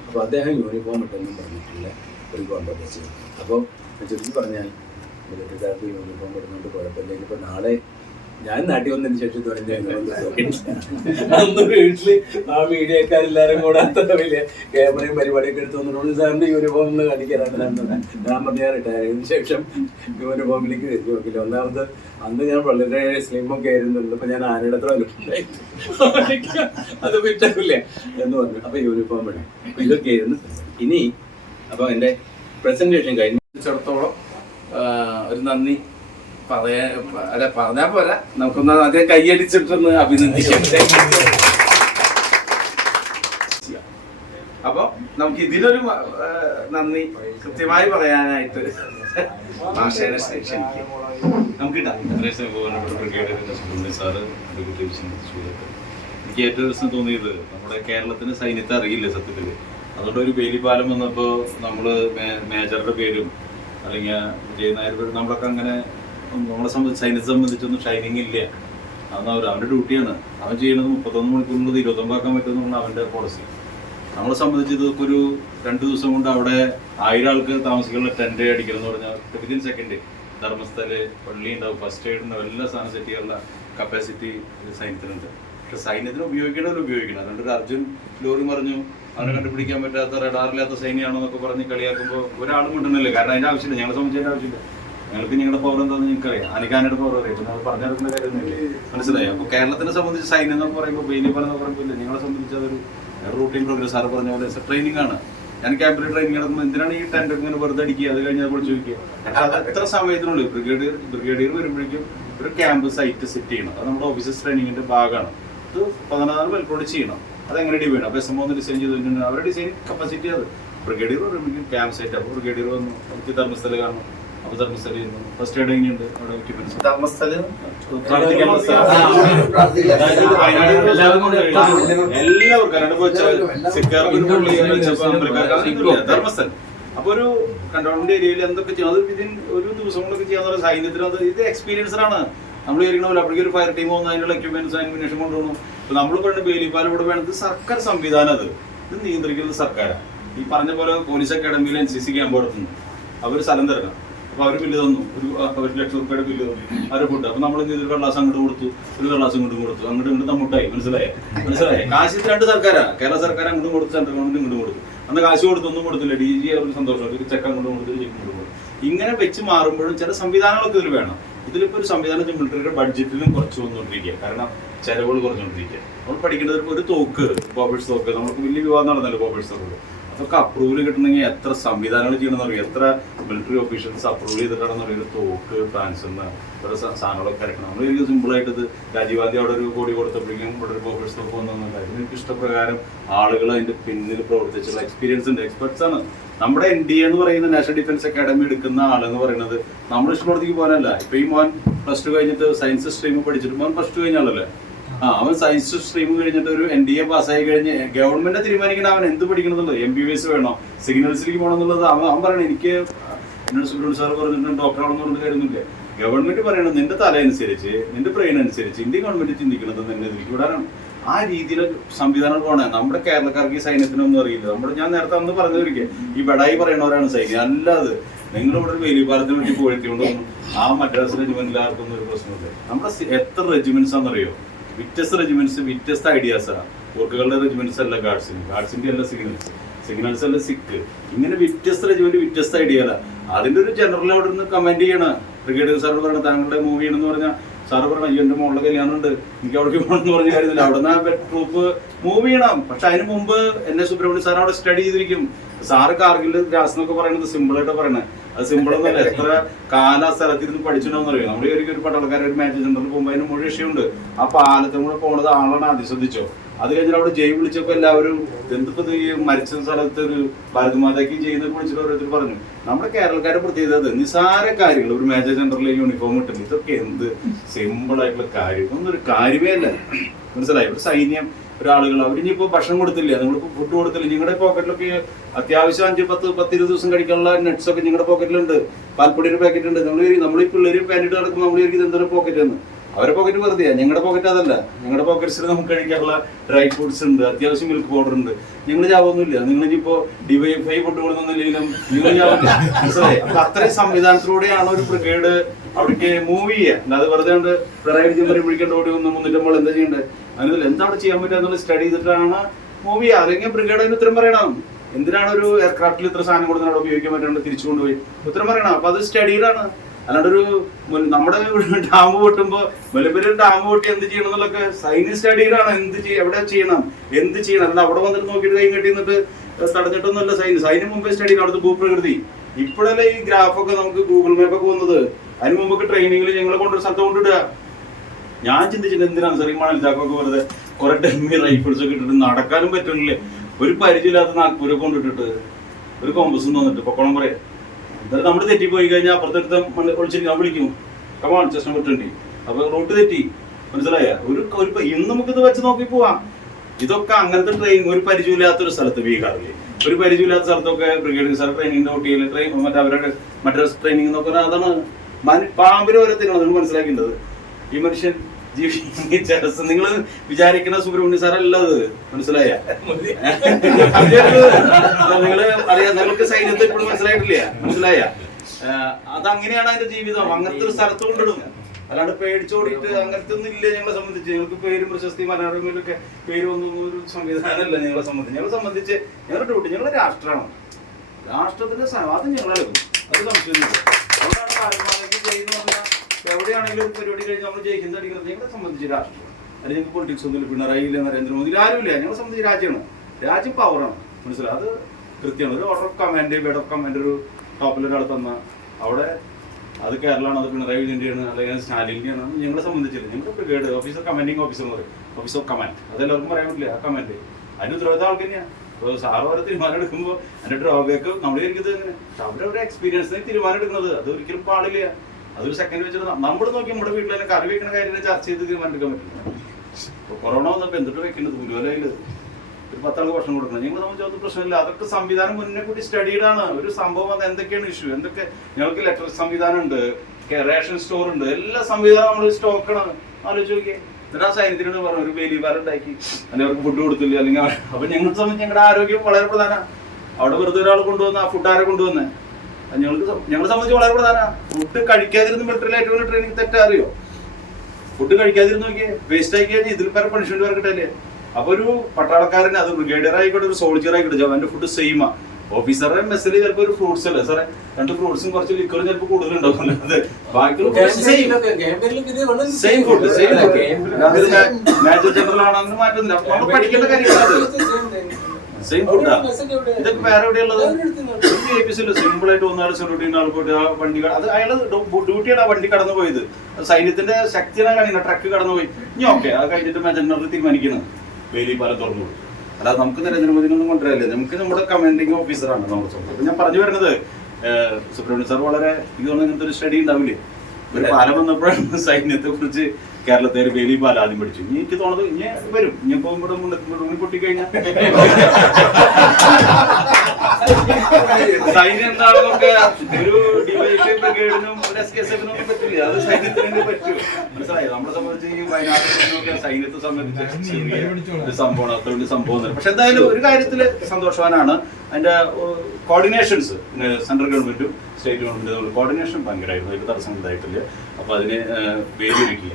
അപ്പോൾ അദ്ദേഹം യൂണിഫോം ഇട്ടെന്നും പറഞ്ഞിട്ടുള്ള ഒരു കോൺട്രവേഴ്സി. അപ്പോൾ ചുരുക്കി പറഞ്ഞാൽ മിലിറ്ററിക്കാർക്ക് യൂണിഫോം ഇടുന്നുണ്ട് കുഴപ്പമില്ല. ഇനിയിപ്പോൾ നാളെ ഞാൻ നാട്ടിൽ വന്നതിന് ശേഷം അന്ന് വീട്ടില് ആ മീഡിയക്കാരെല്ലാരും കൂടെ അത്ര വലിയ ക്യാമറയും പരിപാടിയൊക്കെ എടുത്ത് വന്നിട്ടുണ്ട്. സാറിന്റെ യൂണിഫോം ഒന്ന് കാണിക്കാനാണ് ഞാൻ പറഞ്ഞ റിട്ടയർ ചെയ്തതിനു ശേഷം യൂണിഫോമിലേക്ക് തിരിച്ചു നോക്കില്ല. ഒന്നാമത് അന്ന് ഞാൻ വളരെ സ്ലിമൊക്കെ ആയിരുന്നുള്ളൂ. അപ്പൊ ഞാൻ ആനയുടെ അത്ര വലുപ്പുണ്ടായി, അത് പറ്റില്ല എന്ന് പറഞ്ഞു. അപ്പൊ യൂണിഫോം വേണം. ഇതൊക്കെ ആയിരുന്നു. ഇനി അപ്പൊ എന്റെ പ്രസന്റേഷൻ കഴിഞ്ഞിടത്തോളം ഒരു നന്ദി പറഞ്ഞാ പോരാ, നമുക്കൊന്ന് ആദ്യം കൈയടിച്ചിട്ടൊന്ന് അഭിനന്ദിക്കട്ടെ. അപ്പൊ നമുക്ക് ഇതിനൊരു നന്ദി കൃത്യമായി പറയാനായിട്ട് ഭാഷേനെ ക്ഷണിക്കും. നമുക്കിടാം. എനിക്ക് ഏറ്റവും രസം തോന്നിയത് നമ്മുടെ കേരളത്തിന് സൈന്യത്തെ അറിയില്ല സത്യത്തില്. അതുകൊണ്ട് ഒരു വേലിപ്പാലം വന്നപ്പോൾ നമ്മള് മേജറുടെ പേരും അല്ലെങ്കിൽ വിജയനായർ പേരും നമ്മളൊക്കെ അങ്ങനെ നമ്മളെ സൈന്യത്തെ സംബന്ധിച്ചൊന്നും ഷൈനിങ് ഇല്ല. അതൊന്നും അവൻ്റെ ഡ്യൂട്ടിയാണ്. അവൻ ചെയ്യുന്നത് 31 മണിക്കൂറിനുള്ളത് 25 ആക്കാൻ പറ്റുമെന്നുള്ള അവൻ്റെ പോളിസി. നമ്മളെ സംബന്ധിച്ച് ഇതൊക്കെ ഒരു 2 ദിവസം കൊണ്ട് അവിടെ 1000 ആൾക്ക് താമസിക്കാനുള്ള ടെൻറ്റ് അടിക്കണം എന്ന് പറഞ്ഞാൽ വിതിൻ സെക്കൻഡ് ധർമ്മസ്ഥല് പള്ളി ഉണ്ടാവും, ഫസ്റ്റ് എയ്ഡ് ഉണ്ടാവും, എല്ലാ സാധനം സെറ്റ് ചെയ്യാനുള്ള കപ്പാസിറ്റി സൈന്യത്തിനുണ്ട്. പക്ഷെ സൈന്യത്തിന് ഉപയോഗിക്കേണ്ടവർ ഉപയോഗിക്കണം. അതുകൊണ്ട് ഒരു അർജുൻ ലോറി പറഞ്ഞു അവനെ കണ്ടുപിടിക്കാൻ പറ്റാത്ത റഡാറില്ലാത്ത സൈന്യമാണോ എന്നൊക്കെ പറഞ്ഞ് കളിയാക്കുമ്പോൾ ഒരാളും കിട്ടണില്ല. കാരണം അതിൻ്റെ ആവശ്യമില്ല, ഞങ്ങളെ സംബന്ധിച്ചതിൻ്റെ ആവശ്യമില്ല. ഞങ്ങൾക്ക് നിങ്ങളുടെ പവർ എന്താണെന്ന് നിങ്ങൾക്കറിയാം, അനിക്കാനയുടെ പവർ അറിയാം. നമ്മൾ പറഞ്ഞെടുക്കുന്ന കാര്യമൊന്നുമില്ല. മനസ്സിലായി? അപ്പോൾ കേരളത്തിനെ സംബന്ധിച്ച് സൈന്യം എന്നൊക്കെ പറയുമ്പോൾ ബേലിപ്പാലം എന്നൊക്കെ പറയുമ്പോൾ നിങ്ങളെ സംബന്ധിച്ച് അതൊരു റൂട്ടീൻ പ്രോഗ്രാം. സാറ് പറഞ്ഞ പോലെ ട്രെയിനിങ് ആണ്. ഞാൻ ക്യാമ്പിൽ ട്രെയിനിങ് നടത്തുമ്പോൾ എന്തിനാണ് ഈ ടെൻ്റ് ഇങ്ങനെ വെറുതെ അടിക്കുക, അത് കഴിഞ്ഞാൽ അപ്പോൾ ചോദിക്കുക. അത് എത്ര സമയത്തിനുള്ളിൽ ബ്രിഗേഡിയർ വരുമ്പോഴേക്കും ഒരു ക്യാമ്പ് സൈറ്റ് സെറ്റ് ചെയ്യണം. അത് നമ്മുടെ ഓഫീസേഴ്സ് ട്രെയിനിങ്ങിൻ്റെ ഭാഗമാണ്. ഇത് 14 പേർക്കോട് ചെയ്യണം. അതെങ്ങനെ ഡിവൈഡ് അപ്പോൾ SMO ഡിസൈൻ ചെയ്തിട്ടുണ്ട്. അവരുടെ ഡിസൈൻ കപ്പാസിറ്റി അത് ബ്രിഗേഡിയർ വരുമ്പോഴേക്കും ക്യാമ്പ് സെറ്റ്. അപ്പോൾ ബ്രിഗേഡിയർ വന്നു, നമുക്ക് ധർമ്മസ്ഥല കാണണം. അപ്പോൾ ധർമ്മസ്ഥല ഫസ്റ്റ് എയ്ഡ് എങ്ങനെയുണ്ട് അവിടെ എക്യുപ്മെന്റ്സ്? ധർമ്മസ്ഥല ധർമ്മസ്ഥലം. അപ്പൊ ഒരു കണ്ടോൺമെന്റ് ഏരിയയിൽ എന്തൊക്കെ ചെയ്യും അത് ഇതിൻ ഒരു ദിവസം കൊണ്ടൊക്കെ ചെയ്യാന്ന് പറയുന്നത് സൈന്യത്തിന് ഇത് എക്സ്പീരിയൻസറാണ്. നമ്മൾ ഇരിക്കണമല്ലോ അപ്പോഴേക്കും ഒരു ഫയർ ടീം വന്നു അതിനുള്ള എക്യുപ്മെന്റ്സ് അമിനേഷൻ കൊണ്ടുപോകണം. ഇപ്പൊ നമ്മൾ പറഞ്ഞ ബേലിപ്പാലം ഇവിടെ വേണ്ടത് സർക്കാർ സംവിധാനം. ഇത് നിയന്ത്രിക്കുന്നത് സർക്കാരാണ്. ഈ പറഞ്ഞ പോലെ പോലീസ് അക്കാഡമിയിൽ NCC ക്യാമ്പ് നടത്തുന്നു. അവർ സ്ഥലം തരണം. അപ്പോൾ അവർ ബില്ല് തന്നു, ഒരു 1 ലക്ഷം രൂപയുടെ ബില്ല് തന്നു, അവരെ ഫുഡ്. അപ്പോൾ നമ്മൾ ഒരു കള്ളാസ് അങ്ങോട്ട് കൊടുത്തു, ഒരു കള്ളാസ് ഇങ്ങോട്ടും കൊടുത്തു, അങ്ങോട്ട് നമ്മൂട്ടായി. മനസ്സിലായി? കാശ് 2 സർക്കാരാണ്. കേരള സർക്കാർ അങ്ങോട്ടും കൊടുത്തു, സെൻട്രൽ ഗവൺമെന്റ് ഇങ്ങോട്ടും കൊടുത്തു. അന്ന് കാശ് കൊടുത്തൊന്നും കൊടുത്തില്ല. DG അവർക്ക് സന്തോഷം, ഒരു ചെക്ക് അങ്ങോട്ടും കൊടുത്തു, ചെക്ക് ഇങ്ങോട്ടും കൊടുത്തു. ഇങ്ങനെ വെച്ച് മാറുമ്പോഴും ചില സംവിധാനങ്ങളൊക്കെ ഇതിൽ വേണം. ഇതിലിപ്പോൾ ഒരു സംവിധാനത്തിൽ മിലിറ്ററിയുടെ ബഡ്ജറ്റിലും കുറച്ച് വന്നുകൊണ്ടിരിക്കുക. കാരണം ചെലവുകൾ കുറഞ്ഞുകൊണ്ടിരിക്കുക. നമ്മൾ പഠിക്കേണ്ടത് ഒരു തോക്ക്, ബോബേഴ്സ് തോക്ക്, നമുക്ക് വലിയ വിവാദം നടന്നല്ലോ ബോബേഴ്സ് തോക്ക്. അതൊക്കെ അപ്രൂവൽ കിട്ടണമെങ്കിൽ എത്ര സംവിധാനങ്ങൾ ചെയ്യണമെന്ന് അറിയാം, എത്ര മിലിറ്ററി ഓഫീഷ്യൽസ് അപ്രൂവ് ചെയ്തിട്ടാണെന്ന് അറിയാം. ഒരു തോക്ക് ട്രാൻസ്ഫർ ഓരോ സാധനങ്ങളൊക്കെ ഇറക്കണം. നമ്മൾ എനിക്ക് സിമ്പിളായിട്ട് ഇത് രാജീവ് ഗാന്ധി അവിടെ 1 കോടി കൊടുത്തപ്പോഴേക്കും ഇവിടെ ഒരു ബോബേഴ്സ് തോക്ക് വന്നതെന്നല്ല. എനിക്ക് ഇഷ്ടപ്രകാരം ആളുകൾ അതിൻ്റെ പിന്നിൽ പ്രവർത്തിച്ചുള്ള എക്സ്പീരിയൻസ് ഉണ്ട്, എക്സ്പെർട്സ് ആണ്. നമ്മുടെ NDA എന്ന് പറയുന്ന നാഷണൽ ഡിഫൻസ് അക്കാഡമി എടുക്കുന്ന ആളെന്ന് പറയുന്നത് നമ്മൾ ഇഷ്ടപ്പെടുത്തേക്ക് പോകാനല്ല. ഇപ്പൊ ഈ മോൻ +2 കഴിഞ്ഞിട്ട് സയൻസ് സ്ട്രീം പഠിച്ചിട്ട് മോൻ +2 കഴിഞ്ഞ ആളല്ലേ, അവൻ സയൻസ് സ്ട്രീം കഴിഞ്ഞിട്ട് ഒരു NDA പാസ്സായി കഴിഞ്ഞ് ഗവൺമെന്റ് തീരുമാനിക്കണം അവൻ എന്ത് പഠിക്കണമെന്നുള്ളത്. MBBS വേണോ, സിഗ്നൽസിലേക്ക് പോകണം എന്നുള്ളത് അവൻ പറയണം. എനിക്ക് എന്നോട് സുബ്രഹ്മണ്യ സാർ പറഞ്ഞിട്ടുണ്ട് ഡോക്ടറാണെന്ന് പറഞ്ഞ കാര്യമൊന്നുമില്ല. ഗവൺമെന്റ് പറയണത് നിന്റെ തല അനുസരിച്ച് നിന്റെ ബ്രെയിൻ അനുസരിച്ച് ഇന്ത്യൻ ഗവൺമെന്റ് ചിന്തിക്കുന്നത് തന്നെ ഇതിലേക്ക് വിടാനാണ്. ആ രീതിയിൽ സംവിധാനം പോണേ. നമ്മുടെ കേരളക്കാർക്ക് ഈ സൈന്യത്തിനൊന്നും അറിയില്ല. ഞാൻ നേരത്തെ അന്ന് പറഞ്ഞവരിക്കും ഈ ബഡായി പറയണവരാണ് സൈന്യം. അല്ലാതെ നിങ്ങളിവിടെ ഒരു വേലിപ്പാലത്തിന് വേണ്ടി പോയെത്തിക്കൊണ്ടൊന്നും ആ മദ്രാസ് റെജിമെന്റിൽ ആർക്കൊന്നും ഒരു പ്രശ്നമില്ല. നമ്മുടെ എത്ര റെജിമെന്റ്സ് ആണെന്നറിയോ? വ്യത്യസ്ത റെജിമെന്റ്സ്, വ്യത്യസ്ത ഐഡിയാസാണ്. ഓർക്കുകളുടെ റെജിമെന്റ്സ് അല്ല ഗാർഡ്സിന്റെ അല്ല സിഗ്നൽസ് അല്ല സിക്ക്. ഇങ്ങനെ വ്യത്യസ്ത റെജിമെന്റ് വ്യത്യസ്ത ഐഡിയല്ല. അതിന്റെ ഒരു ജനറൽ അവിടെ നിന്ന് കമന്റ് ചെയ്യണം. ബ്രിഗേഡിയർ സാർ പറയണം താങ്കളുടെ മൂവ് ചെയ്യണമെന്ന് പറഞ്ഞാൽ സാറ് പറഞ്ഞു അയ്യോ എൻ്റെ മോളുടെ കല്യാണം ഉണ്ട് എനിക്ക് അവിടേക്ക് പോകണമെന്ന് പറഞ്ഞ കാര്യമില്ല. അവിടെ നിന്ന് ട്രൂപ്പ് മൂവ് ചെയ്യണം. പക്ഷെ അതിന് മുമ്പ് എന്നെ സുബ്രഹ്മണ്യ സാർ അവിടെ സ്റ്റഡി ചെയ്തിരിക്കും. സാറ് കാർഗിൽ ഗ്രാസ് എന്നൊക്കെ പറയുന്നത് സിമ്പിളായിട്ട് പറയണേ. അത് സിമ്പിളൊന്നുമല്ല. എത്ര കാല സ്ഥലത്തിൽ നിന്ന് പഠിച്ചിട്ടുണ്ടെന്ന് അറിയാം. നമ്മുടെ ഒരു പട്ടാളക്കാരെ ഒരു മാച്ച് സെന്ററിൽ പോകുമ്പോൾ അതിന് മുഴുവൻ വിഷയമുണ്ട്. ആ പാലത്തും കൂടെ പോണത് ആളാണ് ആദ്യം ശ്രദ്ധിച്ചോ. അത് കഴിഞ്ഞാൽ അവിടെ ജയ് വിളിച്ചപ്പോൾ എല്ലാവരും എന്തിപ്പത് ഈ മരിച്ച സ്ഥലത്ത് ഒരു ഭാരതമാതയ്ക്ക് ചെയ്യുന്നത് വിളിച്ചിട്ട് ഓരോരുത്തർ പറഞ്ഞു. നമ്മുടെ കേരളക്കാരെ പ്രത്യേകത നിസാര കാര്യങ്ങൾ. ഒരു മേജർ സെന്ററിലെ യൂണിഫോം ഇട്ടുന്നു. ഇതൊക്കെ എന്ത് സിമ്പിൾ ആയിട്ടുള്ള കാര്യം. ഒന്നും ഒരു കാര്യമേ അല്ല. മനസ്സിലായി? ഒരു സൈന്യം ഒരാളുകൾ അവരിനിപ്പോ ഭക്ഷണം കൊടുത്തില്ല, നിങ്ങളിപ്പോ ഫുഡ് കൊടുത്തില്ല, നിങ്ങളുടെ പോക്കറ്റിലൊക്കെ അത്യാവശ്യം 5-10-20 ദിവസം കഴിക്കാനുള്ള നട്ട്സ് ഒക്കെ നിങ്ങളുടെ പോക്കറ്റിലുണ്ട്. പാൽപ്പൊടിയുടെ പാക്കറ്റ് ഉണ്ട്. നമ്മൾ ഈ പിള്ളേർ പാൻറ്റ് നടക്കുമ്പോൾ നമ്മൾ ഇത് എന്തൊരു പോക്കറ്റ് എന്ന്. അവരുടെ പോക്കറ്റ് വെറുതെയാ. ഞങ്ങളുടെ പോക്കറ്റ് അതല്ല. ഞങ്ങളുടെ പോക്കറ്റ്സിൽ നമുക്ക് കഴിക്കാനുള്ള ഡ്രൈ ഫ്രൂട്ട്സ് ഉണ്ട്, അത്യാവശ്യം മിൽക്ക് പൗഡർ ഉണ്ട്. നിങ്ങൾ ചാവൊന്നുമില്ല. നിങ്ങളിപ്പോ ഡിവൈഫൈ ഫുഡ് കൊടുക്കുന്നില്ലെങ്കിലും നിങ്ങൾ ചാവില്ല. മനസ്സിലായി? അപ്പൊ അത്രയും സംവിധാനത്തിലൂടെയാണ് ഒരു ബ്രിഗേഡ് അവിടേക്ക് മൂവ് ചെയ്യുക. അല്ലാതെ വെറുതെ കൊണ്ട് പിണറായി വിജയൻ വിളിക്കേണ്ട ഓടി ഒന്ന് മുന്നിട്ടുമ്പോൾ എന്താ ചെയ്യേണ്ടത്, അതിൽ എന്താണ് ചെയ്യാൻ പറ്റുക എന്നുള്ള സ്റ്റഡി ചെയ്തിട്ടാണ് മൂവ് ചെയ്യുക. അല്ലെങ്കിൽ ബ്രിഗേഡ് അതിന് ഉത്തരം പറയണം. എന്തിനാണ് ഒരു എയർക്രാഫ്റ്റിൽ ഇത്ര സാധനം കൊടുത്ത് അവിടെ ഉപയോഗിക്കാൻ പറ്റാണ്ട് തിരിച്ചു കൊണ്ടുപോയി ഉത്തരം പറയണം. അപ്പൊ അത് സ്റ്റഡീഡാണ്. അല്ലാണ്ട് ഒരു നമ്മുടെ ഡാം പൊട്ടുമ്പോ വലിയ ഡാം പൊട്ടി എന്ത് ചെയ്യണം എന്നുള്ളതൊക്കെ സൈനിക സ്റ്റഡീഡാണ്. എവിടെ ചെയ്യണം, എന്ത് ചെയ്യണം. അല്ലാണ്ട് അവിടെ വന്നിട്ട് നോക്കിയിട്ട് കൈ കെട്ടി നിന്നിട്ട് തടഞ്ഞിട്ടൊന്നുമല്ല സൈന്യം മുമ്പേ സ്റ്റഡി അവിടുത്തെ ഭൂപ്രകൃതി. ഇപ്പോഴല്ലേ ഈ ഗ്രാഫൊക്കെ നമുക്ക് ഗൂഗിൾ മാപ്പൊക്കെ വന്നത്. അതിന് മുമ്പൊക്കെ ട്രെയിനിങ്ങിൽ ഞങ്ങളെ കൊണ്ടൊരു സ്ഥലത്ത് കൊണ്ടിടുക. ഞാൻ ചിന്തിച്ചിട്ട് എന്തിനാണ് സാർ ഈ മണൽച്ചാക്കൊക്കെ വെറുതെ കുറെ ഡെമ്മി റൈഫിൾസ് ഒക്കെ ഇട്ടിട്ട് നടക്കാനും പറ്റുന്നില്ലേ. ഒരു പരിചയമില്ലാത്ത നാഗ്പൂരെ കൊണ്ടിട്ടിട്ട് ഒരു കോമ്പസും തന്നിട്ട് പൊക്കോളം പറയാം. എന്നിട്ട് നമ്മൾ തെറ്റിപ്പോയി കഴിഞ്ഞാൽ അപ്പുറത്തെടുത്ത ഒളിച്ചിട്ട് ഞാൻ വിളിക്കും കമാൺ ചെസ്റ്റ് നമ്പർ 20. അപ്പൊ റൂട്ട് തെറ്റി. മനസ്സിലായ? ഇന്ന് നമുക്കിത് വെച്ച് നോക്കി പോവാം. ഇതൊക്കെ അങ്ങനത്തെ ട്രെയിനിങ് ഒരു പരിചയമില്ലാത്തൊരു സ്ഥലത്ത് ബീഹാറിൽ ഒരു പരിചയമില്ലാത്ത സ്ഥലത്തൊക്കെ ബ്രിഗേഡിയർ സാർ ട്രെയിനിങ്ങിന്റെ കുട്ടിയിൽ അവരുടെ മറ്റേ ട്രെയിനിങ് എന്നൊക്കെ അതാണ് പാമ്പിന് വരെ തിന്നണം. നിങ്ങൾ മനസ്സിലാക്കേണ്ടത് ഈ മനുഷ്യൻ നിങ്ങൾ വിചാരിക്കുന്ന സുബ്രഹ്മണ്യ സാറല്ല അത്. മനസ്സിലായ? നിങ്ങള് അറിയാം. നിങ്ങൾക്ക് സൈന്യത്തെ ഇപ്പോഴും മനസ്സിലായിട്ടില്ല. മനസ്സിലായ? അതങ്ങനെയാണ് അതിന്റെ ജീവിതം. അങ്ങനത്തെ ഒരു സ്ഥലത്ത് കൊണ്ടിടും. അല്ലാണ്ട് പേടിച്ചോടിയിട്ട് അങ്ങനത്തെ ഒന്നും ഇല്ല. ഞങ്ങളെ സംബന്ധിച്ച് ഞങ്ങൾക്ക് പേരും പ്രശസ്തി മനോരമയിലൊക്കെ പേര് ഒന്നും ഒരു സംവിധാനമല്ല ഞങ്ങളെ സംബന്ധിച്ച് ഞങ്ങളുടെ ഡ്യൂട്ടി ഞങ്ങളുടെ രാഷ്ട്രമാണ്. രാഷ്ട്രത്തിന്റെ അത് ഞങ്ങളെടുക്കും. അത് സംശയമൊന്നുമില്ല. അതുകൊണ്ടാണ് പാരമ്പര്യമാക്കി ചെയ്യുന്ന പറഞ്ഞാൽ എവിടെയാണെങ്കിലും പരിപാടി കഴിഞ്ഞ് നമ്മൾ ജയിക്കുന്നത് അടിക്കുന്നത് ഞങ്ങളെ സംബന്ധിച്ച് രാഷ്ട്രം. അല്ലെങ്കിൽ ഞങ്ങൾക്ക് പൊളിറ്റിക്സ് ഒന്നുമില്ല. പിണറായി ഇല്ല, നരേന്ദ്രമോദി ആരുമില്ല. ഞങ്ങളെ സംബന്ധിച്ച് രാജ്യമാണ്. രാജ്യം പവറാണ്. മനസ്സിലായി? അത് കൃത്യമാണ്. ഒരു order of command bird of command ഒരു ടോപ്പിലൊരാൾ തന്ന അവിടെ അത് കേരളമാണ്, അത് പിണറായി വിജയൻ്റെയാണ്, അല്ലെങ്കിൽ സ്റ്റാലിൻ്റെയാണ്. ഞങ്ങളെ സംബന്ധിച്ചില്ല. ഞങ്ങളുടെ ബ്രിഗേഡ് ഓഫീസർ കമാൻഡിങ് ഓഫീസർ എന്ന് പറയും. Office of command. അതെല്ലാവർക്കും പറയാൻ പറ്റില്ല. ആ കമാൻഡ് അതിന് ഉത്തരവാദിത്തം ആൾക്ക് തന്നെയാണ്. ഇപ്പോൾ സാറ് വരെ തീരുമാനം എടുക്കുമ്പോൾ അതിൻ്റെ ഡ്രോബാക്ക് നമ്മൾ ഇരിക്കുന്നത് എങ്ങനെ. പക്ഷെ അവരവരുടെ എക്സ്പീരിയൻസിന് തീരുമാനം എടുക്കുന്നത് അത് ഒരിക്കലും പാടില്ല. അതൊരു സെക്കൻഡ് വെച്ചിട്ട് നമ്മൾ നോക്കി നമ്മുടെ വീട്ടിൽ തന്നെ കറി വെക്കുന്ന കാര്യം ചർച്ച ചെയ്ത് തീരുമാനം എടുക്കാൻ പറ്റില്ല. ഇപ്പോൾ കൊറോണ വന്നപ്പോൾ എന്തിട്ട് വെക്കുന്നത് ഉലുവലയിൽ ഒരു 10 ആൾക്ക് ഭക്ഷണം കൊടുക്കണം. ഞങ്ങൾ സംബന്ധിച്ചത് പ്രശ്നമില്ല. അതൊക്കെ സംവിധാനം മുന്നേ കൂടി സ്റ്റഡീഡാണ്. ഒരു സംഭവം അത് എന്തൊക്കെയാണ് ഇഷ്യൂ, എന്തൊക്കെ ഞങ്ങൾക്ക് ലെറ്റർ സംവിധാനം ഉണ്ട്, റേഷൻ സ്റ്റോർ ഉണ്ട്, എല്ലാ സംവിധാനം നമ്മൾ സ്റ്റോക്കാണ്. ആലോചിച്ച് നോക്കിയേ. എന്നിട്ട് ആ സൈന്യത്തിനോട് പറഞ്ഞു ഒരു വേലിപാലം ഉണ്ടാക്കി അല്ലെങ്കിൽ അവർക്ക് ഫുഡ് കൊടുത്തില്ല. അല്ലെങ്കിൽ അപ്പൊ ഞങ്ങളെ സംബന്ധിച്ച് ഞങ്ങളുടെ ആരോഗ്യം വളരെ പ്രധാനമാണ്. അവിടെ വെറുതെ ഒരാൾ കൊണ്ടുവന്ന ആ ഫുഡ് ആരെ കൊണ്ടുവന്നേ ഞങ്ങളെ സംബന്ധിച്ച് വളരെ പ്രധാനമാണ്. ഫുഡ് കഴിക്കാതിരുന്ന മിലിറ്ററിയിൽ ഏറ്റവും വലിയ ട്രെയിനിങ് തെറ്റാ അറിയോ? ഫുഡ് കഴിക്കാതിരുന്ന് നോക്കിയേ വേസ്റ്റ് ആയി കഴിഞ്ഞാൽ ഇതിൽ പേരെ പണിഷ്മെന്റ് വർക്കിട്ടല്ലേ. അപ്പൊ ഒരു പട്ടാളക്കാരൻ അത് ബ്രിഗേഡിയർ ആയിക്കോട്ടെ ഒരു സോൾജിയർ ആയിക്കോട്ടെ ജവാന്റെ ഫുഡ് സെയിമാ. ഓഫീസറുടെ മെസ്സിൽ ചിലപ്പോൾ ഒരു ഫ്രൂട്ട്സ് അല്ലേ സാറേ, 2 ഫ്രൂട്ട്സും കുറച്ച് ലിക്കറും ചിലപ്പോൾ കൂടുതലുണ്ടാവും. സെയിം ഫുഡ് മേജർ ജനറൽ ആണെന്ന് മാറ്റുന്നില്ല. നമ്മൾ പഠിക്കേണ്ട കാര്യങ്ങളാണ്. സെയിം ഫുഡാണ്. ഇതൊക്കെ വേറെ എവിടെയുള്ളത്? സിമ്പിൾ ആയിട്ട് 1 ആൾ സെക്യൂരിറ്റി ആൾ പോയിട്ട് ആ വണ്ടി അത് അയാൾ ഡ്യൂട്ടിയാണ് ആ വണ്ടി കടന്നു പോയത്. സൈന്യത്തിന്റെ ശക്തിയാണ് കാണിക്കുന്നത്. ട്രക്ക് കടന്നു പോയി. ഇനി ഓക്കെ അത് കഴിഞ്ഞിട്ട് മേജർ ജനറൽ തീരുമാനിക്കുന്നത് വേലിപ്പാലം തുറന്നു കൊടുക്കും. അല്ലാതെ നമുക്ക് നരേന്ദ്രമോദിനൊന്നും കൊണ്ടുവരില്ലേ. നമുക്ക് നമ്മുടെ കമാൻഡിങ് ഓഫീസറാണ് നമ്മുടെ സ്വന്തം. അപ്പൊ ഞാൻ പറഞ്ഞു വരുന്നത് സുബ്രഹ്മണ്യ സാർ വളരെ എനിക്ക് തോന്നുന്നു ഇങ്ങനത്തെ ഒരു സ്റ്റഡി ഉണ്ടാവില്ലേ. ഒരു പാലം വന്നപ്പോഴാണ് സൈന്യത്തെ കുറിച്ച് കേരളത്തെ വേലിപ്പാലം ആദ്യം പഠിച്ചു. ഇനി എനിക്ക് തോന്നുന്നത് ഇനി വരും. ഇനി പോകുമ്പോൾ പൊട്ടിക്കഴിഞ്ഞാൽ സൈന്യം എന്താണെന്നൊക്കെ ഒരു ഡിവൈഎഫ്ഐ ബ്രിഗേഡിനും ഒരു SKSF-നും ഒന്നും പറ്റില്ല. അത് സൈന്യത്തിന് പറ്റൂ. മനസ്സിലായി? നമ്മളെ സംബന്ധിച്ച് ഈ വയനാട്ടിലൊക്കെ സൈന്യത്തെ സംബന്ധിച്ച് ചെറിയ ഒരു സംഭവമാണ്, അത്ര വലിയ സംഭവം. പക്ഷെ എന്തായാലും ഒരു കാര്യത്തില് സന്തോഷവാനാണ്. അതിന്റെ കോർഡിനേഷൻസ് സെൻട്രൽ ഗവൺമെന്റും സ്റ്റേറ്റ് ഗവൺമെന്റും തമ്മിൽ കോർഡിനേഷൻ ഭയങ്കരമായിരുന്നു. അതിൽ തടസ്സം ഉണ്ടായിട്ടില്ല. അപ്പൊ അതിന് വേലി ഒരുക്കില്ല.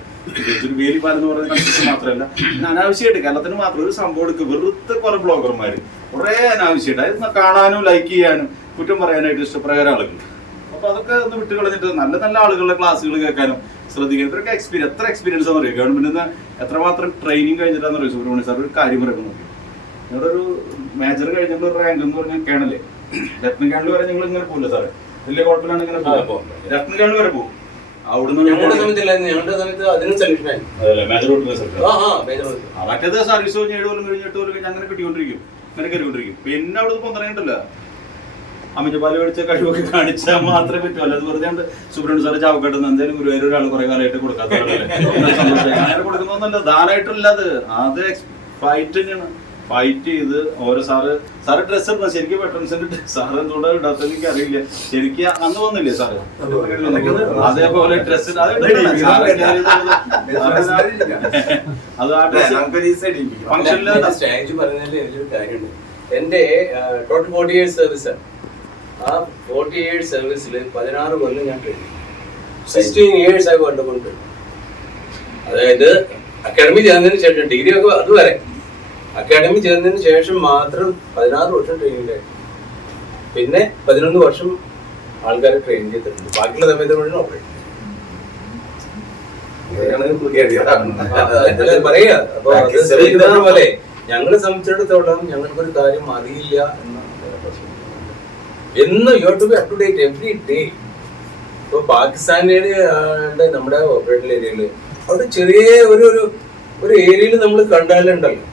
ഒരു വേലി പാലം എന്ന് പറയുന്നത് കൺസ്ട്രക്ഷൻ മാത്രമല്ല, അനാവശ്യമായിട്ട് കേരളത്തിന് മാത്രം ഒരു സംഭവം എടുക്കുക. വെറുതെ കുറെ ബ്ലോഗർമാർ കുറെ അനാവശ്യമായിട്ട് അത് കാണാനും ലൈക്ക് ചെയ്യാനും കുറ്റം പറയാനായിട്ട് ഇഷ്ടപ്രകാരം ആളുകളുണ്ട്. അപ്പൊ അതൊക്കെ ഒന്ന് വിട്ട് കളഞ്ഞിട്ട് നല്ല നല്ല ആളുകളുടെ ക്ലാസ്സുകൾ കേൾക്കാനും ശ്രദ്ധിക്കാനും ഇവരൊക്കെ എത്ര എക്സ്പീരിയൻസ് ആണെന്ന് അറിയാം. ഗവൺമെന്റിൽ നിന്ന് എത്രമാത്രം ട്രെയിനിങ് കഴിഞ്ഞിട്ടാന്ന് അറിയാം. സുബ്രഹ്മണ്യ സാർ ഒരു കാര്യം പറയുന്നത്, ഞങ്ങളുടെ ഒരു മേജർ കഴിഞ്ഞിട്ടുള്ള ഒരു റാങ്ക് എന്ന് പറഞ്ഞാൽ കേണല് ലഫ്റ്റനന്റ് കേണൽ വരെ ഞങ്ങൾ ഇങ്ങനെ പോകില്ല സാറേ. വലിയ കുഴപ്പമില്ലാണ്ട് ഇങ്ങനെ പോകും. ലഫ്റ്റനന്റ് കേണൽ വരെ പോകും. അവിടുന്ന് മറ്റേത് സർവീസ് കഴിഞ്ഞ് 7 കൊല്ലം കഴിഞ്ഞ് 8 കൊല്ലം കഴിഞ്ഞ് അങ്ങനെ കിട്ടിക്കൊണ്ടിരിക്കും, അങ്ങനെ കയറിക്കൊണ്ടിരിക്കും. പിന്നെ അവിടെ പൊന്തണേണ്ടല്ല അമിതപാല മേടിച്ച കഴിവൊക്കെ കാണിച്ചാൽ മാത്രമേ പറ്റൂ. അല്ലാതെ വെറുതെ സുബ്രഹ്മണ്യ സാറ് ചാവക്കാട്ടുന്ന എന്തായാലും ഗുരുവായൂർ ഒരാൾ കുറെ കാലമായിട്ട് കൊടുക്കാത്ത അങ്ങനെ കൊടുക്കുന്നൊന്നല്ല, ധാരാളമായിട്ടല്ല. അത് ഫൈറ്റ് തന്നെയാണ്. ഫൈറ്റ് ചെയ്ത് ഓരോ സാറ് ഡ്രസ്സ് ഇടണം. ശരിക്കും വെട്ടൻസിന്റെ സാറ് എന്തുകൊണ്ട് ഇടാത്ത എനിക്ക് അറിയില്ല. ശരിക്കും അന്ന് വന്നില്ലേ സാറ് അതേപോലെ ഡ്രസ്സ് അത് ആ ഫംഗ്ഷനിൽ സ്റ്റാജ് പറഞ്ഞതിൽ ഒരു കാര്യമുണ്ട്. എന്റെ ടോട്ടൽ 40 years സർവീസ്. ആ 40 years സർവീസിൽ 16 കൊല്ലം ഞാൻ ട്രെയിൻ 16 years ആയി കൊണ്ടുകൊണ്ട്, അതായത് അക്കാഡമി ചേർന്നതിന് ശേഷം ഡിഗ്രി ഒക്കെ അതുവരെ അക്കാഡമി ചേർന്നതിന് ശേഷം മാത്രം 16 വർഷം ട്രെയിനിങ് ആയിരുന്നു. പിന്നെ 11 വർഷം ആൾക്കാരെ ട്രെയിൻ ചെയ്തിട്ടുണ്ട്. ബാക്കിയുള്ള സമയത്ത് മുഴുവൻ ഓപ്പറേറ്റ് പറയാ. അപ്പൊ പോലെ ഞങ്ങളെ സംബന്ധിച്ചിടത്തോളം ഞങ്ങൾക്കൊരു കാര്യം അറിയില്ല എന്നാണ് എന്നും you have to be up to date every day. ഇപ്പൊ പാകിസ്ഥാനിയുടെ നമ്മുടെ ഓപ്പറേഷൻ ഏരിയയില് അവിടെ ചെറിയ ഒരു ഏരിയയിൽ നമ്മൾ കണ്ടാലുണ്ടല്ലോ,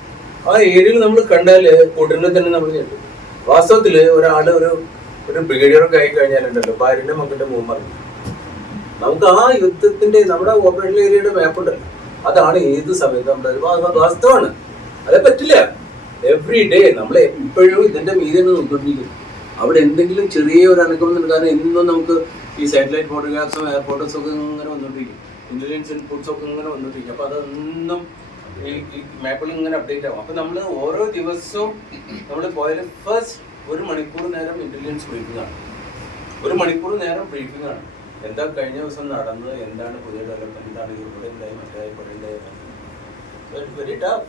ആ ഏരിയയിൽ നമ്മൾ കണ്ടാല് ഉടനെ തന്നെ നമ്മൾ ചെല്ലും. വാസ്തവത്തില് ഒരാള് ഒരു ബ്രിഗേഡിയറൊക്കെ ആയി കഴിഞ്ഞാലുണ്ടല്ലോ, ഭാര്യന്റെ മക്കളുടെ മൂമ്മറിഞ്ഞു നമുക്ക് ആ യുദ്ധത്തിന്റെ നമ്മുടെ ഓപ്പറേഷൻ ഏരിയയുടെ മാപ്പ് ഉണ്ടല്ലോ, അതാണ് ഏത് സമയത്ത് നമ്മുടെ വാസ്തവമാണ്. അതേ പറ്റില്ല. എവറി ഡേ നമ്മൾ എപ്പോഴും ഇതിന്റെ മീതെ നോക്കിക്കൊണ്ടിരിക്കും. അവിടെ എന്തെങ്കിലും ചെറിയ ഒരു അനുഭവം ഉണ്ട്. കാരണം എന്നും നമുക്ക് ഈ സാറ്റലൈറ്റ് ഫോട്ടോഗ്രാഫ്സും എയർപോർട്ട്സും ഒക്കെ ഇങ്ങനെ വന്നോണ്ടിരിക്കും, ഇന്റലിജൻസ് ഇൻപുട്സും ഒക്കെ ഇങ്ങനെ വന്നോണ്ടിരിക്കും. അപ്പൊ അതൊന്നും ഈ മാപ്പിൽ ഇങ്ങനെ അപ്ഡേറ്റ് ആവും. അപ്പൊ നമ്മൾ ഓരോ ദിവസവും നമ്മൾ പോയാലും ഫസ്റ്റ് 1 മണിക്കൂർ നേരം ഇന്റലിജൻസ് ബ്രീഫിംഗ് ആണ്. 1 മണിക്കൂർ നേരം ബ്രീഫിംഗ് ആണ്. എന്താ കഴിഞ്ഞ ദിവസം നടന്നത്, എന്താണ് പുതിയ ഡെവലപ്മെന്റ്, എന്താണ് ഇവിടെ ഉണ്ടായി, മറ്റായി ഇവിടെ ഉണ്ടായി. Very tough.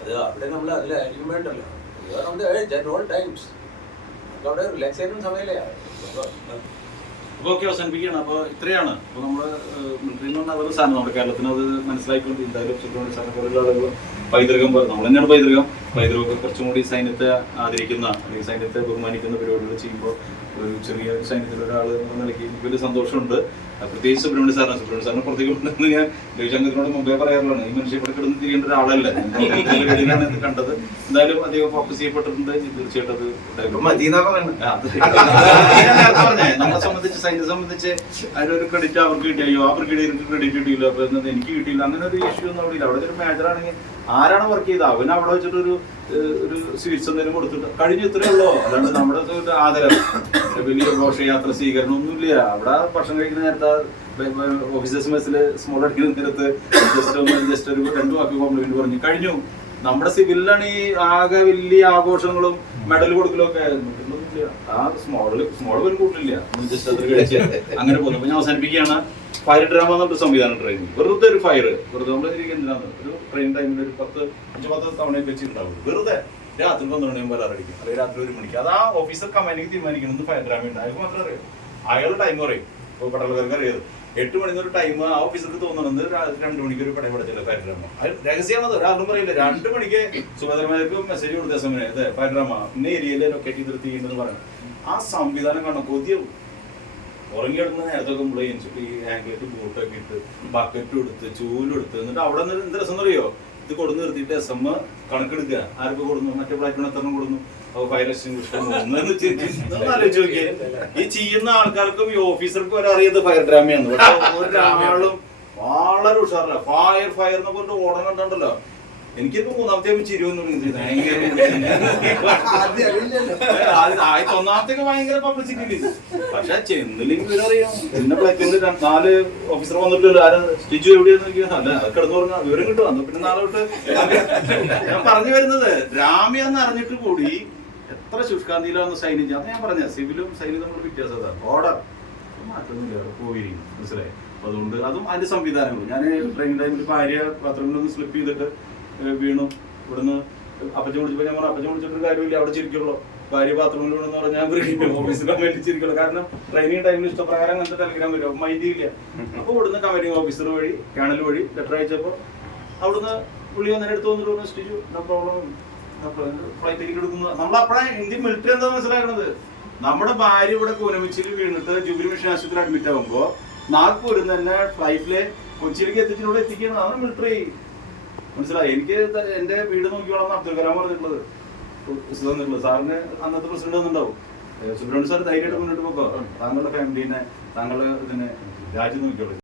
അത് അവിടെ നമ്മൾ അതിൽ ആയിരിക്കുമ്പോഴല്ലോ ഓൾ ടൈംസ് അവിടെ റിലാക്സ് ചെയ്യുന്ന സമയമല്ലേ. അപ്പോൾ ഓക്കെ അവസാനിപ്പിക്കുകയാണ്. അപ്പോൾ ഇത്രയാണ്. അപ്പോൾ നമ്മൾ മിലിറ്ററിയിൽ നിന്ന് അതൊരു സാധനം നമ്മുടെ കേരളത്തിന് അത് മനസ്സിലാക്കിക്കൊണ്ട് എന്തായാലും സുബ്രഹ്മണ്യ സാറിനെ പോലുള്ള ആളുകൾ പൈതൃകം നമ്മൾ തന്നെയാണ് പൈതൃകമൊക്കെ കുറച്ചും കൂടി സൈന്യത്തെ ആദരിക്കുന്ന അല്ലെങ്കിൽ സൈന്യത്തെ ബഹുമാനിക്കുന്ന പരിപാടികൾ ചെയ്യുമ്പോൾ ഒരു ചെറിയ സൈന്യത്തിലെ ഒരാൾ എന്ന നിലയ്ക്ക് എനിക്ക് വലിയ സന്തോഷമുണ്ട്. പ്രത്യേകിച്ച് സുബ്രഹ്മണ്യ സാറിനെ പുറത്തേക്ക് കൊണ്ടുവന്ന് ഞാൻ രവിശങ്കറിനോട് മുമ്പേ പറയാറുള്ളതാണ്, ഈ മനുഷ്യ ഇവിടെ കിടന്ന് തിരിയേണ്ട ഒരാളല്ല. ഞാൻ ഇത് കണ്ടത് എന്തായാലും അധികം ഫോക്കസ് ചെയ്യപ്പെട്ടിട്ടുണ്ട്. തീർച്ചയായിട്ടും അത് നമ്മളെ സംബന്ധിച്ച് സൈന്യത്തെ സംബന്ധിച്ച് അതിനൊരു ക്രെഡിറ്റ് അവർക്ക് കിട്ടിയോ, അവർക്ക് ക്രെഡിറ്റ് കിട്ടിയില്ല, അപ്പൊ എനിക്ക് കിട്ടിയില്ല, അങ്ങനെ ഒരു ഇഷ്യൂ ഒന്നും അവിടെ ഇല്ല. അവിടെ ഒരു മേജർ ആണെങ്കിൽ ആരാണ് വർക്ക് ചെയ്തത് അവന് അവിടെ വെച്ചിട്ടൊരു സ്വീറ്റ്സ് എന്തെങ്കിലും കൊടുത്തിട്ട് കഴിഞ്ഞു, ഇത്രയേ ഉള്ളൂ. അല്ലാണ്ട് നമ്മുടെ ആദരം വലിയ ഘോഷയാത്ര സ്വീകരണം ഒന്നുമില്ല. അവിടെ ഭക്ഷണം കഴിക്കുന്ന നേരത്തെ ഓഫീസേഴ്സ് മെസ്സില് സ്മോൾ അടിക്കുന്ന നേരത്ത് ജസ്റ്റ് ഒരു 2 വാക്ക് കോംപ്ലിമെന്റ് പറഞ്ഞു കഴിഞ്ഞു. നമ്മുടെ സിവിലിലാണ് ഈ ആകെ വലിയ ആഘോഷങ്ങളും മെഡൽ കൊടുക്കലും ഒക്കെ. ആ സ്മോൾ പോലും കൂട്ടില്ല, ജസ്റ്റ് അത് കഴിച്ച് അങ്ങനെ പോകുന്നു. അപ്പൊ ഞാൻ അവസാനിപ്പിക്കുകയാണ്. ഫയർ ഡ്രാമ എന്നൊരു സംവിധാനം ട്രെയിനിങ്. വെറുതെ ഒരു ഫയർ വെറുതെ നമ്മൾ എന്തിനാണ് ഒരു ട്രെയിൻ ടൈമിൽ ഒരു 10 തവണയും വെച്ചിട്ടുണ്ടാവും. വെറുതെ രാത്രി 12 മണിയാകുമ്പോൾ അലറടിക്കും, അല്ലെങ്കിൽ രാത്രി 1 മണിക്ക്. അത് ആ ഓഫീസർ കമാൻഡിങ് തീരുമാനിക്കുന്നത് ഫയർ ഡ്രാമ ഉണ്ട്. അയാൾക്ക് മാത്രം അറിയാം. അയാൾ ടൈം പറയും. ഇപ്പോൾ പട്ടാളക്കാർക്ക് അറിയാം 8 മണിന്നൊരു ടൈം ആ ഓഫീസർക്ക് തോന്നുന്നത് 2 മണിക്ക് ഒരു പടം പഠിച്ചില്ല ഫയർ ഡ്രാമ. അത് രഹസ്യമാണത്, ഒരാളും പറയില്ല. 2 മണിക്ക് സുഭദ്രമാർക്ക് മെസ്സേജ് കൊടുത്ത സമയം അതെ ഫയർ ഡ്രാമ ഇന്ന ഏരിയയിൽ ലൊക്കേറ്റ് ചെയ്ത് തീരുന്നത് പറയണം. ആ സംവിധാനം കാണാൻ കൊതിയും. ഉറങ്ങിയെടുക്കുന്ന നേരത്തൊക്കെ നമ്മൾ ഈ ഹാങ്കിലേക്ക് ബൂട്ടൊക്കെ ഇട്ട് ബക്കറ്റും എടുത്ത് ചൂലെടുത്ത് എന്നിട്ട് അവിടെ നിന്ന് എന്ത് രസം അറിയോ, ഇത് കൊടുന്ന് നിർത്തിയിട്ട് SM കണക്കെടുക്കുക. ആരൊക്കെ കൊടുന്നു, മറ്റേ പ്ലാറ്റിന് എത്രണ്ണം കൊടുന്നു, ഫയർ എക്സ്റ്റിംഗ്വിഷർ ആലോചിച്ച് നോക്കിയേ. ഈ ചെയ്യുന്ന ആൾക്കാർക്കും ഈ ഓഫീസർക്കും വരെ അറിയാത്ത ഫയർ ഡ്രാമയാണ്. ഒരാളും വളരെ ഉഷാറില്ല. ഫയർ എന്ന് പറഞ്ഞിട്ട് ഓടണം കണ്ടല്ലോ, എനിക്കിപ്പോ മൂന്നാമത്തെ ചിരി വന്നു ഒന്നാമത്തേക്ക് ഭയങ്കര പബ്ലിസിറ്റി. പക്ഷെ ചെന്നില്ലെങ്കിൽ ഇവരറിയാം എന്നെ പ്ലേറ്റിൽ 4 ഓഫീസർ വന്നിട്ടില്ല, ആരും സ്റ്റിച്ചു എവിടെയാന്ന് അല്ല കിടന്നു പറഞ്ഞാൽ വിവരം കിട്ടും. അന്ന് പിന്നെ നാളെ തൊട്ട് ഞാൻ പറഞ്ഞു വരുന്നത് രാമ്യാന്ന് അറിഞ്ഞിട്ട് കൂടി എത്ര ശുഷ്കാന്തിയിലാന്ന് സൈനിക. അത് ഞാൻ പറഞ്ഞ സിവിലും സൈനിക നമ്മൾ വ്യത്യാസത ഓർഡർ മാറ്റൊന്നുമില്ല, പോയിരിക്കും മനസ്സിലായി. അതുകൊണ്ട് അതും അതിന്റെ സംവിധാനങ്ങളും. ഞാൻ ട്രെയിൻ ടൈമിൽ ഭാര്യ ബാത്റൂമിലൊന്ന് സ്ലിപ്പ് ചെയ്തിട്ട് വീണു. ഇവിടുന്ന് അപ്പച്ചൻ വിളിച്ചപ്പോൾ ഞാൻ പറഞ്ഞു അപ്പച്ചൻ വിളിച്ചിട്ടൊരു കാര്യമില്ല, അവിടെ ചിരിക്കുള്ളൂ. ഭാര്യ ബാത്റൂമിൽ വീണെന്ന് പറഞ്ഞാൽ ഓഫീസിൽ കമ്മിറ്റി ചിരിക്കുള്ളൂ. കാരണം ട്രെയിനിങ് ടൈമിൽ ഇഷ്ടപ്രകാരം അങ്ങനത്തെ ടെലിഗ്രാം വരും, മൈൻഡ് ഇല്ല. അപ്പോൾ ഇവിടുന്ന് കമ്മിറ്റിംഗ് ഓഫീസർ വഴി കേണൽ വഴി ലെറ്റർ അയച്ചപ്പോൾ അവിടുന്ന് പുള്ളി വന്നതിന് എടുത്ത് വന്നിട്ട് പറഞ്ഞു സ്റ്റിച്ചു നോ പ്രോബ്ലം, ഫ്ലൈറ്റ് ടിക്കറ്റ് എടുക്കുന്നത്. നമ്മളപ്പോഴാണ് ഇന്ത്യൻ മിലിറ്ററി എന്താ മനസ്സിലാക്കുന്നത്. നമ്മുടെ ഭാര്യ ഇവിടെ കൂനമിച്ചിൽ വീണിട്ട് ജൂബിലി മിഷൻ ആശുപത്രിയിൽ അഡ്മിറ്റ് ആകുമ്പോൾ നാഗ്പൂരിൽ നിന്ന് തന്നെ ഫ്ലൈറ്റില് കൊച്ചിയിലേക്ക് എത്തിച്ചിട്ട് ഇവിടെ എത്തിക്കുകയാണ്. അതാണ് മിലിറ്ററി മനസ്സിലായി. എനിക്ക് എന്റെ വീട് നോക്കിയോളാം അബ്ദുൽ കലാം പറഞ്ഞിട്ടുള്ളത്, സാറിന് അന്നത്തെ പ്രസിഡന്റ് ഒന്നുണ്ടാവും. സുബ്രഹ്മണ്യ സാർ ധൈര്യമായിട്ട് മുന്നോട്ട് പോക്കോ, താങ്കളുടെ ഫാമിലിനെ താങ്കളുടെ ഇതിനെ രാജ്യം നോക്കിയോളൂ.